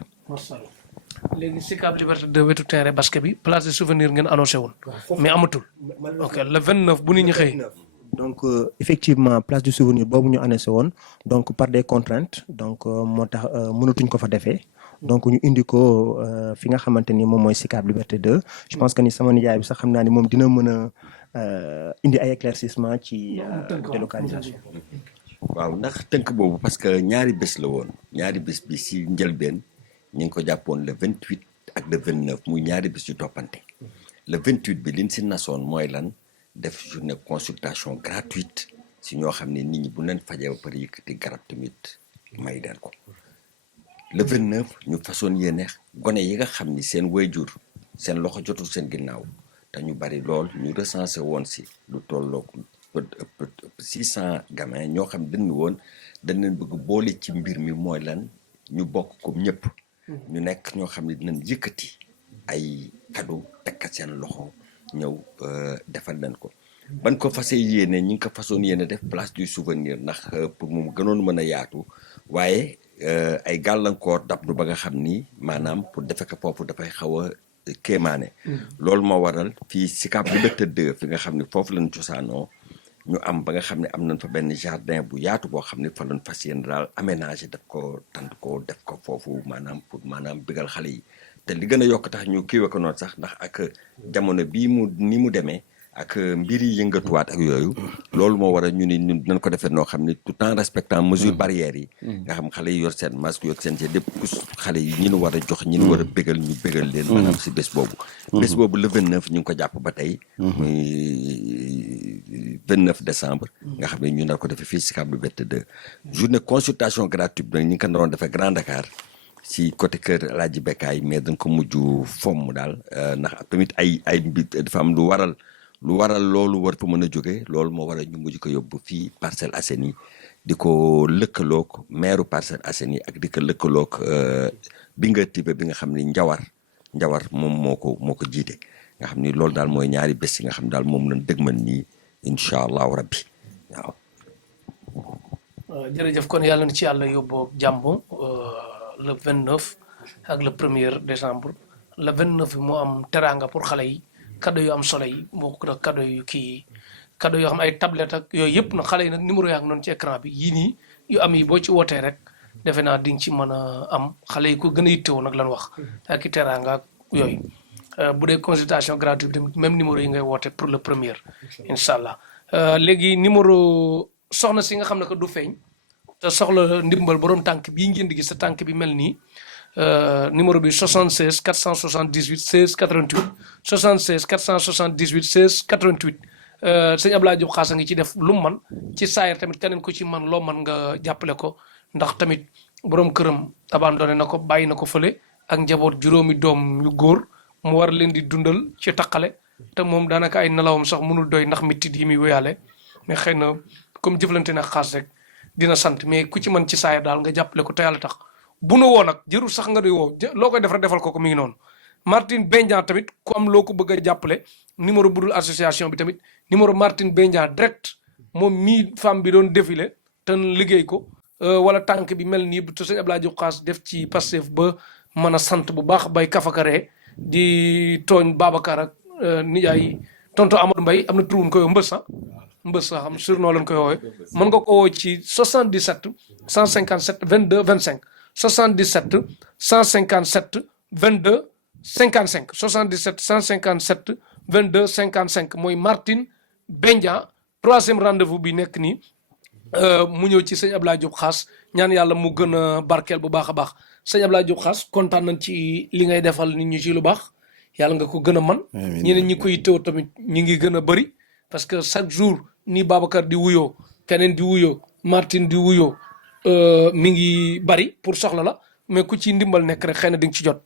léegi Sicap Liberté 2 wetu terrain basket bi place de souvenir ngeen annoncé woon mais amatul ok le 29 bu nit ñi xëy. donc effectivement place du souvenir boobu ñu annoncé woon donc par des contraintes donc moo tax mënatuñ ko fa defee donc ñu indi ko fi nga xamante ni moom mooy Sicap Liberté 2 je pense que ni sama nijaay bi sax xam naa ni moom dina mën a indi ay éclaircissement ci délocalisation. waaw ndax tënk boobu parce que ñaari bés la woon ñaari bés bi si njëlbeen ñu ngi ko jàppoon le 28 ak le 29 muy ñaari bés yu toppante le 28 bi liñ si nasoon mooy lan. def journée consultation gratuite si ñoo xam ne nit ñi bu leen fajee ba pare yëkkati garab tamit may leen ko le 29 ñu façon yéene gone yi nga xam ni seen waajur seen loxo jotul seen ginnaaw te ñu bari lool ñu recensé woon si lu tolloog 600 gamins ñoo xam dañu woon dañ leen bëgg boole ci mbir mi mooy lan ñu bokk comme ñëpp ñu nekk ñoo xam ne dinañ yëkkati ay cadeau tekk seen loxo ñëw defal leen ko ban ko fase yéene ñi ngi ko façon yéene def place du souvenir ndax pour moom gënoon mën a yaatu waaye ay gàllankoor dab du ba nga xam ni maanaam pour defe ko foofu dafay xaw a kéemaane loolu moo waral fii Sicap Liberté 2 fi nga xam ne foofu lañ cosaanoo ñu am ba nga xam ne am nañ fa benn jardin bu yaatu boo xam ne fa lañ fas yéene daal aménagé def ko tant ko def ko foofu maanaam pour maanaam bigal xale yi te li gën a yokk tax ñu kiiwe ko noonu sax ndax ak jamono bii ni mu demee ak mbir yi yëngatuwaat ak yooyu loolu moo war a ñu ni ñun dinañ ko defee noo xam ne tout en respectant mesures barrières yi nga xam xale yi yor seen masque yor seen lépp xale yi ñi ñu war a jox ñi ñu war a bégal ñu bégal leen maanaam si bés boobu le 29 ñu ngi ko jàpp ba tey muy 29 décembre nga xam ne ñu nar ko defee fii Sicap Liberté 2 journée consultation gratuite bi nag ñu ngi ko naroon defee Grand Dakar si côté kër Alaaji Bekkaay mais dañ ko mujj fomm daal ndax tamit ay mbir dafa am lu waral lu waral loolu war fa mën a jóge loolu moo waral ñu mujj ko yóbbu fii Parcelles Assainies di ko lëkkaloog maire Parcelles Assainies ak di ko lëkkaloog bi nga tibe bi nga xam ni njawar moom moo ko jiite nga xam ni loolu daal mooy ñaari bés yi nga xam daal moom lañ dëgmal nii incha allahu rabbi waaw. jërëjëf kon yàlla na ci yàlla yóbboo jàmm le 29 ak le 1er décembre le 29 bi moo am teraanga pour xale yi cadeau yu am solo yi moo ko cadeau yu kii cadeau yoo xam ay tablette ak yooyu yëpp nag xale yi nag numéro yaa ngi noonu ci écran bi yii nii yu am yi boo ci wootee rek defe naa di nga ci mën a am xale yi ko gën a yittewoo nag lan wax ak i teraanga ak yooyu bu dee consultation gratuite tamit même numéro yi ngay woote pour le 1er incha allah léegi numéro soxna si nga xam ne que du feeñ te soxla ndimbal borom tànk bii ngeen di gis sa tànk bi mel nii numéro bi 76 478 16 88 76 478 16 88 sëñ Abdoulaye Diop Khass a ngi ci def lu mu man ci saayir tamit keneen ko ci man loo man nga jàppale ko ndax tamit borom këram abandonné na ko bàyyi na ko fële ak njaboot juróomi doom yu góor mu war leen di dundal ci taqale te moom daanaka ay nelawam sax mënul doy ndax mitit yi muy wéyaale mais xëy na comme jëflante na Khass rek dina sant mais ku ci mën ci saayir daal nga jàppale ko te yàlla tax bu nu woo nag jërul sax nga di woo loo koy def rek defal ko mi ngi noonu Martine Bendian tamit ku am loo ko bëgg a jàppale numéro bu dul association bi tamit numéro Martine Bendian direct moom mii femme bi doon défilé te liggéey ko wala tànk bi mel nii te sëñ Abdoulaye Diop Khass def ci Pastef ba mën a sant bu baax bay kafakaree di tooñ Babacar ak nijaay tonton Amadou Mbaye am na tur wuñ koy mbës sax xam surnom lañ koy woowee mën nga ko woo ci 77 157 22 25 77 157 22 55 77 157 22 55 mooy Martine Bendian 3e rendez-vous bi nekk nii mu ñëw ci sëñ Abdoulaye Diop Khass ñaan yàlla mu gën a barkeel bu baax a baax sëñ Abdoulaye Diop Khass kontaan nañ ci li ngay defal nit ñi ci lu baax yàlla nga ko gën a man ñeneen ñi koy teew tamit ñi ngi gën a bëri parce que chaque jour ni Babacar di wuyoo keneen di wuyoo Martine di wuyoo mi ngi bari pour soxla la mais ku ci ndimbal nekk rek xëy na di nga ci jot.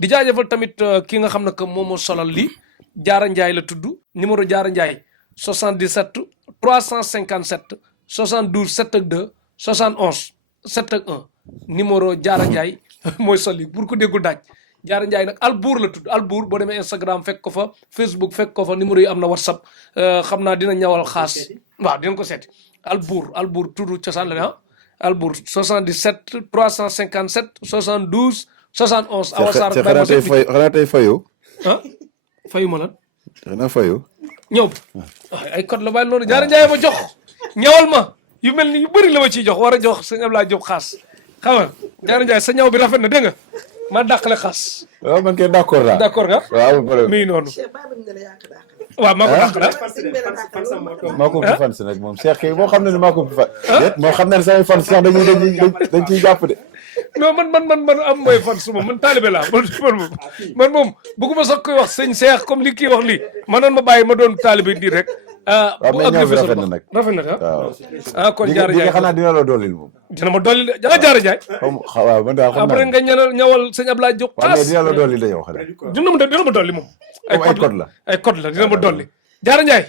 di jaajëfal tamit ki nga xam ne que moom moo solal lii Jaara Ndiaye la tudd numéro Jaara Ndiaye 77 357 72 7 ak 2 71 7 ak 1 numéro Jaara Ndiaye mooy sol lii pour ku déggul daaj Jaara Ndiaye nag Albour la tudd Albour boo demee Instagram fekk ko fa Facebook fekk ko fa numéro yi am na WhatsApp xam naa dina ñawal Khass waaw dinañ ko seeti Albour tudd cosaan la ah. Albour 77 357 72 71. Awa Sarr xanaa tey fayoo. ah fayu ma lan. xanaa fayoo. ñëw ay code la bàyyi loolu Jaara Ndiaye ma jox ñawal ma yu mel ni yu bëri la ma ciy jox war a jox sëñ Abdoulaye Diop Khass xam nga Jaara Ndiaye sa ñaw bi rafet na dégg nga ma dàqale Khass. waaw man kay d'accord naa. d'accord nga. waaw mi ngi noonu. waaw maa ko dàq la. maa ko fi fan si nag moom Cheikh kay moo xam ne ne maa ko fi fan. moo xam ne samay fan sax dañ ciy jàpp de. non man am mooy fan suma man taalibe laa man moom bëgguma sax koy wax sëñ Cheikh comme li kii wax lii ma noon ma bàyyi ma doon taalibe nii rek. waaw mais ñëw bi rafet na nag rafet na waaw. kon Jaara Ndiaye xanaa dina la doolil moom. dina ma dolli de Jaara Ndiaye. waaw man daal xam naa après nga ñawal sëñ Abdoulaye Diop Khass. waaw mais dina la doolil de yow xanaa. dina ma dolli moom. ay code la ay code la dina ma dolli. Jaara Ndiaye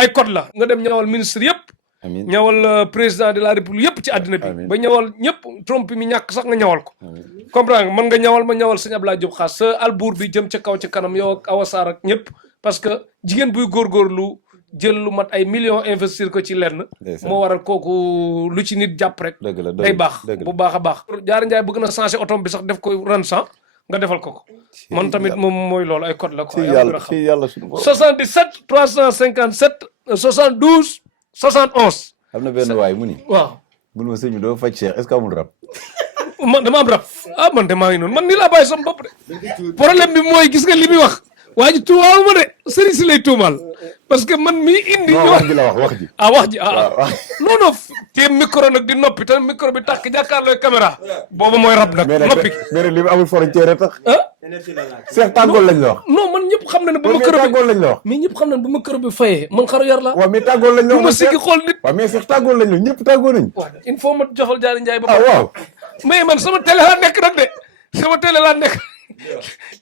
ay code la. nga dem ñawal ministre yëpp. amiin ñawal président de la république yëpp ci àddina bi. ba ñawal ñëpp Trump mi ñàkk sax nga ñawal ko. comprendre nga mën nga ñawal ma ñawal sëñ Abdoulaye Diop Khass sa Albour bi jëm ca kaw ca kanam yow ak Awa Sarr ak ñëpp parce que jigéen buy góorgóorlu jël lu mat ay millions investir ko ci lenn. moo waral kooku lu ci nit jàpp rek. day baax bu baax a baax. Jaara Ndiaye bëgg na changer otom bi sax def ko ren sax nga defal ko. man tamit moom mooy loolu ay code la ko. ci yàlla suñu borom 77 357 72 71. am na benn waay mu ni. waaw. mun ma sëñ bi doo faj Cheikh est-ce que amul rab. man dama am rab man de maa ngi noonu man nii laa bàyyi sama bopp de. problème bi mooy gis nga li muy wax. waa ji tuumaal ma de sëriñ si lay tuumaal parce que man mii indi. non wax ji la wax ji. wax ji non te micro nag di noppi te micro bi tàkk jàkkaarlooy caméra. boobu mooy rab nag noppi. mais nag li mu amul frontière tax. Cheikh tàggool lañ la wax. non man ñëpp xam na ne ba ma kër bi tàggool lañ la wax. mais ñëpp xam na ne ba ma kër bi fayee man xaru yar la. waaw mais tàggool lañ la wax bu ma siggi xool nit. waaw mais Cheikh tàggool lañ la ñëpp tàggoo nañ. waaw il faut ma joxal Jaara Ndiaye ba. waaw. mais man sama télé laa nekk nag de sama télé laa nekk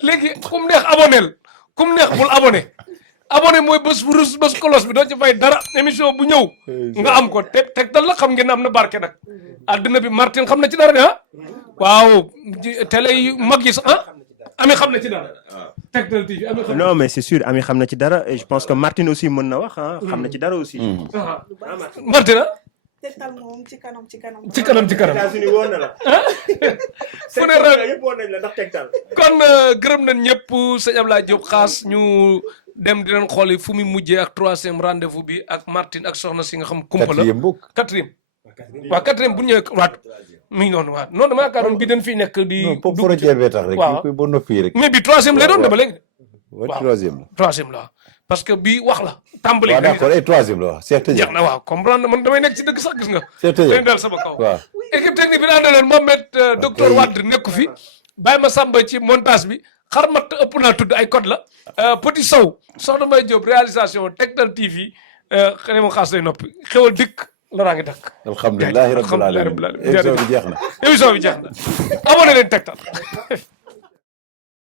léegi kum neex aboneel kum neex bul abonné abonné mooy bés kolos bi doo ci fay dara émission bu ñëw nga am ko Tektal la xam ngeen am na barke nag àdduna bi Martin xam na ci dara de waaw télé yu mag yi Ami xam na ci dara Tektal TV non mais c'est sûr Ami xam na ci dara et je pense que Martin aussi mën na wax xam na ci dara aussi Martin Tektal moom ci kanam États-Unis woon na la fu ne rek yëpp woon nañ la ndax Tektal kon gërëm nañ ñëpp sëñ Ablaye Diop Khass ñu dem di leen xooli fu mu mujjee ak 3e rendez-vous bi ak Martin ak soxna si nga xam kumpa la 4e bu ñëwee waat mi ngi noonu waaw noonu dama yaakaaroon bi dañ fi nekk di pour frontière bee tax rek ñu koy ba noppi rek mais bi 3e lay doon de ba léegi waaw 3e la parce que bi wax la tàmbali waaw d'accord et 3e la wax Cheikh Tidiane jeex na waaw comprendre man damay nekk ci dëgg sax gis nga Cheikh Tidiane dañ dal sama kaw waaw équipe technique bi àndaloon Mohamed docteur Wade nekku fi bàyyi ma sàmba ci montage bi xar mat ëpp naa tudd ay code la Petit Sow soxna May Diop réalisation Tektal TV xëy na Khass lay noppi xewal dikk loraa ngi dakk alhamdulilah rabbil alamin émission bi jeex na abonné leen Tektal